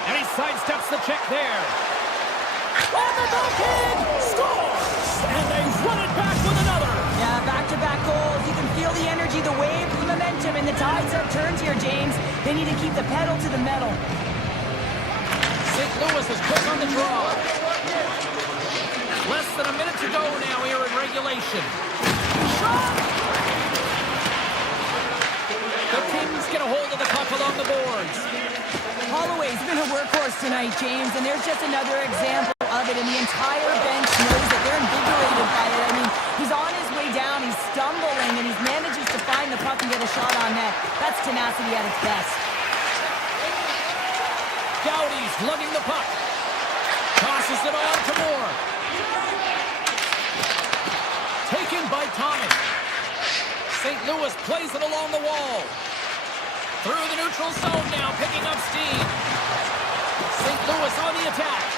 And he sidesteps the check there. On the backhand. Scores. And they run it back with another. Yeah, back-to-back goals. You can feel the energy, the wave, the momentum, and the tides have turned here, James. They need to keep the pedal to the metal. St. Louis is quick on the draw. Less than a minute to go now here in regulation. Shot! The Kings get a hold of the puck along the boards. Holloway's been a workhorse tonight, James, and there's just another example of it, and the entire bench knows that they're invigorated by it. I mean, he's on his way down, he's stumbling, and he manages to find the puck and get a shot on net. That's tenacity at its best. Doughty's lugging the puck. Tosses it on to Moore. Taken by Thomas. St. Louis plays it along the wall. Through the neutral zone now, picking up steam. St. Louis on the attack.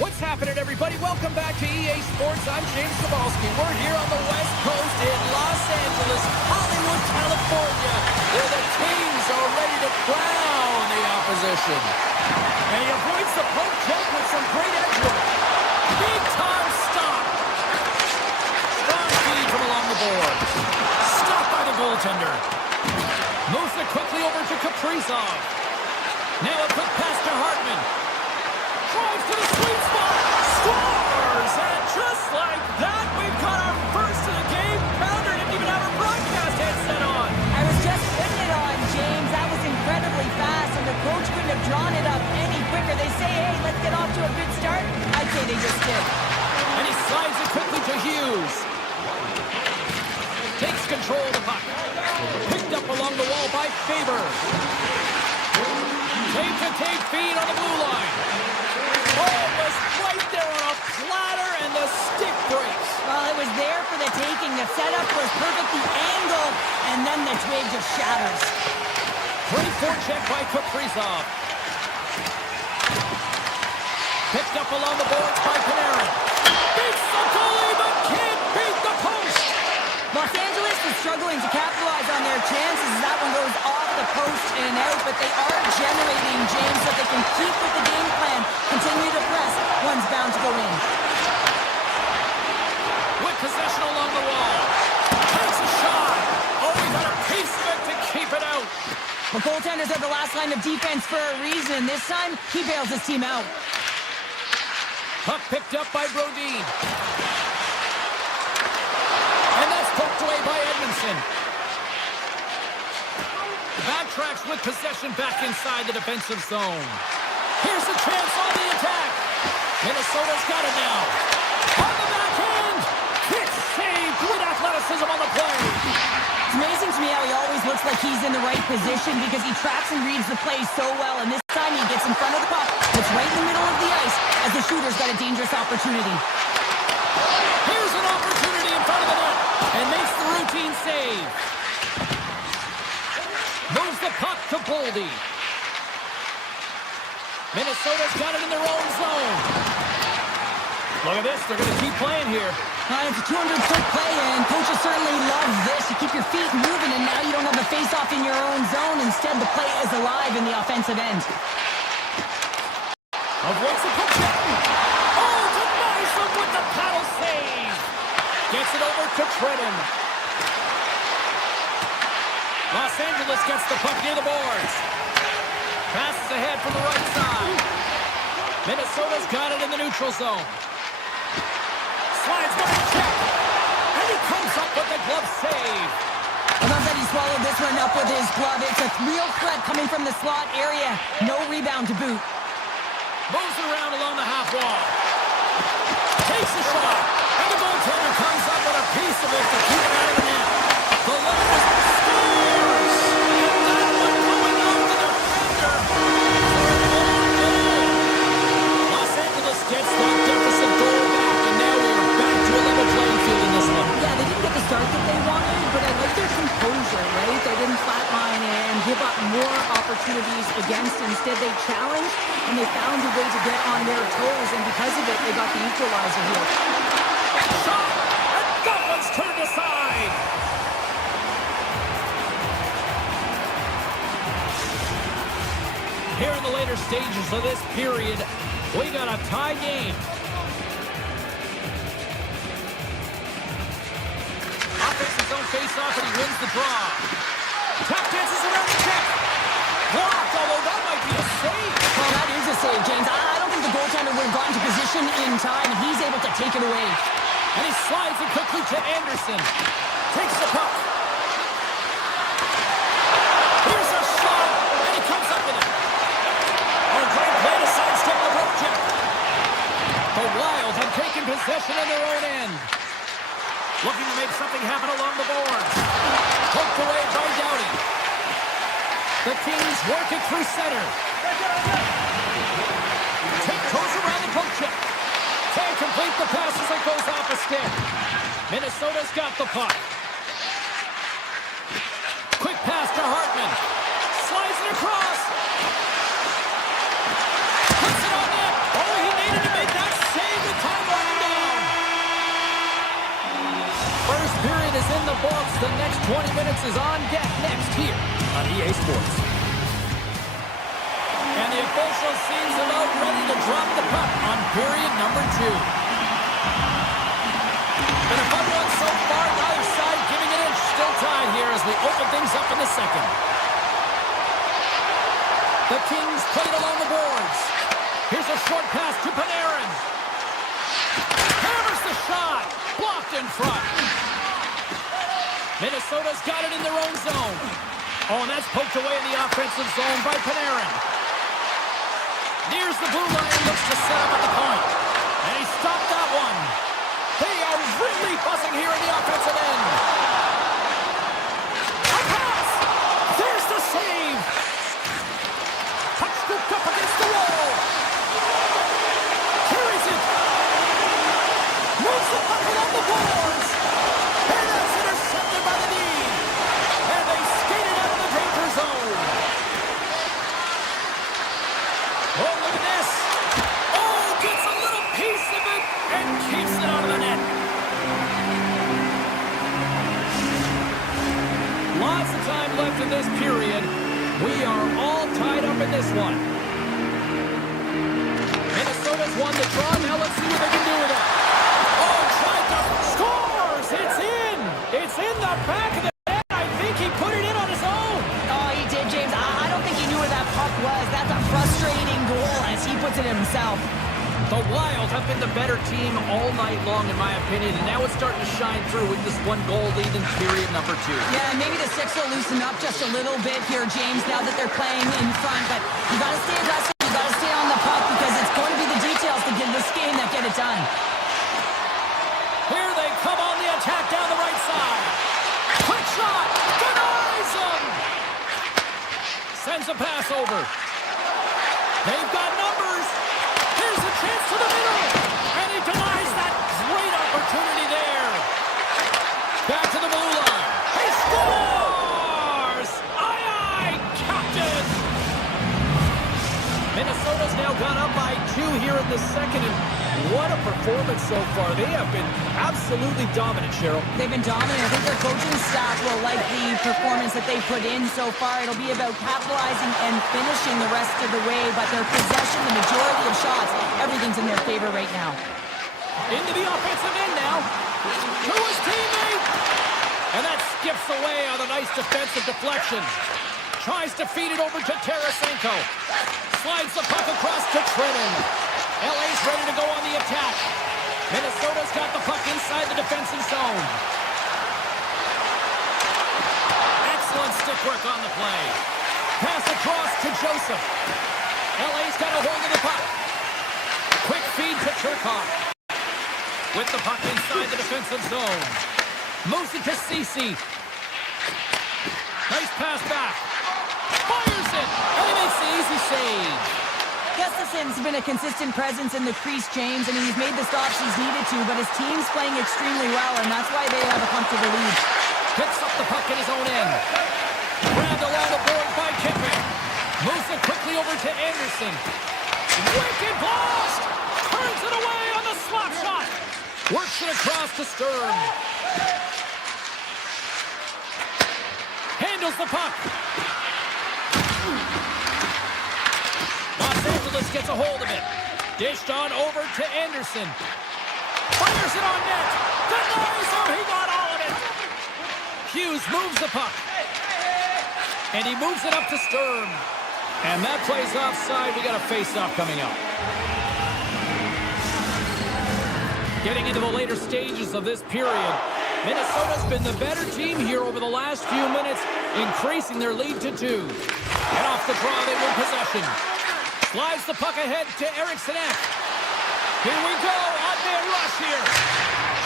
What's happening, everybody? Welcome back to EA Sports. I'm James Cebulski. We're here on the West Coast in Los Angeles, Hollywood, California, where the Kings are ready to crown the opposition. And he avoids the poke check with some great edge work. Big time stop. Strong feed from along the boards. Stopped by the goaltender. Moves it quickly over to Kaprizov. Now a quick pass to Hartman. Drives to the sweet spot. Scores! And just like that, we've got our first of the game. Pounder didn't even have her broadcast headset on. I was just putting it on, James. That was incredibly fast, and the coach couldn't have drawn it up any quicker. They say, hey, let's get off to a good start. I'd say they just did. And he slides it quickly to Hughes. Takes control of the puck. Picked up along the wall by Faber. Tape-to-tape feed on the blue line. Oh, it was right there on a platter, and the stick breaks. Well, it was there for the taking. The setup was perfect, the angle, and then the twig just shatters. Great forecheck by Kaprizov. Picked up along the boards by Panarin. Beats the goalie, but can't beat the post. Los Angeles is struggling to capitalize on their chances. That one goes off the post and out, but they are generating, James, so they can keep with the game plan, continue to press. One's bound to go in. With possession along the wall. Takes a shot. Oh, he got a piece of it to keep it out. The goaltenders are the last line of defense for a reason. This time, he bails his team out. Puck picked up by Brodin. And that's poked away by Edmondson. Backtracks with possession back inside the defensive zone. Here's a chance on the attack. Minnesota's got it now. On the backhand. Quick save. Good athleticism on the play. It's amazing to me how he always looks like he's in the right position because he tracks and reads the play so well. And this time he gets in front of the puck. It's right in the middle of the ice as the shooter's got a dangerous opportunity. Here's an opportunity in front of the net. And makes the routine save. Moves the puck to Boldy. Minnesota's got it in their own zone. Look at this. They're going to keep playing here. It's a 200-foot play, and coaches certainly love this. You keep your feet moving, and now you don't have a face-off in your own zone. Instead, the play is alive in the offensive end. Avoids the puck check. Oh, denies him with the paddle save. Gets it over to Trenton. Los Angeles gets the puck near the boards. Passes ahead from the right side. Minnesota's got it in the neutral zone. Slides by the check. And he comes up with the glove save. I love that he swallowed this one up with his glove. It's a real threat coming from the slot area. No rebound to boot. Moves around along the half wall. Takes a shot. And the goaltender comes up with a piece of it to keep it out of the net. The left scores. And that one going out the defender. Los Angeles gets that deficit goal back, and now we're back to a level playing field in this one. Yeah, they didn't get the start that they wanted, but I like their composure, right? They didn't flatline and give up more opportunities against. Instead, they challenged, and they found a way to get on their toes, and because of it, they got the equalizer here. Shot! And that one's turned aside! Here in the later stages of this period, we got a tie game. Offense his own face-off, and he wins the draw. Tap dances around the check. Blocked, although that might be a save. Well, that is a save, James. I don't think the goaltender would have gotten to position in time, and he's able to take it away. And he slides it quickly to Anderson. Takes the puck. Here's a shot, and he comes up with it. Oh, great play to sidestep the poke check. The Wild have taken possession in their own end. Looking to make something happen along the boards. Poked away by Doughty. The Kings work it through center. Take goes around the poke check. Can't complete the pass as it goes off a stick. Minnesota's got the puck. Quick pass to Hartman. Slides it across. Puts it on net. Oh, he needed to make that save with time running down. First period is in the books. The next 20 minutes is on deck next here on EA Sports. And And the official seems about ready to drop the puck on period number 2. Been a fun one so far. Neither side giving an inch. Still tied here as we open things up in the second. The Kings play it along the boards. Here's a short pass to Panarin. Hammers the shot. Blocked in front. Minnesota's got it in their own zone. Oh, and that's poked away in the offensive zone by Panarin. Nears the blue line, looks to set up at the point. And he stopped that one. They are really buzzing here in the offensive end. A pass! There's the save! Puck scooped up against the wall. Carries it. Moves the puck along the boards. And that's intercepted by the knee. And they skate it out of the danger zone. Oh, look at this. Oh, gets a little piece of it and keeps it out of the net. Lots of time left in this period. We are all tied up in this one. Minnesota's won the draw. Now let's see what they can do with it. Oh, tried to scores. It's in. It's in the back of the net. I think he put it in on his own. Oh, he did, James. I don't think he knew where that puck was. That's a frustrating goal as he puts it himself. The Wild have been the better team all night long, in my opinion, and now it's starting to shine through with this one goal lead in period number 2. Yeah, maybe the Six will loosen up just a little bit here, James, now that they're playing in front. But you got to stay aggressive. You got to stay on the puck because it's going to be the details to give this game that get it done. Here they come on the attack down the right side. Quick shot. Denies him. Sends a pass over. They've got numbers. Here's a chance to the middle. And he denies that great opportunity there. Back to the blue line. He scores! Aye, aye, Captain! Minnesota's now gone up by 2 here in the second. And what a performance so far. They have been absolutely dominant, Cheryl. They've been dominant. I think their coaching staff will like the performance that they put in so far. It'll be about capitalizing and finishing the rest of the way, but their possession, the majority of shots, everything's in their favor right now. Into the offensive end now. To his teammate. And that skips away on a nice defensive deflection. Tries to feed it over to Tarasenko. Slides the puck across to Trennan. LA's ready to go on the attack. Minnesota's got the puck inside the defensive zone. Excellent stick work on the play. Pass across to Joseph. LA's got a hold of the puck. Quick feed to Turcotte. With the puck inside the defensive zone. Moves it to Ceci. Nice pass back. Fires it. And he makes the easy save. Gustafson's been a consistent presence in the crease, James. I mean, he's made the stops he's needed to, but his team's playing extremely well, and that's why they have a comfortable lead. Picks up the puck in his own end. Grabbed along the board by Kippen. Moves it quickly over to Anderson. Wicked blast! Turns it away on the slap shot. Works it across to Sturm. Handles the puck. Los Angeles gets a hold of it. Dished on over to Anderson. Fires it on net. Denies him. He got all of it. Hughes moves the puck. And he moves it up to Sturm. And that plays offside. We got a face-off coming up. Getting into the later stages of this period, Minnesota's been the better team here over the last few minutes, increasing their lead to 2. And off the draw, they win possession. Slides the puck ahead to Eriksson. Here we go, on-man rush here.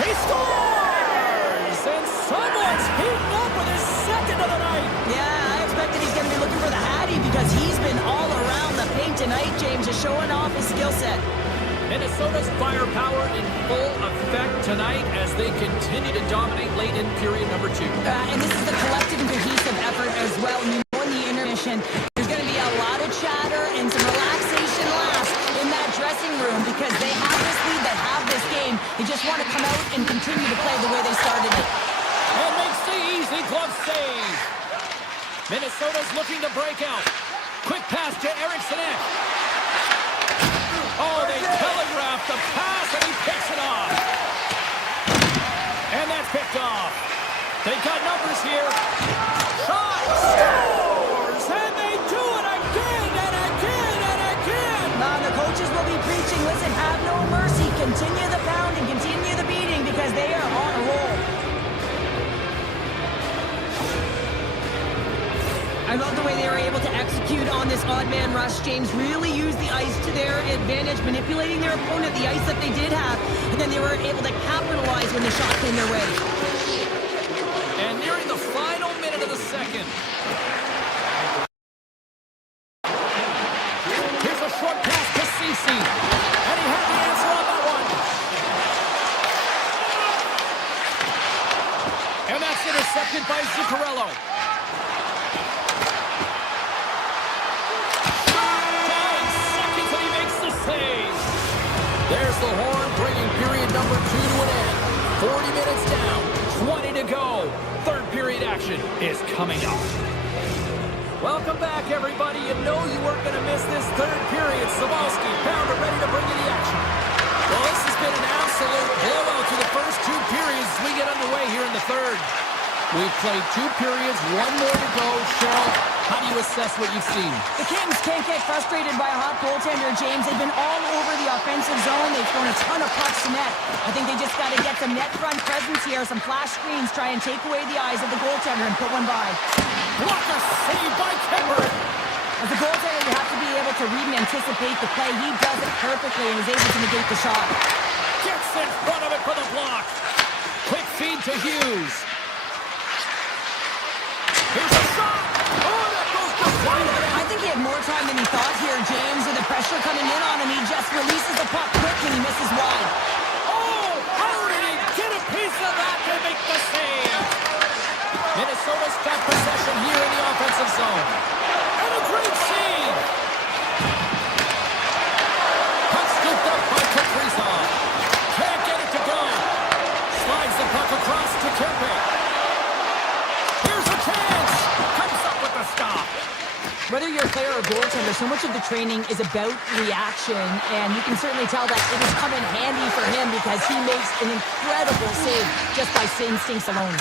He scores! And someone's heating up with his second of the night. Yeah, I expected he's going to be looking for the Hattie because he's been all around the paint tonight, James, just showing off his skill set. Minnesota's firepower in full effect tonight as they continue to dominate late in period number 2. And this is the collective and cohesive effort as well. You know, in the intermission, there's going to be a lot of chatter and some relaxation last in that dressing room because they have this lead, they have this game. They just want to come out and continue to play the way they started it. And makes the easy glove save. Minnesota's looking to break out. Quick pass to Eriksson. Oh, they telegraphed the pass, and he picks it off. And that's picked off. They've got numbers here. Shot! Scores! And they do it again and again and again! Now the coaches will be preaching, listen, have no mercy. Continue the pounding, continue the beating, because they are on a roll. I love the way they were able to execute on this odd man rush. James really used the ice to their advantage, manipulating their opponent, the ice that they did have, and then they were able to capitalize when the shot came their way. And nearing the final minute of the second. Here's a short pass to Ceci. And he had the answer on that one. And that's intercepted by Zuccarello. There's the horn, bringing period number 2 to an end. 40 minutes down, 20 to go. Third period action is coming up. Welcome back, everybody. You know you weren't going to miss this third period. Sabalski, Pounder ready to bring you the action. Well, this has been an absolute blowout to the first 2 periods as we get underway here in the third. We've played 2 periods, 1 more to go. Cheryl, how do you assess what you've seen? The Kings can't get frustrated by a hot goaltender, James. They've been all over the offensive zone. They've thrown a ton of pucks to net. I think they just got to get some net front presence here, some flash screens, try and take away the eyes of the goaltender and put one by. Blocker save by Kemper. As a goaltender, you have to be able to read and anticipate the play. He does it perfectly and is able to negate the shot. Gets in front of it for the block. Quick feed to Hughes. Here's a shot. Oh, that goes just wide. I think he had more time than he thought here, James. With the pressure coming in on him, he just releases the puck quick and he misses wide. Oh, how did he get a piece of that to make the save? Minnesota's got possession here in the offensive zone. And a great save. Puck scooped up by Kaprizov. Can't get it to go. Slides the puck across to Kemper. Here's a chance. Comes up with the stop. Whether you're a player or goaltender, so much of the training is about reaction, and you can certainly tell that it has come in handy for him because he makes an incredible save just by instincts alone.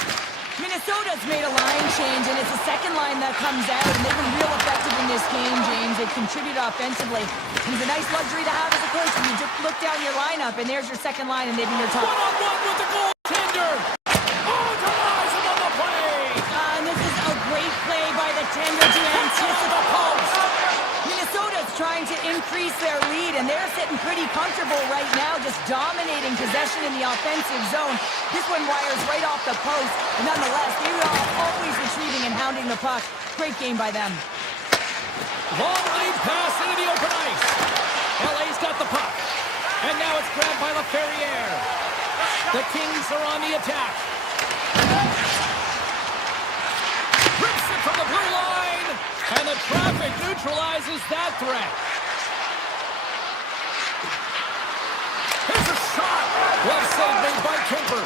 Minnesota's made a line change, and it's the second line that comes out, and they've been real effective in this game, James. They've contributed offensively. It's a nice luxury to have as a coach when you just look down your lineup, and there's your second line, and they've been your top. One-on-one with the goaltender. Oh, denies him on the play. And this is a great play by the tender to anticipate the post. Minnesota's trying to increase their lead, and they're sitting pretty comfortable right now, just dominating possession in the offensive zone. This one wires right off the post, and nonetheless, they are always retrieving and hounding the puck. Great game by them. Long lead pass into the open ice. LA's got the puck, and now it's grabbed by LaFerriere. The Kings are on the attack. Rips it from the blue line, and the traffic neutralizes that threat. Here's a shot. Well saved made by Kemper.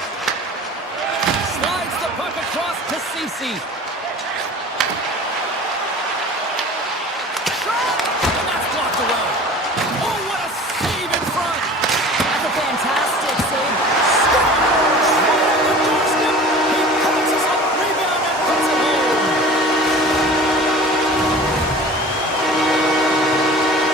Slides the puck across to Ceci. Shot! And that's blocked away. Oh, what a save in front. That's a fantastic save. He pulls us on a rebound and puts it home.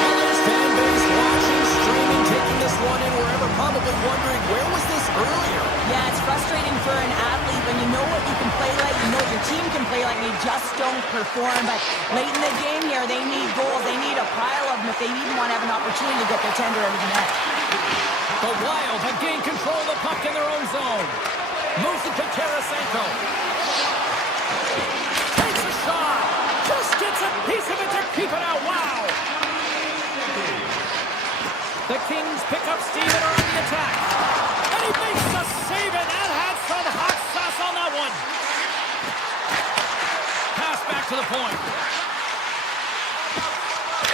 LA's fan base watching, streaming, taking this one in wherever, probably wondering, where was this earlier? Yeah, it's frustrating for an athlete when you know what you can play like, you know what your team can play like, and you just don't perform. But late in the game here, they need goals. They need a pile of them if they even want to have an opportunity to get their tender out of the net. The Wild have gained control of the puck in their own zone. Moves it to Tarasenko. Takes a shot. Just gets a piece of it to keep it out. Wow. The Kings pick up Steven are on the attack. And he makes the save, and that had some hot sauce on that one. Pass back to the point.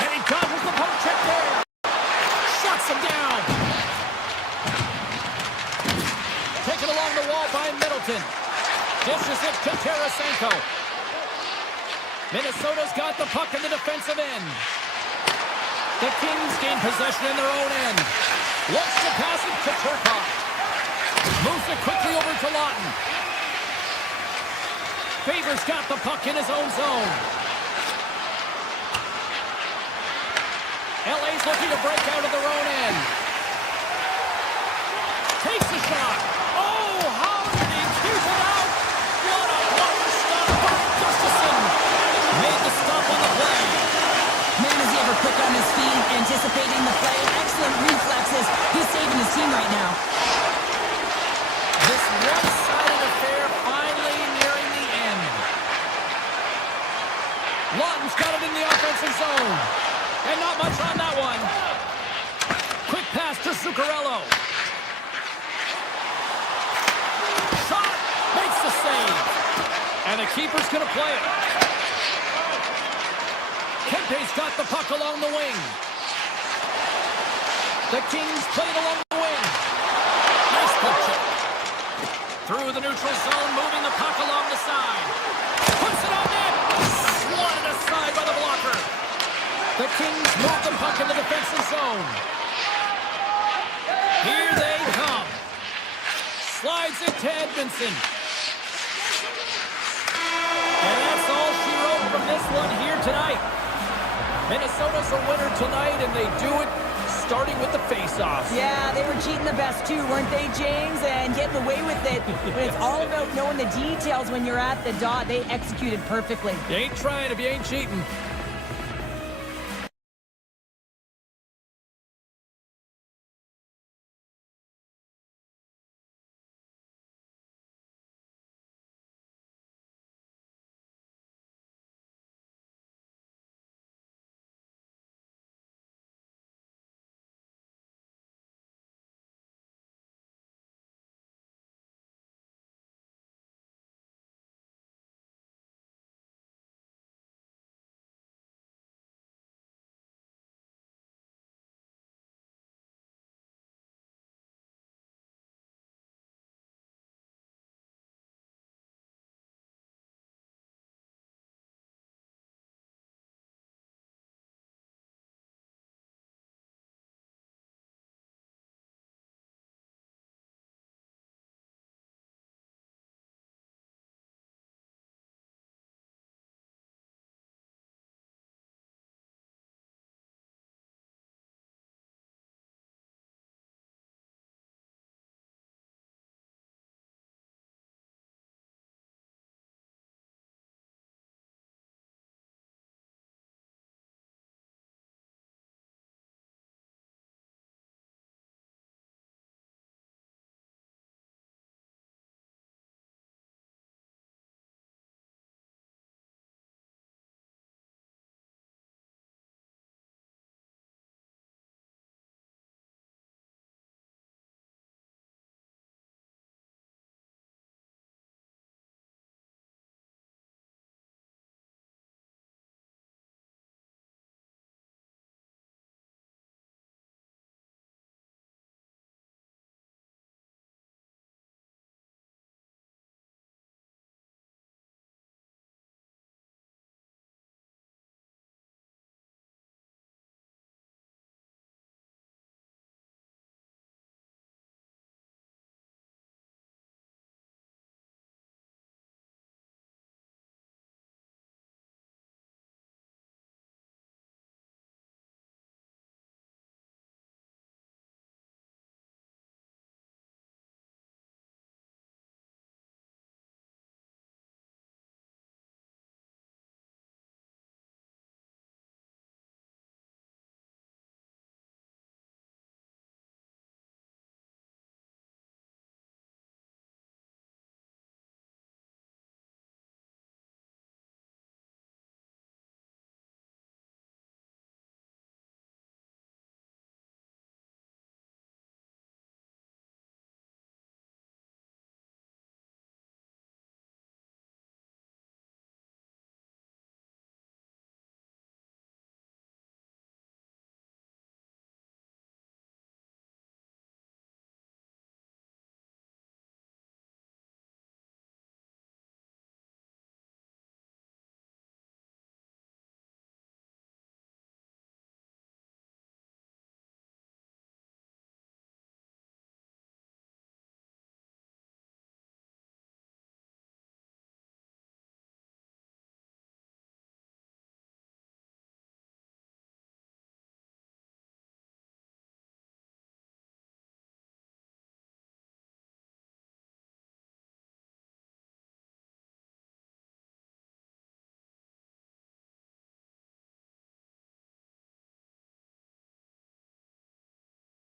And he dodges the poke check there. Shuts him down. Taken along the wall by Middleton. Dishes it to Tarasenko. Minnesota's got the puck in the defensive end. The Kings gain possession in their own end. Looks to pass it to Turcotte. Moves it quickly over to Lawton. Favors got the puck in his own zone. LA's looking to break out of their own end. Takes the shot. Oh, how did he keep it out? What a blocker stop by Gustafsson. Made the stop on the play. Man, is he ever quick on his feet, anticipating the play. Excellent reflexes. He's saving his team right now. This one-sided affair finally nearing the end. Lawton's got it in the offensive zone. And not much on that one. Quick pass to Zuccarello. Shot. Makes the save. And the keeper's going to play it. Kempe's got the puck along the wing. The Kings play it along the wing. Nice puck check. Through the neutral zone, moving the puck along the side. Puts it on net. Swatted aside by the blocker. The Kings move the puck in the defensive zone. Here they come. Slides it to Edmondson. And that's all she wrote from this one here tonight. Minnesota's a winner tonight, and they do it starting with the face-offs. Yeah, they were cheating the best too, weren't they, James? And getting away with it. But it's all about knowing the details when you're at the dot. They executed perfectly. You ain't trying if you ain't cheating.